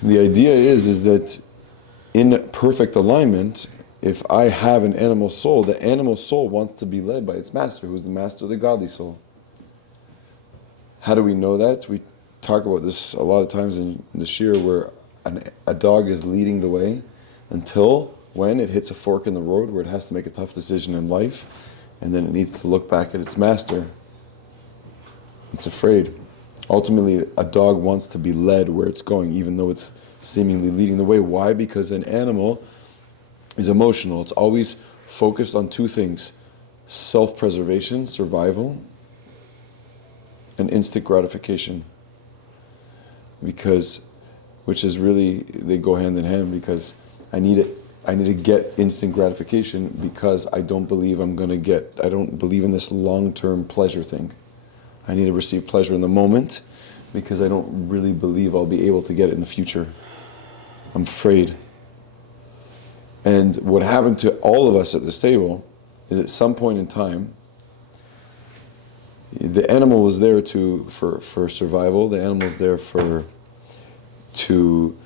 The idea is that in perfect alignment, if I have an animal soul, the animal soul wants to be led by its master, who is the master of the godly soul. How do we know that? We talk about this a lot of times in the shir, where a dog is leading the way until when it hits a fork in the road where it has to make a tough decision in life, and then it needs to look back at its master. It's afraid. Ultimately, a dog wants to be led where it's going, even though it's seemingly leading the way. Why? Because an animal is emotional. It's always focused on two things: self-preservation, survival, and instant gratification. Which is really, they go hand in hand, because I need to get instant gratification because I don't believe I don't believe in this long-term pleasure thing. I need to receive pleasure in the moment because I don't really believe I'll be able to get it in the future. I'm afraid. And what happened to all of us at this table is, at some point in time, the animal was there for survival. The animal is there to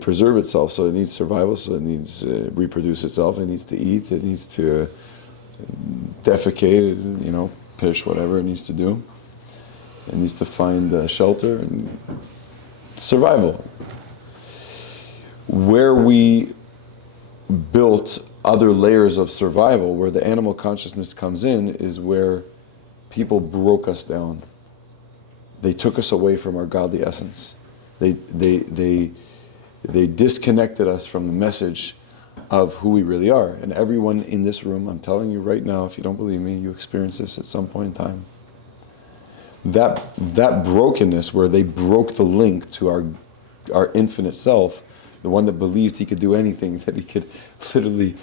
preserve itself. So it needs survival. So it needs reproduce itself. It needs to eat. It needs to defecate. Piss, whatever it needs to do. It needs to find shelter and survival. Where we built other layers of survival, where the animal consciousness comes in, is where people broke us down. They took us away from our godly essence. They disconnected us from the message of who we really are. And everyone in this room, I'm telling you right now, if you don't believe me, you experience this at some point in time. That brokenness, where they broke the link to our infinite self, the one that believed he could do anything, that he could literally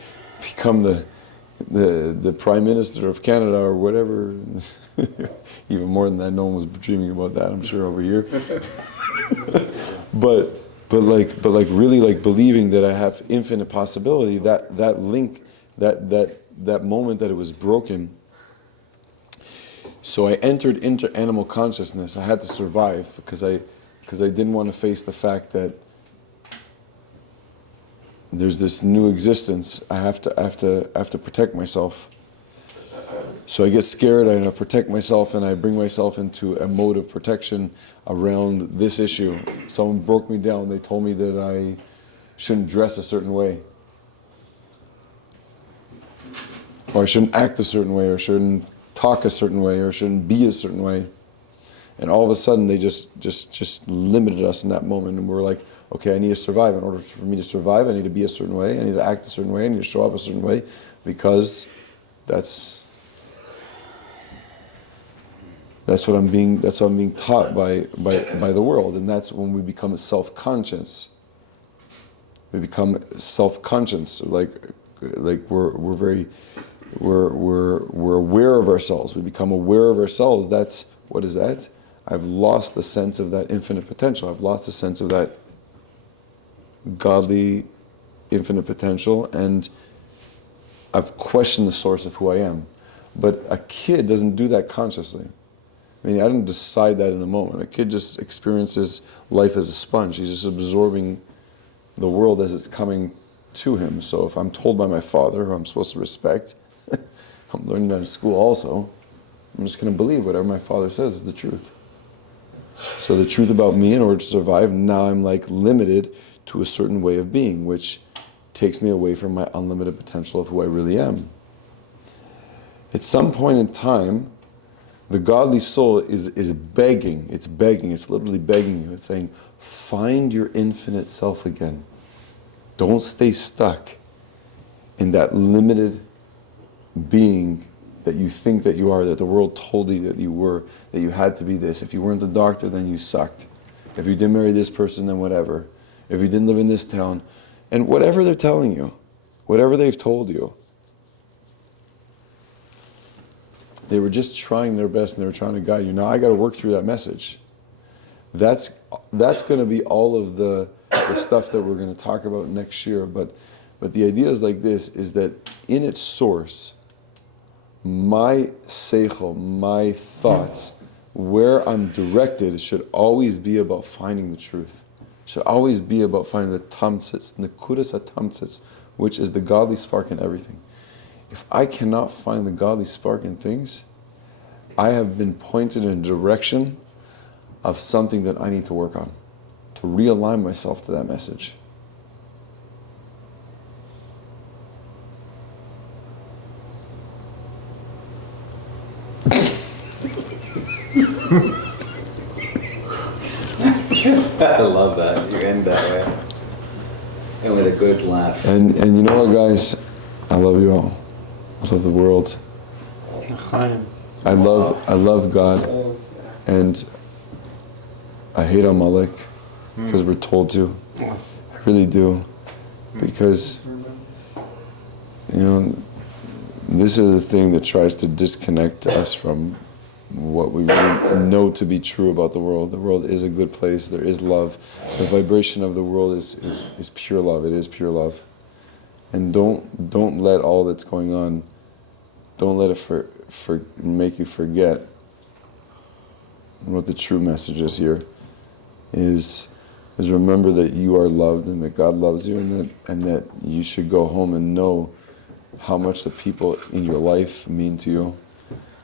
become the Prime Minister of Canada or whatever. Even more than that, no one was dreaming about that, I'm sure, over here. but really believing that I have infinite possibility, that link, that moment that it was broken. So I entered into animal consciousness. I had to survive because I didn't want to face the fact that there's this new existence. I have to protect myself. So I get scared, I protect myself, and I bring myself into a mode of protection around this issue. Someone broke me down. They told me that I shouldn't dress a certain way, or I shouldn't act a certain way, or shouldn't talk a certain way, or shouldn't be a certain way. And all of a sudden, they just limited us in that moment, and we're like, okay, I need to survive. In order for me to survive, I need to be a certain way. I need to act a certain way. I need to show up a certain way, because that's what I'm being taught by the world, and that's when we become self-conscious. We become self-conscious, like we're aware of ourselves. We become aware of ourselves. What is that? I've lost the sense of that infinite potential. I've lost the sense of that godly infinite potential, and I've questioned the source of who I am. But a kid doesn't do that consciously. I mean, I didn't decide that in the moment. A kid just experiences life as a sponge. He's just absorbing the world as it's coming to him. So if I'm told by my father, who I'm supposed to respect, I'm learning that in school also, I'm just going to believe whatever my father says is the truth. So the truth about me, in order to survive, now I'm limited to a certain way of being, which takes me away from my unlimited potential of who I really am. At some point in time, the godly soul is begging, it's literally begging you. It's saying, find your infinite self again. Don't stay stuck in that limited being that you think that you are, that the world told you that you were, that you had to be this. If you weren't a doctor, then you sucked. If you didn't marry this person, then whatever. If you didn't live in this town, and whatever they're telling you. whatever they've told you, they were just trying their best and they were trying to guide you. Now I got to work through that message. That's going to be all of the stuff that we're going to talk about next year. But the idea is like this, is that in its source, my seichel, my thoughts, where I'm directed should always be about finding the truth. Should always be about finding the tamtzitz, nekudas ha-tamtzitz, which is the godly spark in everything. If I cannot find the godly spark in things, I have been pointed in a direction of something that I need to work on, to realign myself to that message. I love that. You end that way. And with a good laugh. And you know what, guys? I love you all. I love the world. I love God, and I hate Amalek because we're told to. I really do, because this is the thing that tries to disconnect us from what we really know to be true about the world. The world is a good place. There is love. The vibration of the world is pure love. It is pure love. And don't let all that's going on, don't let it make you forget what the true message is here. Is remember that you are loved and that God loves you, and that you should go home and know how much the people in your life mean to you,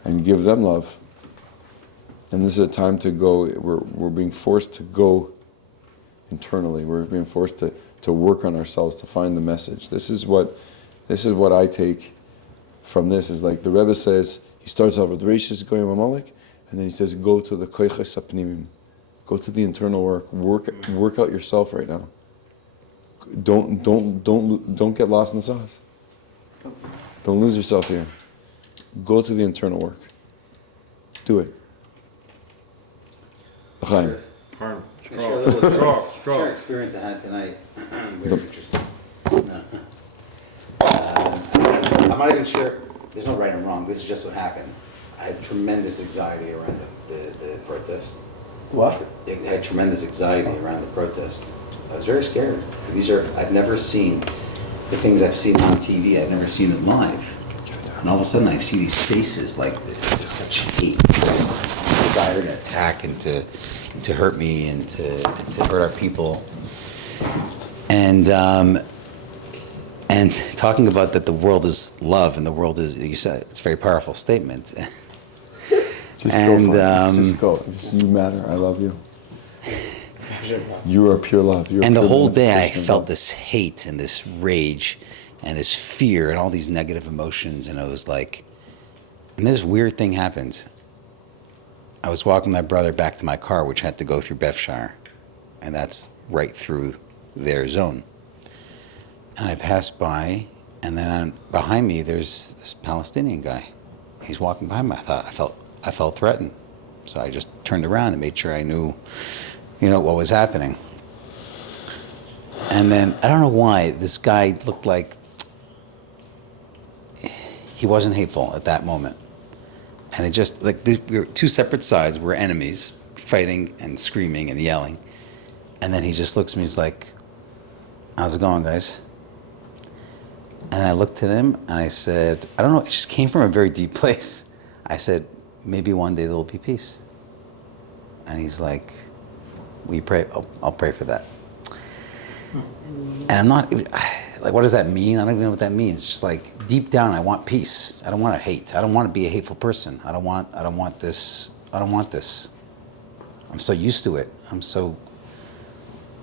and give them love. And this is a time to go. We're being forced to go internally. We're being forced to work on ourselves to find the message. This is what I take from this. Is like the Rebbe says. He starts off with Reishis Goyim Amalek, and then he says, go to the Koiches Apnimim. Go to the internal work. Work out yourself right now. Don't get lost in the sauce. Don't lose yourself here. Go to the internal work. Do it. L'chaim. Share experience I had tonight. Very interesting. I'm not even sure. There's no right and wrong. This is just what happened. I had tremendous anxiety around the protest. What? I had tremendous anxiety around the protest. I was very scared. I've never seen the things I've seen on TV. I've never seen it live. And all of a sudden I see these faces like just such hate, desire to attack and to hurt me and to hurt our people. And talking about that the world is love and the world is, you said, it's a very powerful statement. Just go. You matter. I love you. You are pure love. And the whole day I felt this hate and this rage and this fear and all these negative emotions, and it was like, and this weird thing happened. I was walking my brother back to my car, which had to go through Bethshire, and that's right through their zone. And I passed by, and then behind me there's this Palestinian guy. He's walking behind me. I felt threatened, so I just turned around and made sure I knew, what was happening. And then I don't know why this guy looked like he wasn't hateful at that moment. And it just, like, we were two separate sides, we're enemies, fighting and screaming and yelling. And then he just looks at me, he's like, how's it going, guys? And I looked at him and I said, I don't know, it just came from a very deep place. I said, maybe one day there'll be peace. And he's like, will you pray? I'll pray for that. And I'm not, like, what does that mean? I don't even know what that means. It's just like, deep down, I want peace. I don't want to hate. I don't want to be a hateful person. I don't want this. I'm so used to it. I'm so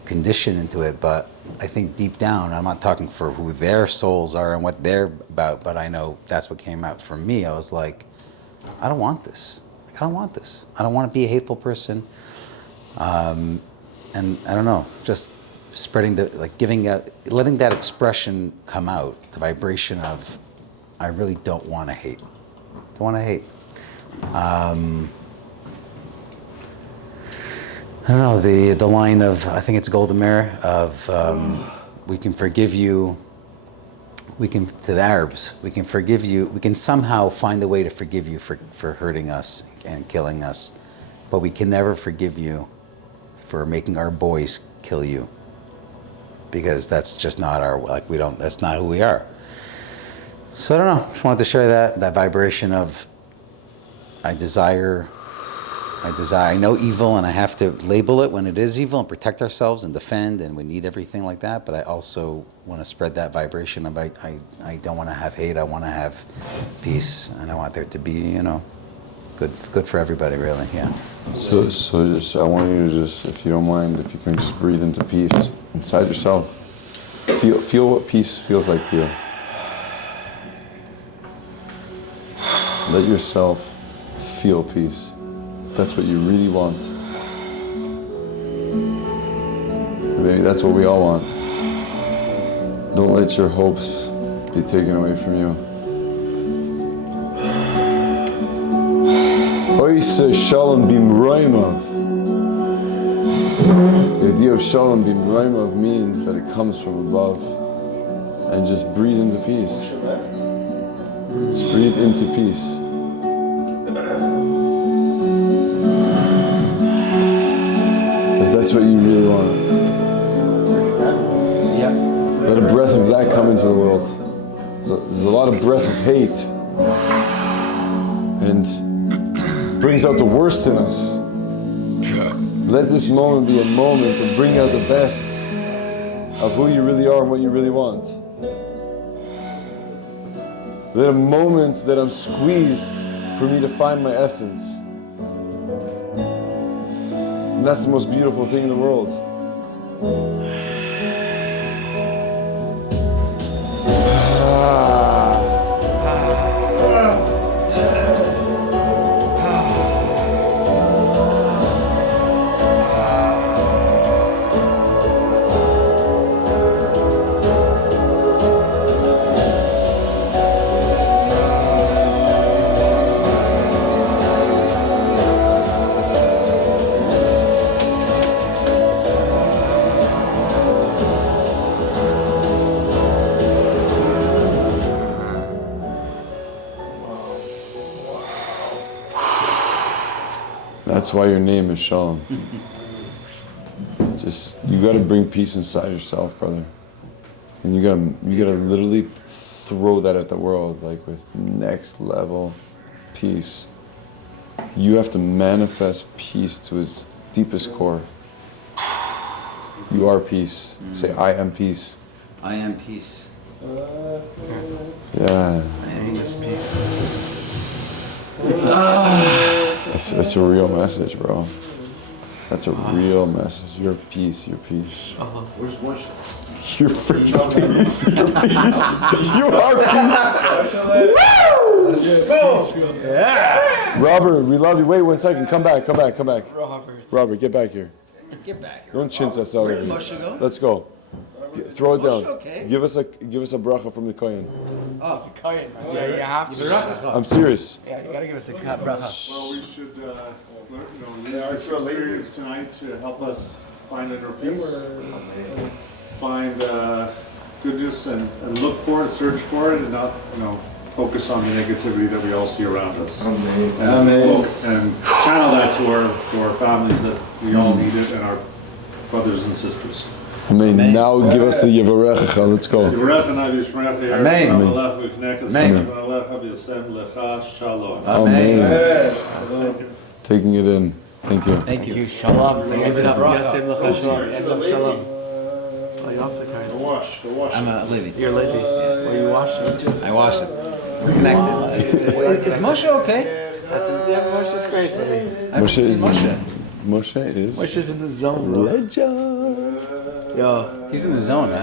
conditioned into it. But I think deep down, I'm not talking for who their souls are and what they're about, but I know that's what came out for me. I was like, I don't want this. I don't want this. I don't want to be a hateful person. And I don't know, just spreading letting that expression come out, the vibration of, I really don't want to hate. Don't want to hate. I don't know, the line of, I think it's Golda Meir, of we can forgive you to the Arabs, we can forgive you. We can somehow find a way to forgive you for hurting us and killing us, but we can never forgive you for making our boys kill you, because that's just not that's not who we are. So I don't know, just wanted to share that vibration of I know evil and I have to label it when it is evil and protect ourselves and defend, and we need everything like that, but I also want to spread that vibration of I don't want to have hate, I want to have peace, and I want there to be, good for everybody, really, yeah. So just, I want you to just, if you don't mind, if you can just breathe into peace inside yourself. Feel what peace feels like to you. Let yourself feel peace. That's what you really want. Maybe that's what we all want. Don't let your hopes be taken away from you. Oise shalom bimroimov. The idea of shalom bimroimov means that it comes from above. And just breathe into peace. Just breathe into peace. If that's what you really want. Yeah. Let a breath of that come into the world. There's a lot of breath of hate. And brings out the worst in us. Let this moment be a moment of bringing out the best of who you really are and what you really want. Let a moment that I'm squeezed for me to find my essence. And that's the most beautiful thing in the world. That's why your name is Shalom. Just, you gotta bring peace inside yourself, brother. And you gotta literally throw that at the world, like with next level peace. You have to manifest peace to its deepest core. You are peace. Say, I am peace. I am peace. Yeah. I am this peace. That's a real message, bro. That's a real message. You're peace. You're peace. Where's worship? You're freaking peace. You're peace. You are peace. Woo! Yeah. Robert, we love you. Wait 1 second. Come back. Robert, get back here. Get back here. Don't chintz us out Where of did here. Moshe go? Let's go. Throw it down. Okay. Give us a bracha from the kohen. Oh, it's a kohen. Yeah, you have to. I'm serious. Yeah, you gotta give us a bracha. Well, we should, use this experience tonight to help us find inner peace, find goodness, and look for it, search for it, and not, focus on the negativity that we all see around us. Amen. And channel that to our families, that we all need it, and our brothers and sisters. Amen. Now give us the Yevarechecha. Let's go. Amen. Taking it in. Thank you. Thank you. Shalom. Give it up. Shalom. Go wash. I'm a lady. You're a lady. Well, you wash it. I wash it. We're connected. Is Moshe okay? Yeah, Moshe's great, buddy. Moshe is Moshe's in the zone, bro. Legend. Yo, He's in the zone, huh?